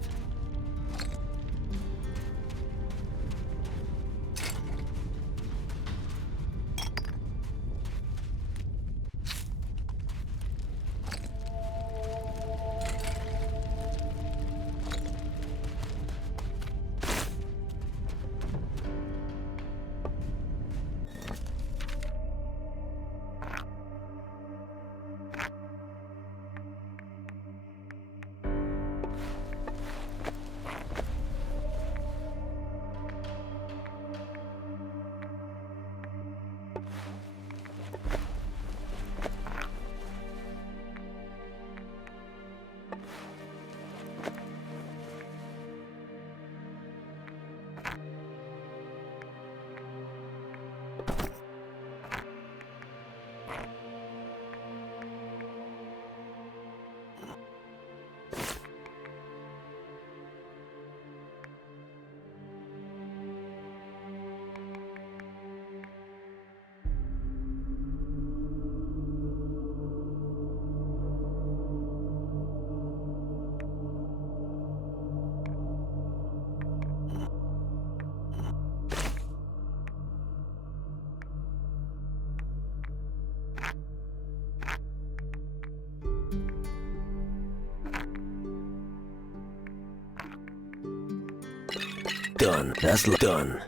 Done. That's done.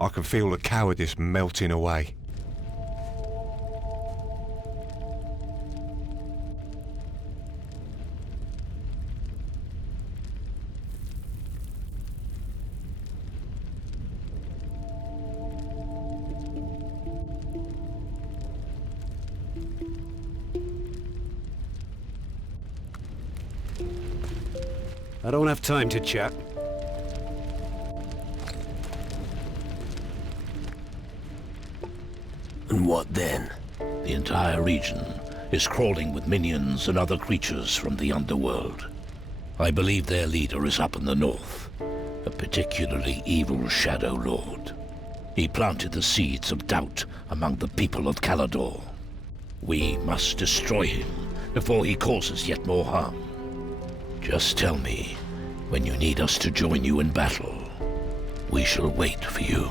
I can feel the cowardice melting away. I don't have time to chat. And what then? The entire region is crawling with minions and other creatures from the Underworld. I believe their leader is up in the north, a particularly evil Shadow Lord. He planted the seeds of doubt among the people of Calador. We must destroy him before he causes yet more harm. Just tell me when you need us to join you in battle. We shall wait for you.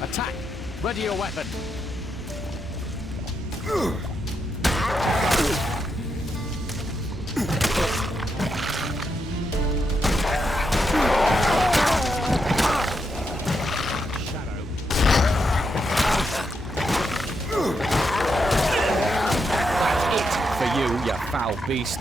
Attack! Ready your weapon! You foul beast.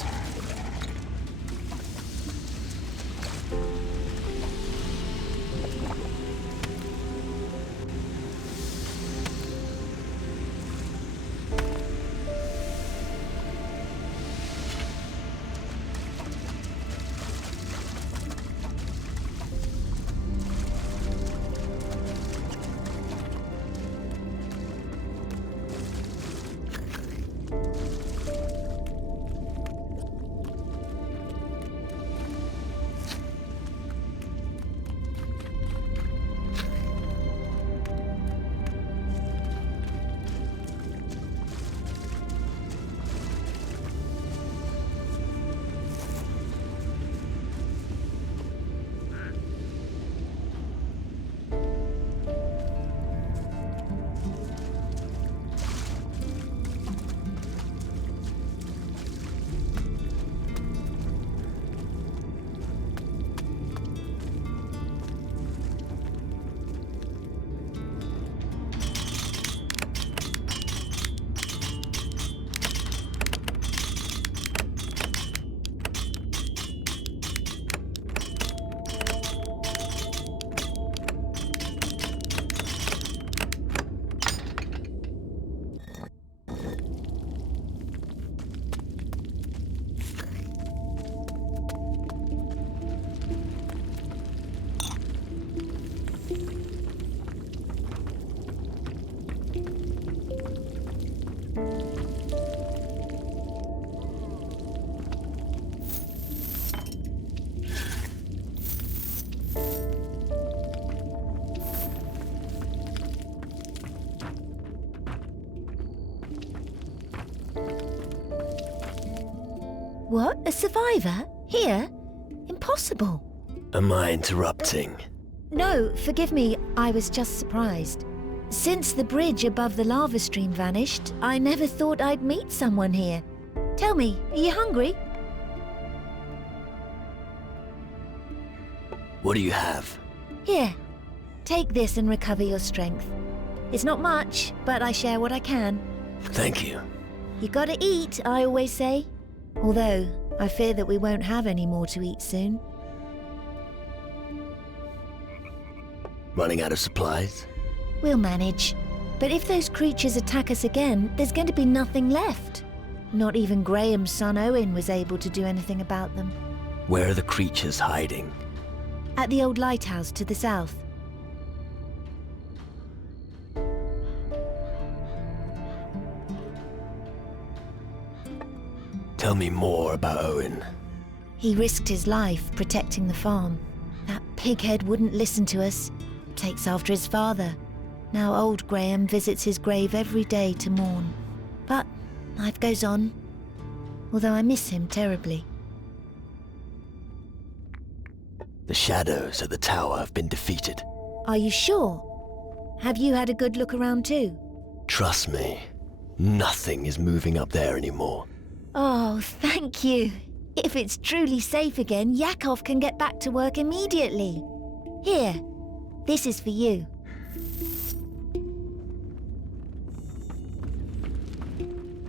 What? A survivor? Here? Impossible. Am I interrupting? No, forgive me, I was just surprised. Since the bridge above the lava stream vanished, I never thought I'd meet someone here. Tell me, are you hungry? What do you have? Here, take this and recover your strength. It's not much, but I share what I can. Thank you. You gotta eat, I always say. Although, I fear that we won't have any more to eat soon. Running out of supplies? We'll manage. But if those creatures attack us again, there's going to be nothing left. Not even Graham's son Owen was able to do anything about them. Where are the creatures hiding? At the old lighthouse to the south. Tell me more about Owen. He risked his life protecting the farm. That pighead wouldn't listen to us. Takes after his father. Now old Graham visits his grave every day to mourn. But life goes on. Although I miss him terribly. The shadows at the tower have been defeated. Are you sure? Have you had a good look around too? Trust me, nothing is moving up there anymore. Oh, thank you. If it's truly safe again, Yakov can get back to work immediately. Here, this is for you.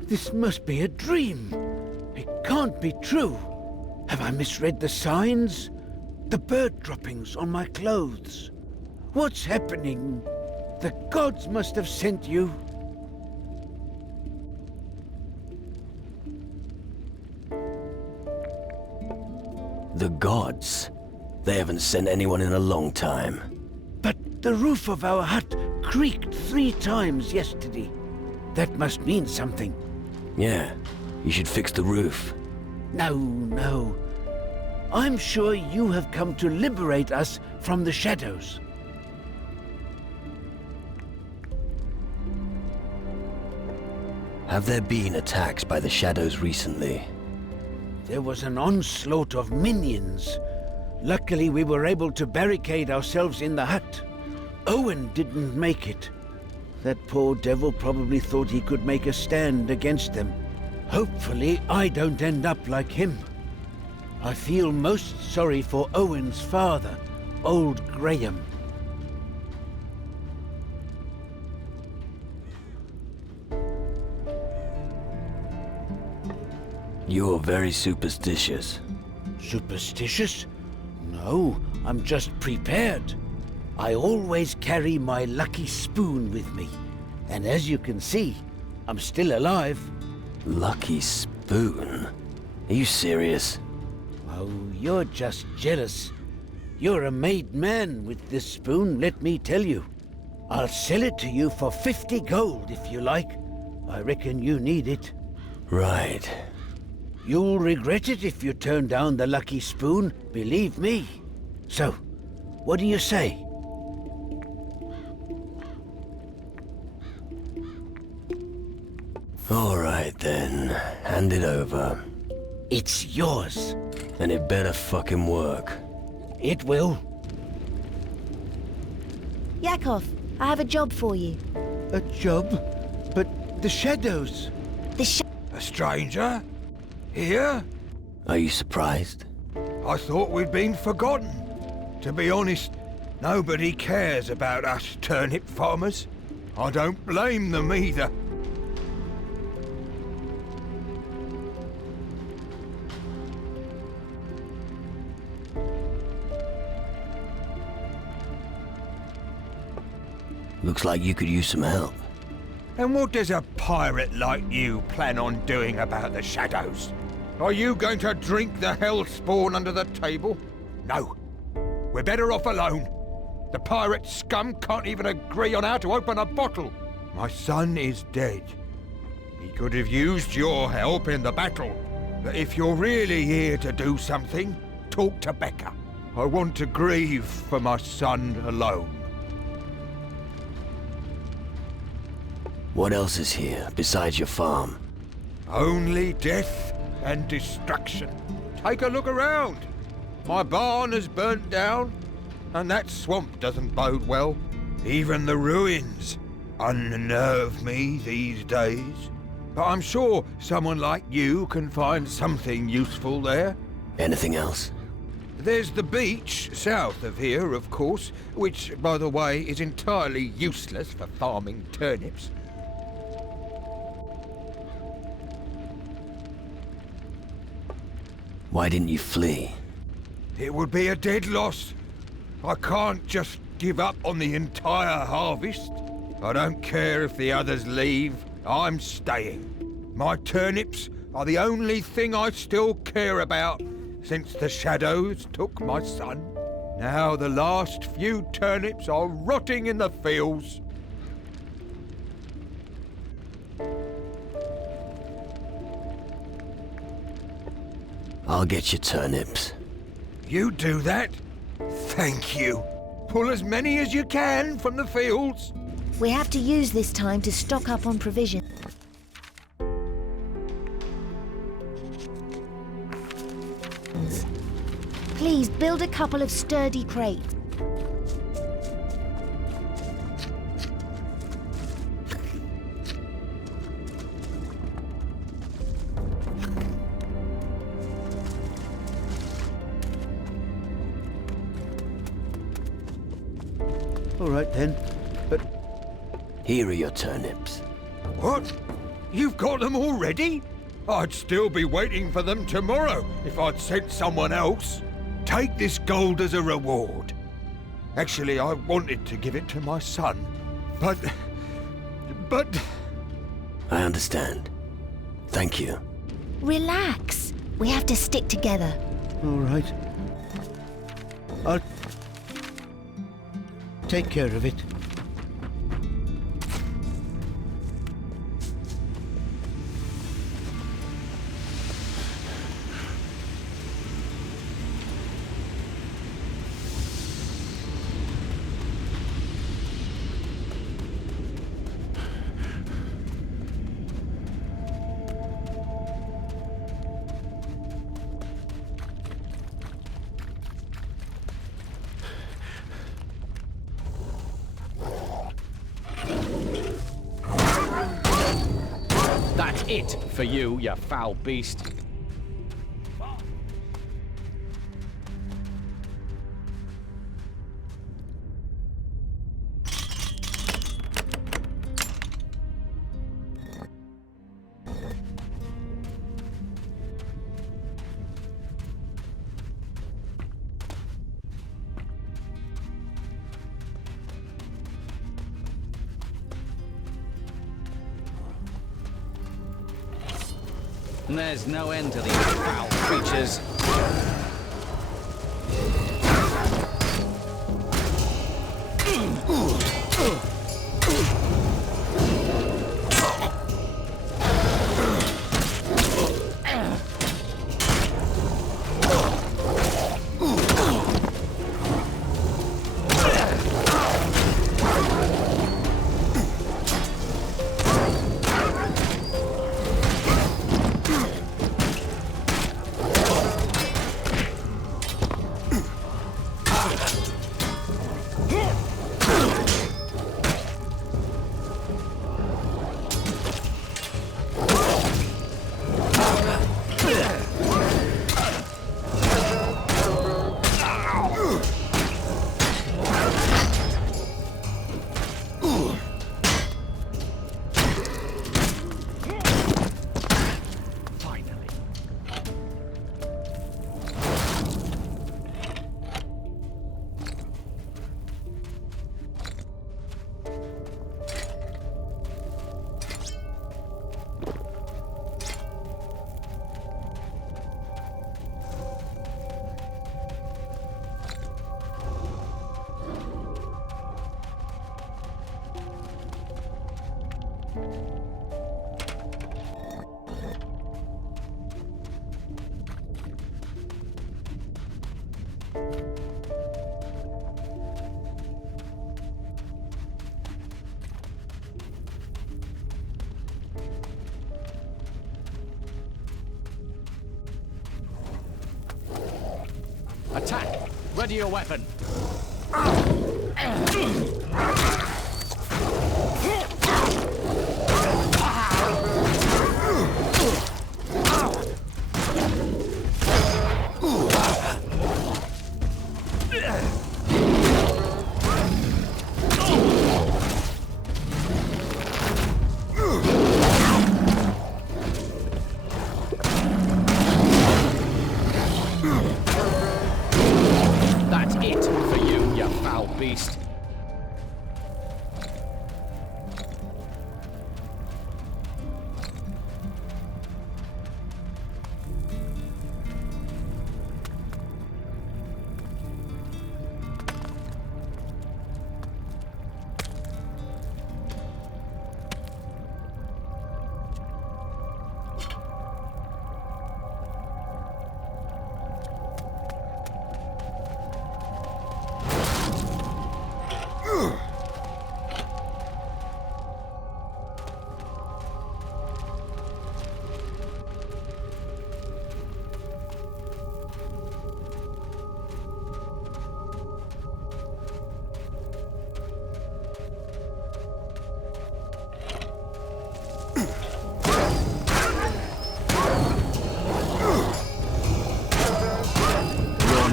This must be a dream. It can't be true. Have I misread the signs? The bird droppings on my clothes. What's happening? The gods must have sent you. The gods? They haven't sent anyone in a long time. But the roof of our hut creaked 3 times yesterday. That must mean something. Yeah, you should fix the roof. No. I'm sure you have come to liberate us from the shadows. Have there been attacks by the shadows recently? There was an onslaught of minions. Luckily, we were able to barricade ourselves in the hut. Owen didn't make it. That poor devil probably thought he could make a stand against them. Hopefully, I don't end up like him. I feel most sorry for Owen's father, old Graham. You're very superstitious. Superstitious? No, I'm just prepared. I always carry my lucky spoon with me. And as you can see, I'm still alive. Lucky spoon? Are you serious? Oh, you're just jealous. You're a made man with this spoon, let me tell you. I'll sell it to you for 50 gold if you like. I reckon you need it. Right. You'll regret it if you turn down the lucky spoon, believe me. So, what do you say? All right then, hand it over. It's yours. And it better fucking work. It will. Yakov, I have a job for you. A job? But the shadows. A stranger? Here? Are you surprised? I thought we'd been forgotten. To be honest, nobody cares about us turnip farmers. I don't blame them either. Looks like you could use some help. And what does a pirate like you plan on doing about the shadows? Are you going to drink the hell spawn under the table? No. We're better off alone. The pirate scum can't even agree on how to open a bottle. My son is dead. He could have used your help in the battle. But if you're really here to do something, talk to Becca. I want to grieve for my son alone. What else is here, besides your farm? Only death and destruction. Take a look around. My barn has burnt down, and that swamp doesn't bode well. Even the ruins unnerve me these days. But I'm sure someone like you can find something useful there. Anything else? There's the beach south of here, of course, which, by the way, is entirely useless for farming turnips. Why didn't you flee? It would be a dead loss. I can't just give up on the entire harvest. I don't care if the others leave, I'm staying. My turnips are the only thing I still care about since the shadows took my son. Now the last few turnips are rotting in the fields. I'll get you turnips. You do that? Thank you. Pull as many as you can from the fields. We have to use this time to stock up on provisions. Please build a couple of sturdy crates. All right then, but... Here are your turnips. What? You've got them already? I'd still be waiting for them tomorrow if I'd sent someone else. Take this gold as a reward. Actually, I wanted to give it to my son, but... I understand. Thank you. Relax. We have to stick together. All right. I'll take care of it. it for you, you foul beast. There's no end to these foul creatures. Attack! Ready your weapon! That's it for you, you foul beast.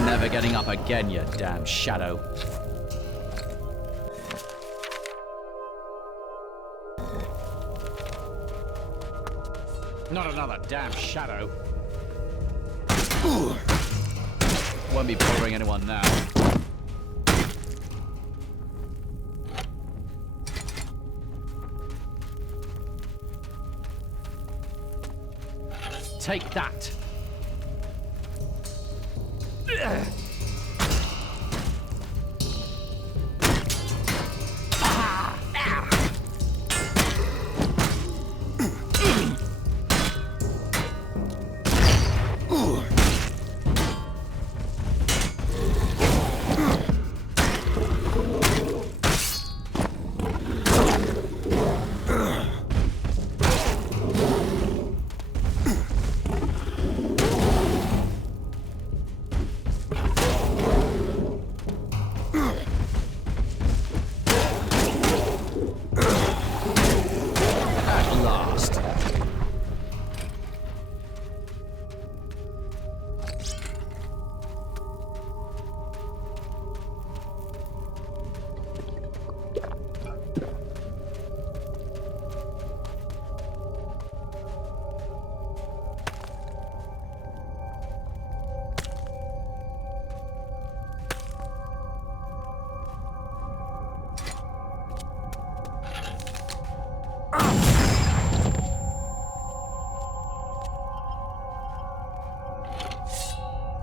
Never getting up again, you damn shadow. Not another damn shadow. Won't be bothering anyone now. Take that.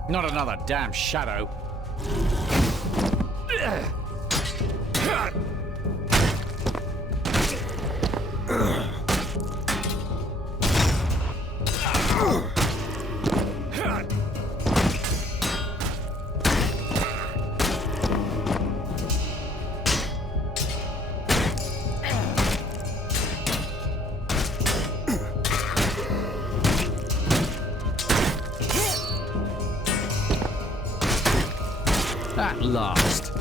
Not another damn shadow. At last.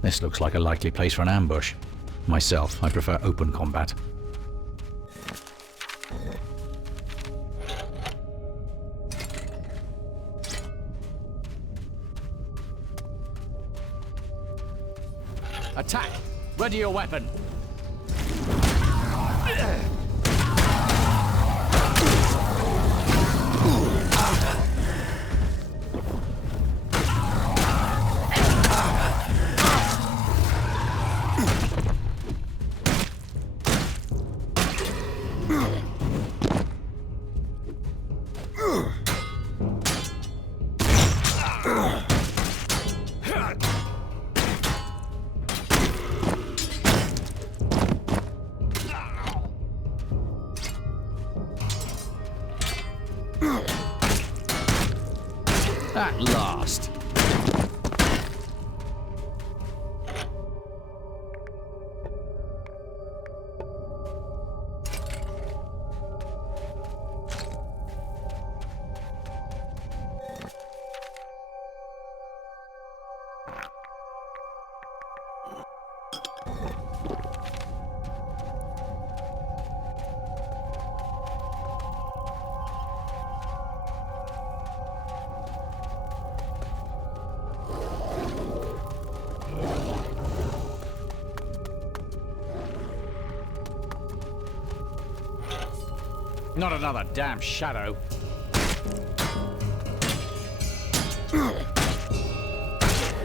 This looks like a likely place for an ambush. Myself, I prefer open combat. Attack! Ready your weapon! At last. Not another damn shadow.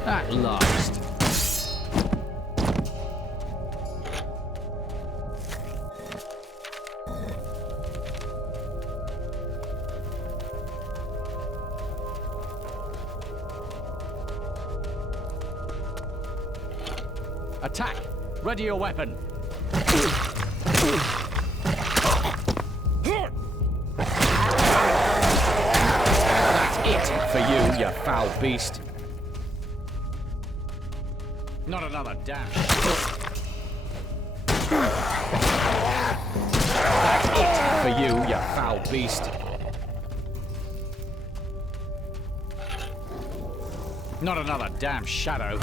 At last. Attack! Ready your weapon! For you, you foul beast. Not another damn That's it for you, you foul beast. Not another damn shadow.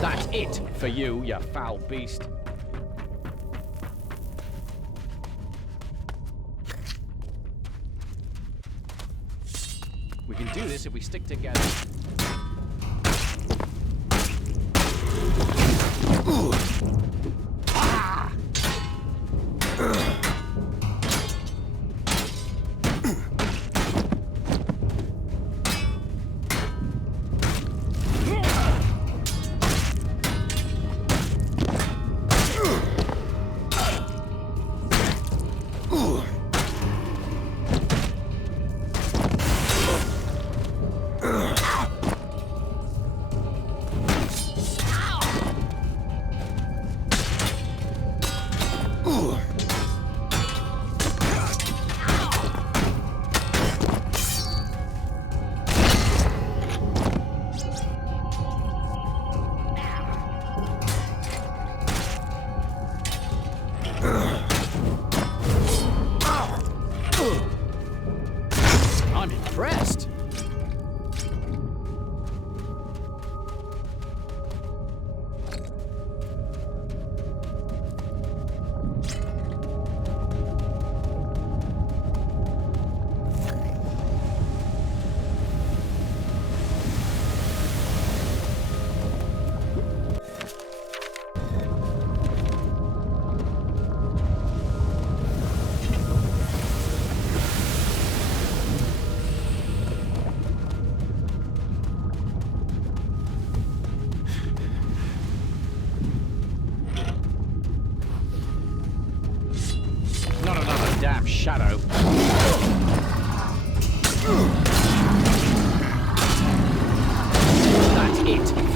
That's it for you, you foul beast. We can do this if we stick together.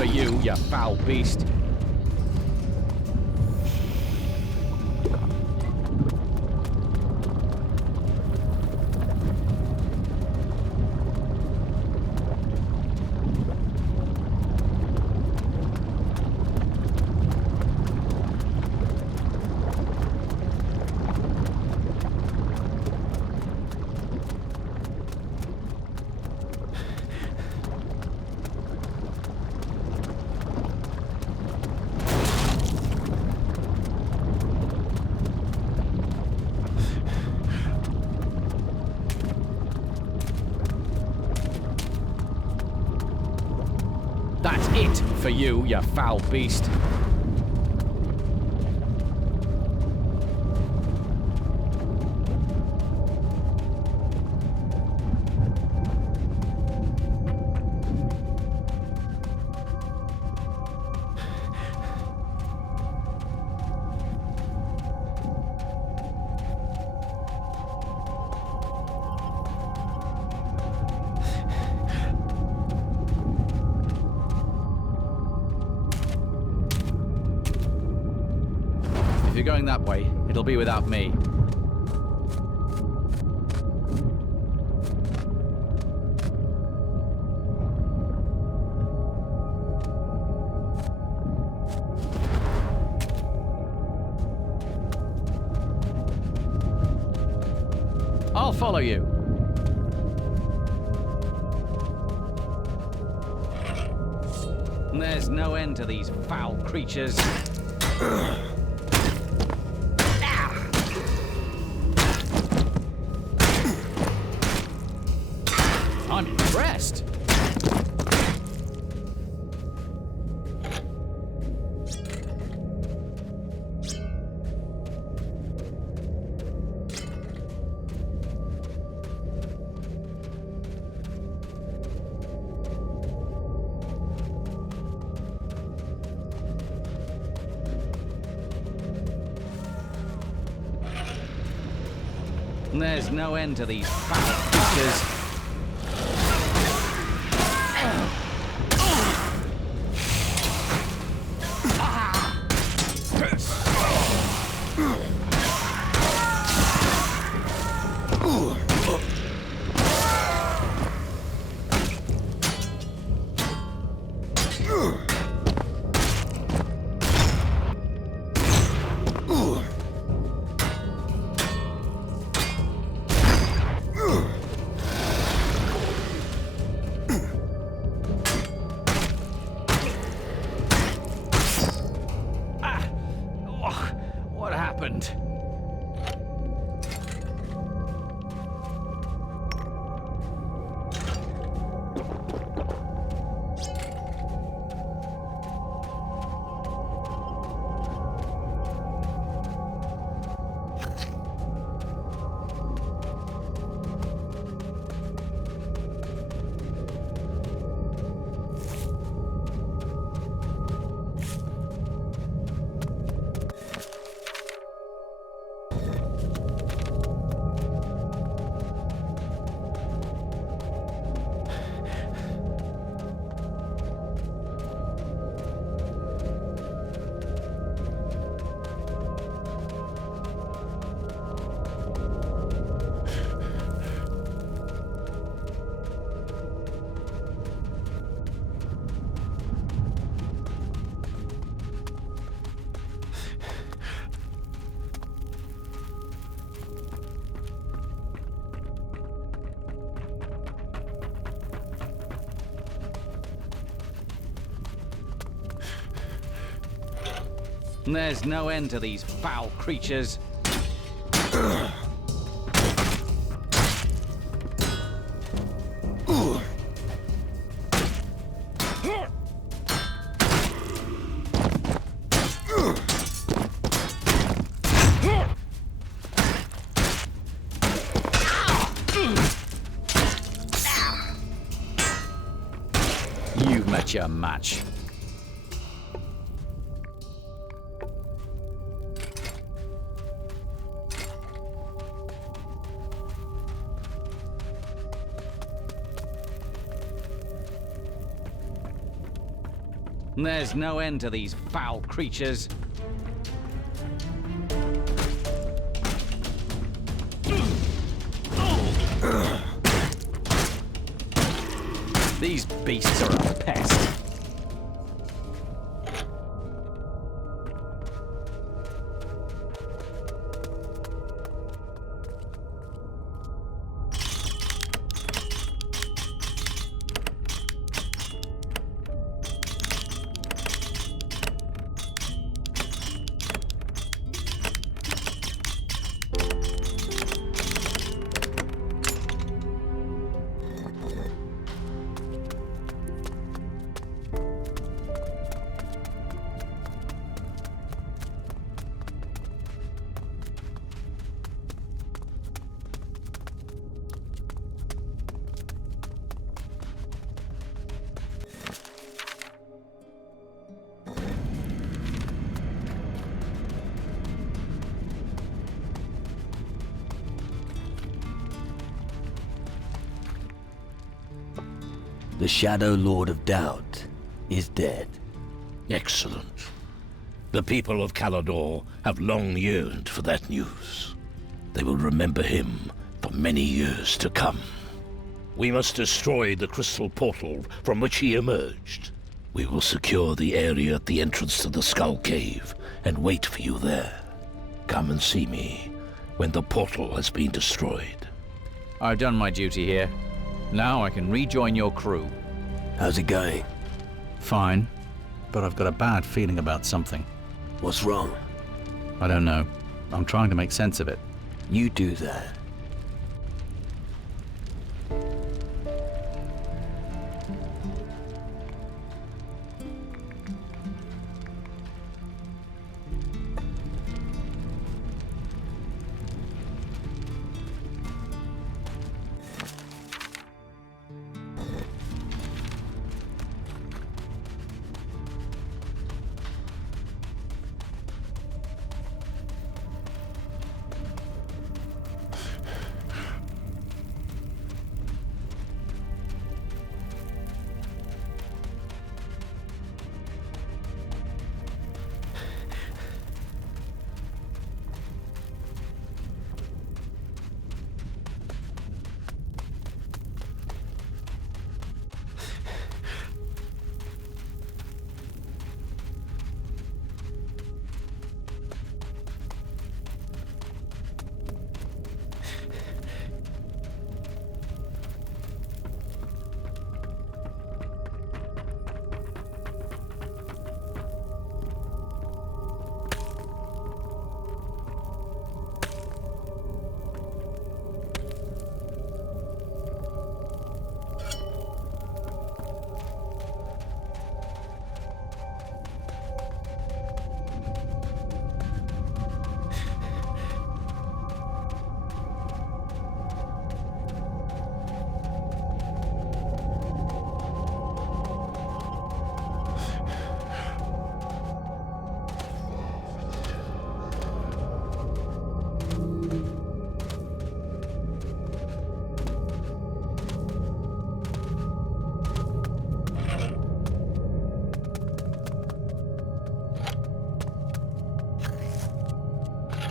you, you foul beast. That's it for you, you foul beast. If you're going that way, it'll be without me. I'll follow you. There's no end to these foul creatures. I'm impressed. There's no end to these foul creatures. What happened? There's no end to these foul creatures. You've met your match. There's no end to these foul creatures. These beasts are a pest. The Shadow Lord of Doubt is dead. Excellent. The people of Calador have long yearned for that news. They will remember him for many years to come. We must destroy the crystal portal from which he emerged. We will secure the area at the entrance to the Skull Cave and wait for you there. Come and see me when the portal has been destroyed. I've done my duty here. Now I can rejoin your crew. How's it going? Fine, but I've got a bad feeling about something. What's wrong? I don't know. I'm trying to make sense of it. You do that.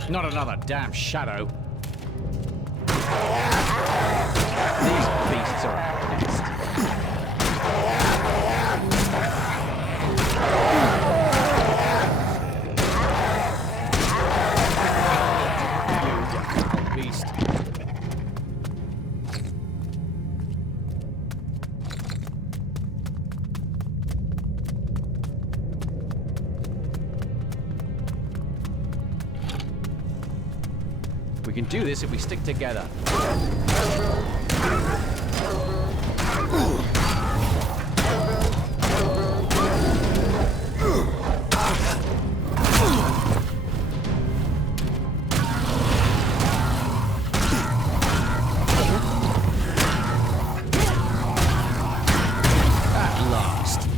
Not another damn shadow. These beasts are a pest. You foul beast. We can do this if we stick together. At last.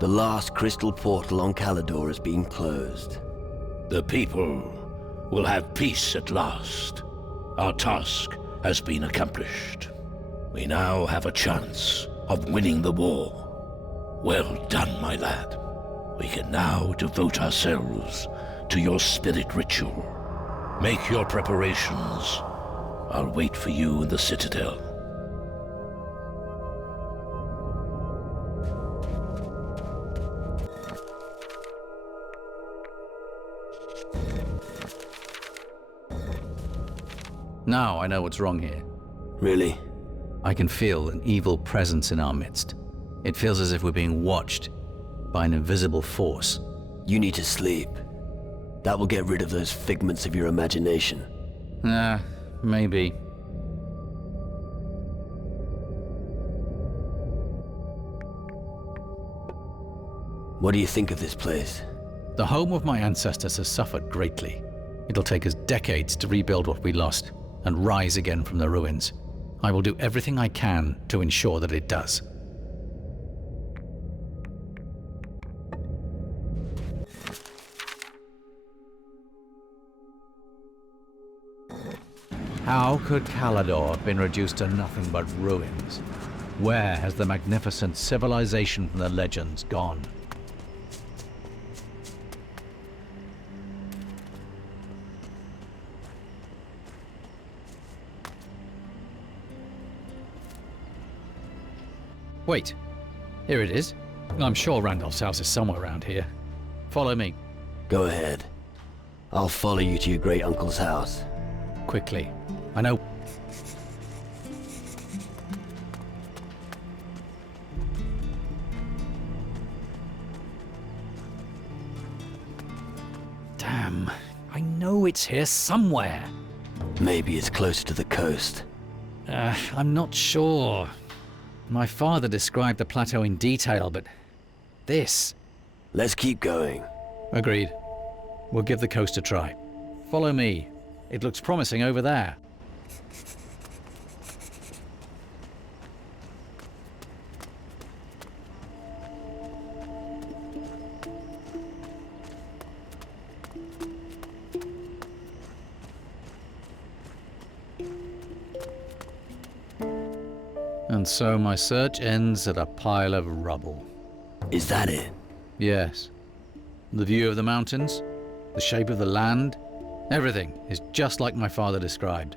The last crystal portal on Calador has been closed. The people will have peace at last. Our task has been accomplished. We now have a chance of winning the war. Well done, my lad. We can now devote ourselves to your spirit ritual. Make your preparations. I'll wait for you in the Citadel. Now I know what's wrong here. Really? I can feel an evil presence in our midst. It feels as if we're being watched by an invisible force. You need to sleep. That will get rid of those figments of your imagination. Maybe. What do you think of this place? The home of my ancestors has suffered greatly. It'll take us decades to rebuild what we lost and rise again from the ruins. I will do everything I can to ensure that it does. How could Calador have been reduced to nothing but ruins? Where has the magnificent civilization from the legends gone? Wait, here it is. I'm sure Randolph's house is somewhere around here. Follow me. Go ahead. I'll follow you to your great uncle's house. Quickly. I know. Damn. I know it's here somewhere. Maybe it's closer to the coast. I'm not sure. My father described the plateau in detail, but this... Let's keep going. Agreed. We'll give the coast a try. Follow me. It looks promising over there. And so my search ends at a pile of rubble. Is that it? Yes. The view of the mountains, the shape of the land, everything is just like my father described.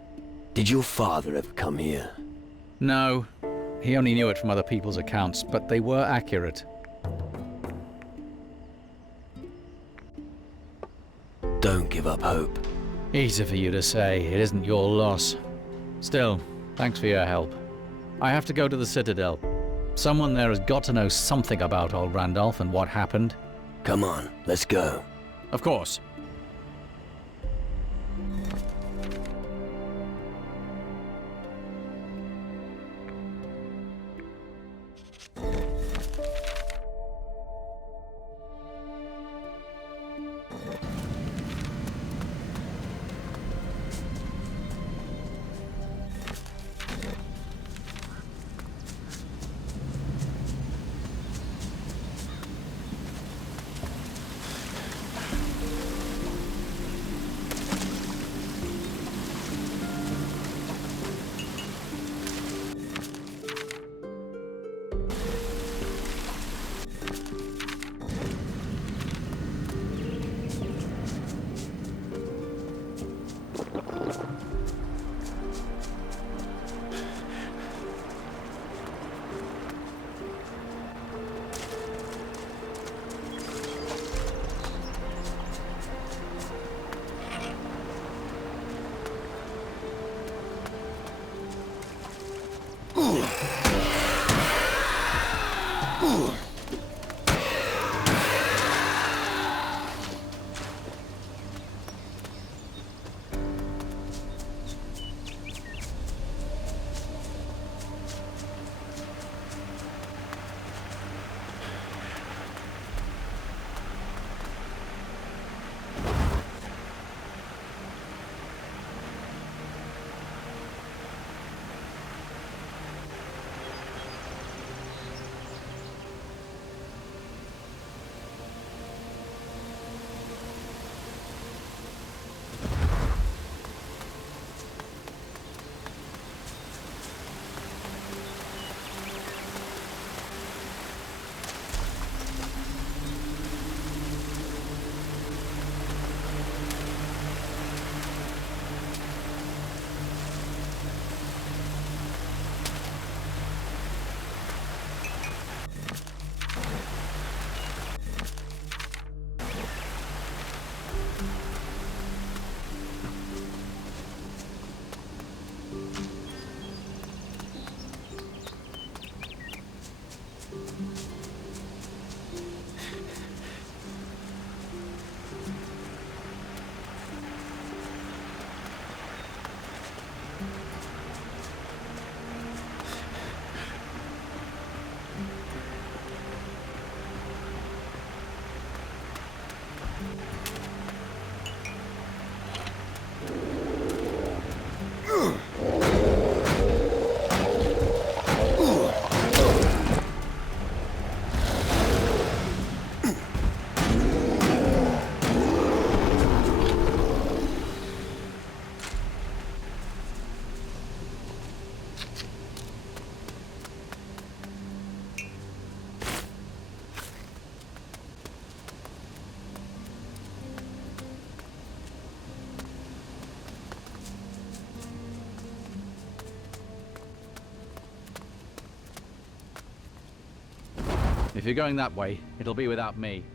Did your father ever come here? No. He only knew it from other people's accounts, but they were accurate. Don't give up hope. Easy for you to say. It isn't your loss. Still, thanks for your help. I have to go to the Citadel. Someone there has got to know something about old Randolph and what happened. Come on, let's go. Of course. If you're going that way, it'll be without me.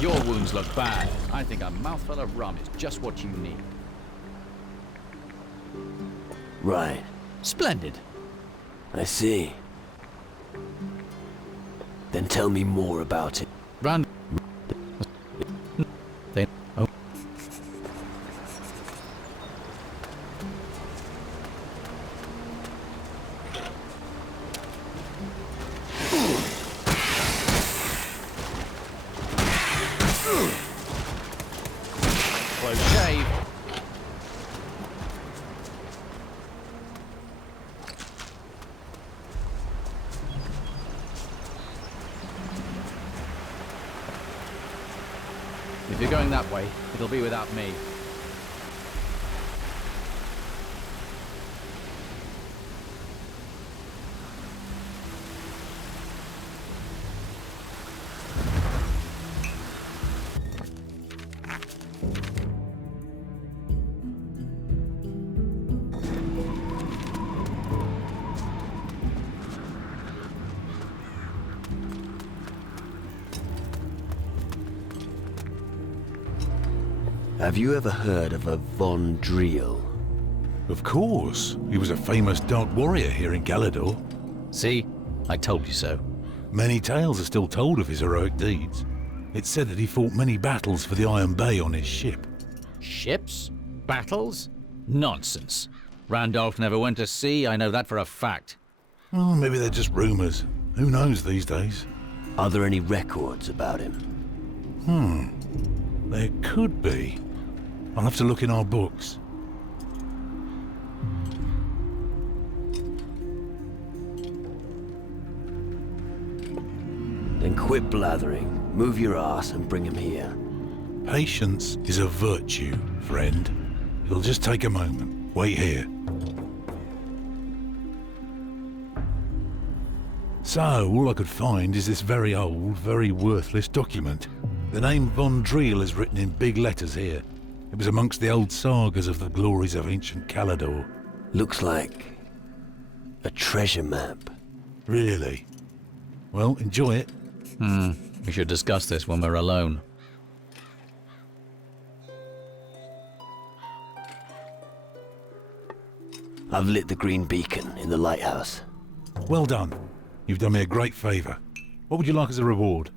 Your wounds look bad. I think a mouthful of rum is just what you need. Right. Splendid. I see. Then tell me more about it. Run. Then. Oh. Close shave. If you're going that way, it'll be without me. Have you ever heard of a Von Driel? Of course. He was a famous dark warrior here in Calador. See? I told you so. Many tales are still told of his heroic deeds. It's said that he fought many battles for the Iron Bay on his ship. Ships? Battles? Nonsense. Randolph never went to sea, I know that for a fact. Oh, maybe they're just rumors. Who knows these days? Are there any records about him? There could be. I'll have to look in our books. Then quit blathering, move your ass and bring him here. Patience is a virtue, friend. It'll just take a moment. Wait here. So, all I could find is this very old, very worthless document. The name Von Driel is written in big letters here. It was amongst the old sagas of the glories of ancient Calador. Looks like a treasure map. Really? Well, enjoy it. We should discuss this when we're alone. I've lit the green beacon in the lighthouse. Well done. You've done me a great favour. What would you like as a reward?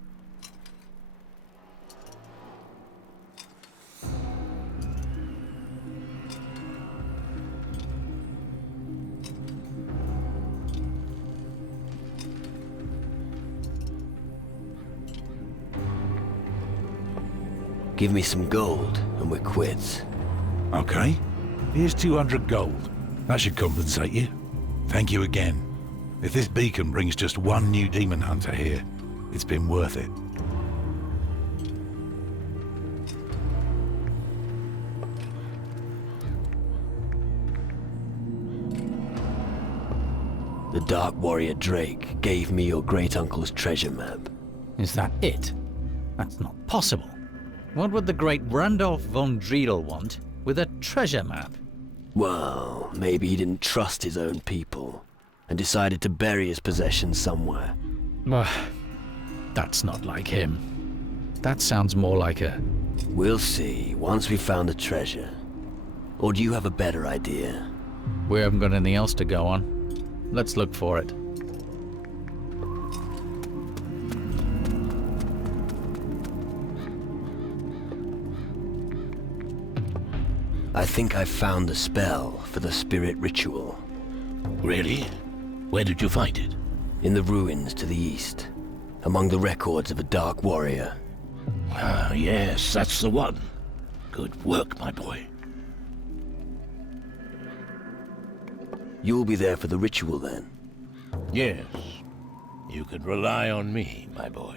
Give me some gold, and we're quits. Okay. Here's 200 gold. That should compensate you. Thank you again. If this beacon brings just one new demon hunter here, it's been worth it. The Dark Warrior Drake gave me your great-uncle's treasure map. Is that it? That's not possible. What would the great Randolph von Driedel want with a treasure map? Well, maybe he didn't trust his own people and decided to bury his possessions somewhere. That's not like him. That sounds more like a... We'll see once we've found the treasure. Or do you have a better idea? We haven't got anything else to go on. Let's look for it. I think I've found the spell for the spirit ritual. Really? Where did you find it? In the ruins to the east, among the records of a dark warrior. Ah, yes, that's the one. Good work, my boy. You'll be there for the ritual then? Yes. You could rely on me, my boy.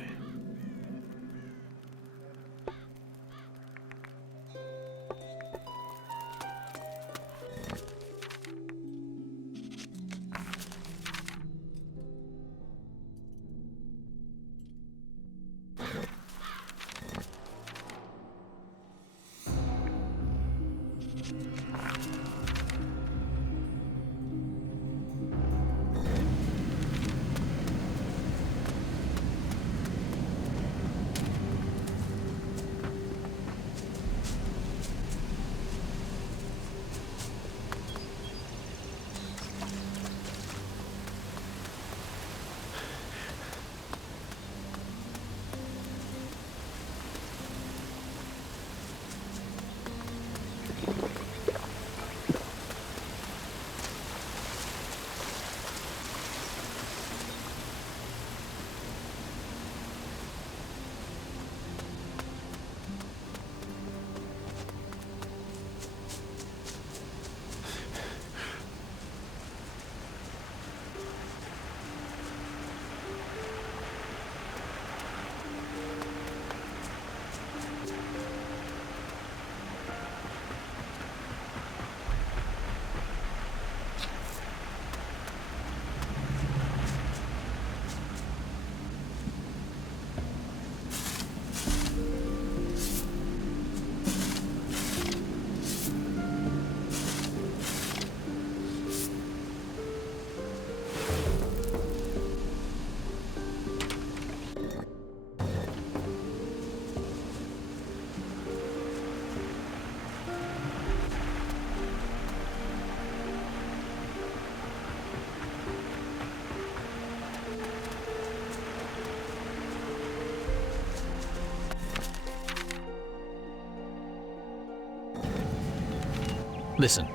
Listen,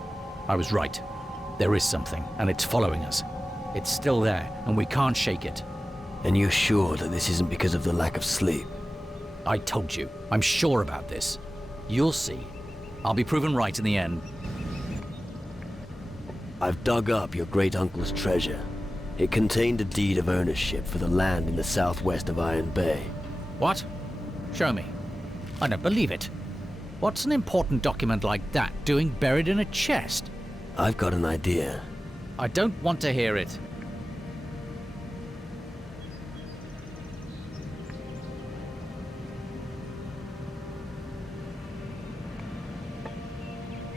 I was right. There is something, and it's following us. It's still there, and we can't shake it. And you're sure that this isn't because of the lack of sleep? I told you, I'm sure about this. You'll see. I'll be proven right in the end. I've dug up your great-uncle's treasure. It contained a deed of ownership for the land in the southwest of Iron Bay. What? Show me. I don't believe it. What's an important document like that doing buried in a chest? I've got an idea. I don't want to hear it.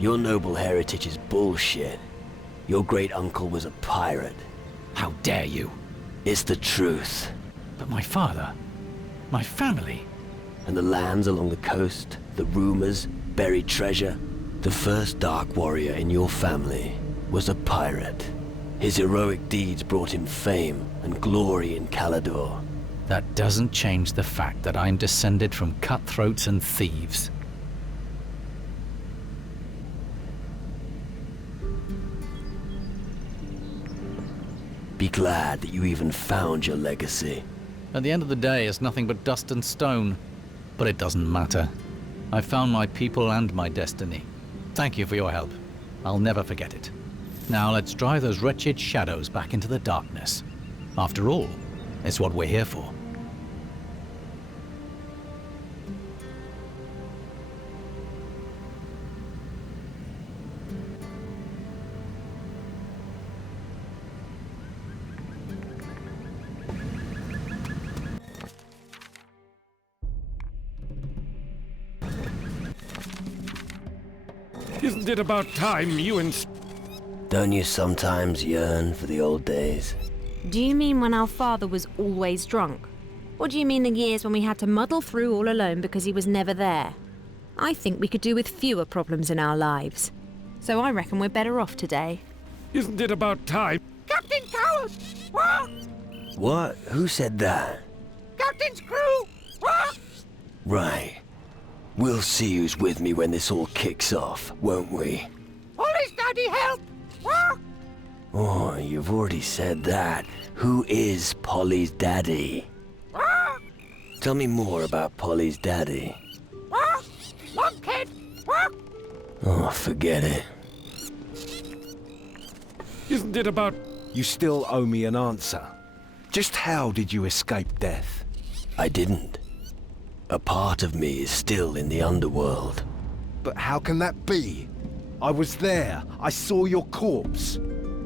Your noble heritage is bullshit. Your great-uncle was a pirate. How dare you? It's the truth. But my father, my family... And the lands along the coast, the rumors, buried treasure. The first dark warrior in your family was a pirate. His heroic deeds brought him fame and glory in Calador. That doesn't change the fact that I'm descended from cutthroats and thieves. Be glad that you even found your legacy. At the end of the day, it's nothing but dust and stone. But it doesn't matter. I found my people and my destiny. Thank you for your help. I'll never forget it. Now let's drive those wretched shadows back into the darkness. After all, it's what we're here for. Isn't it about time you Don't you sometimes yearn for the old days? Do you mean when our father was always drunk? Or do you mean the years when we had to muddle through all alone because he was never there? I think we could do with fewer problems in our lives. So I reckon we're better off today. Isn't it about time? Captain Coward! What? What? Who said that? Captain's crew! What? Right. We'll see who's with me when this all kicks off, won't we? Always daddy help! What? Oh, you've already said that. Who is Polly's daddy? What? Tell me more about Polly's daddy. What? Lunkhead! What? Oh, forget it. Isn't it about... You still owe me an answer. Just how did you escape death? I didn't. A part of me is still in the Underworld. But how can that be? I was there. I saw your corpse.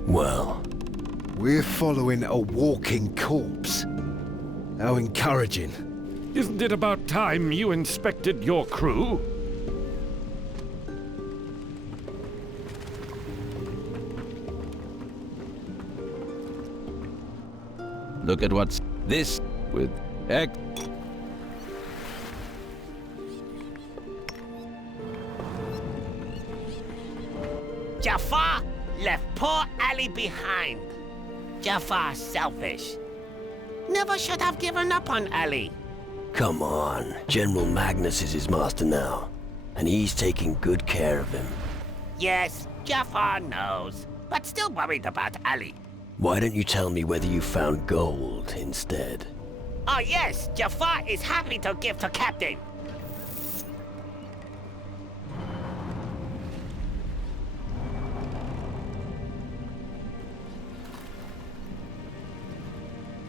Well... We're following a walking corpse. How encouraging. Isn't it about time you inspected your crew? Look at what's this with X. Jafar left poor Ali behind. Jafar selfish. Never should have given up on Ali. Come on. General Magnus is his master now. And he's taking good care of him. Yes, Jafar knows, but still worried about Ali. Why don't you tell me whether you found gold instead? Oh yes, Jafar is happy to give to Captain.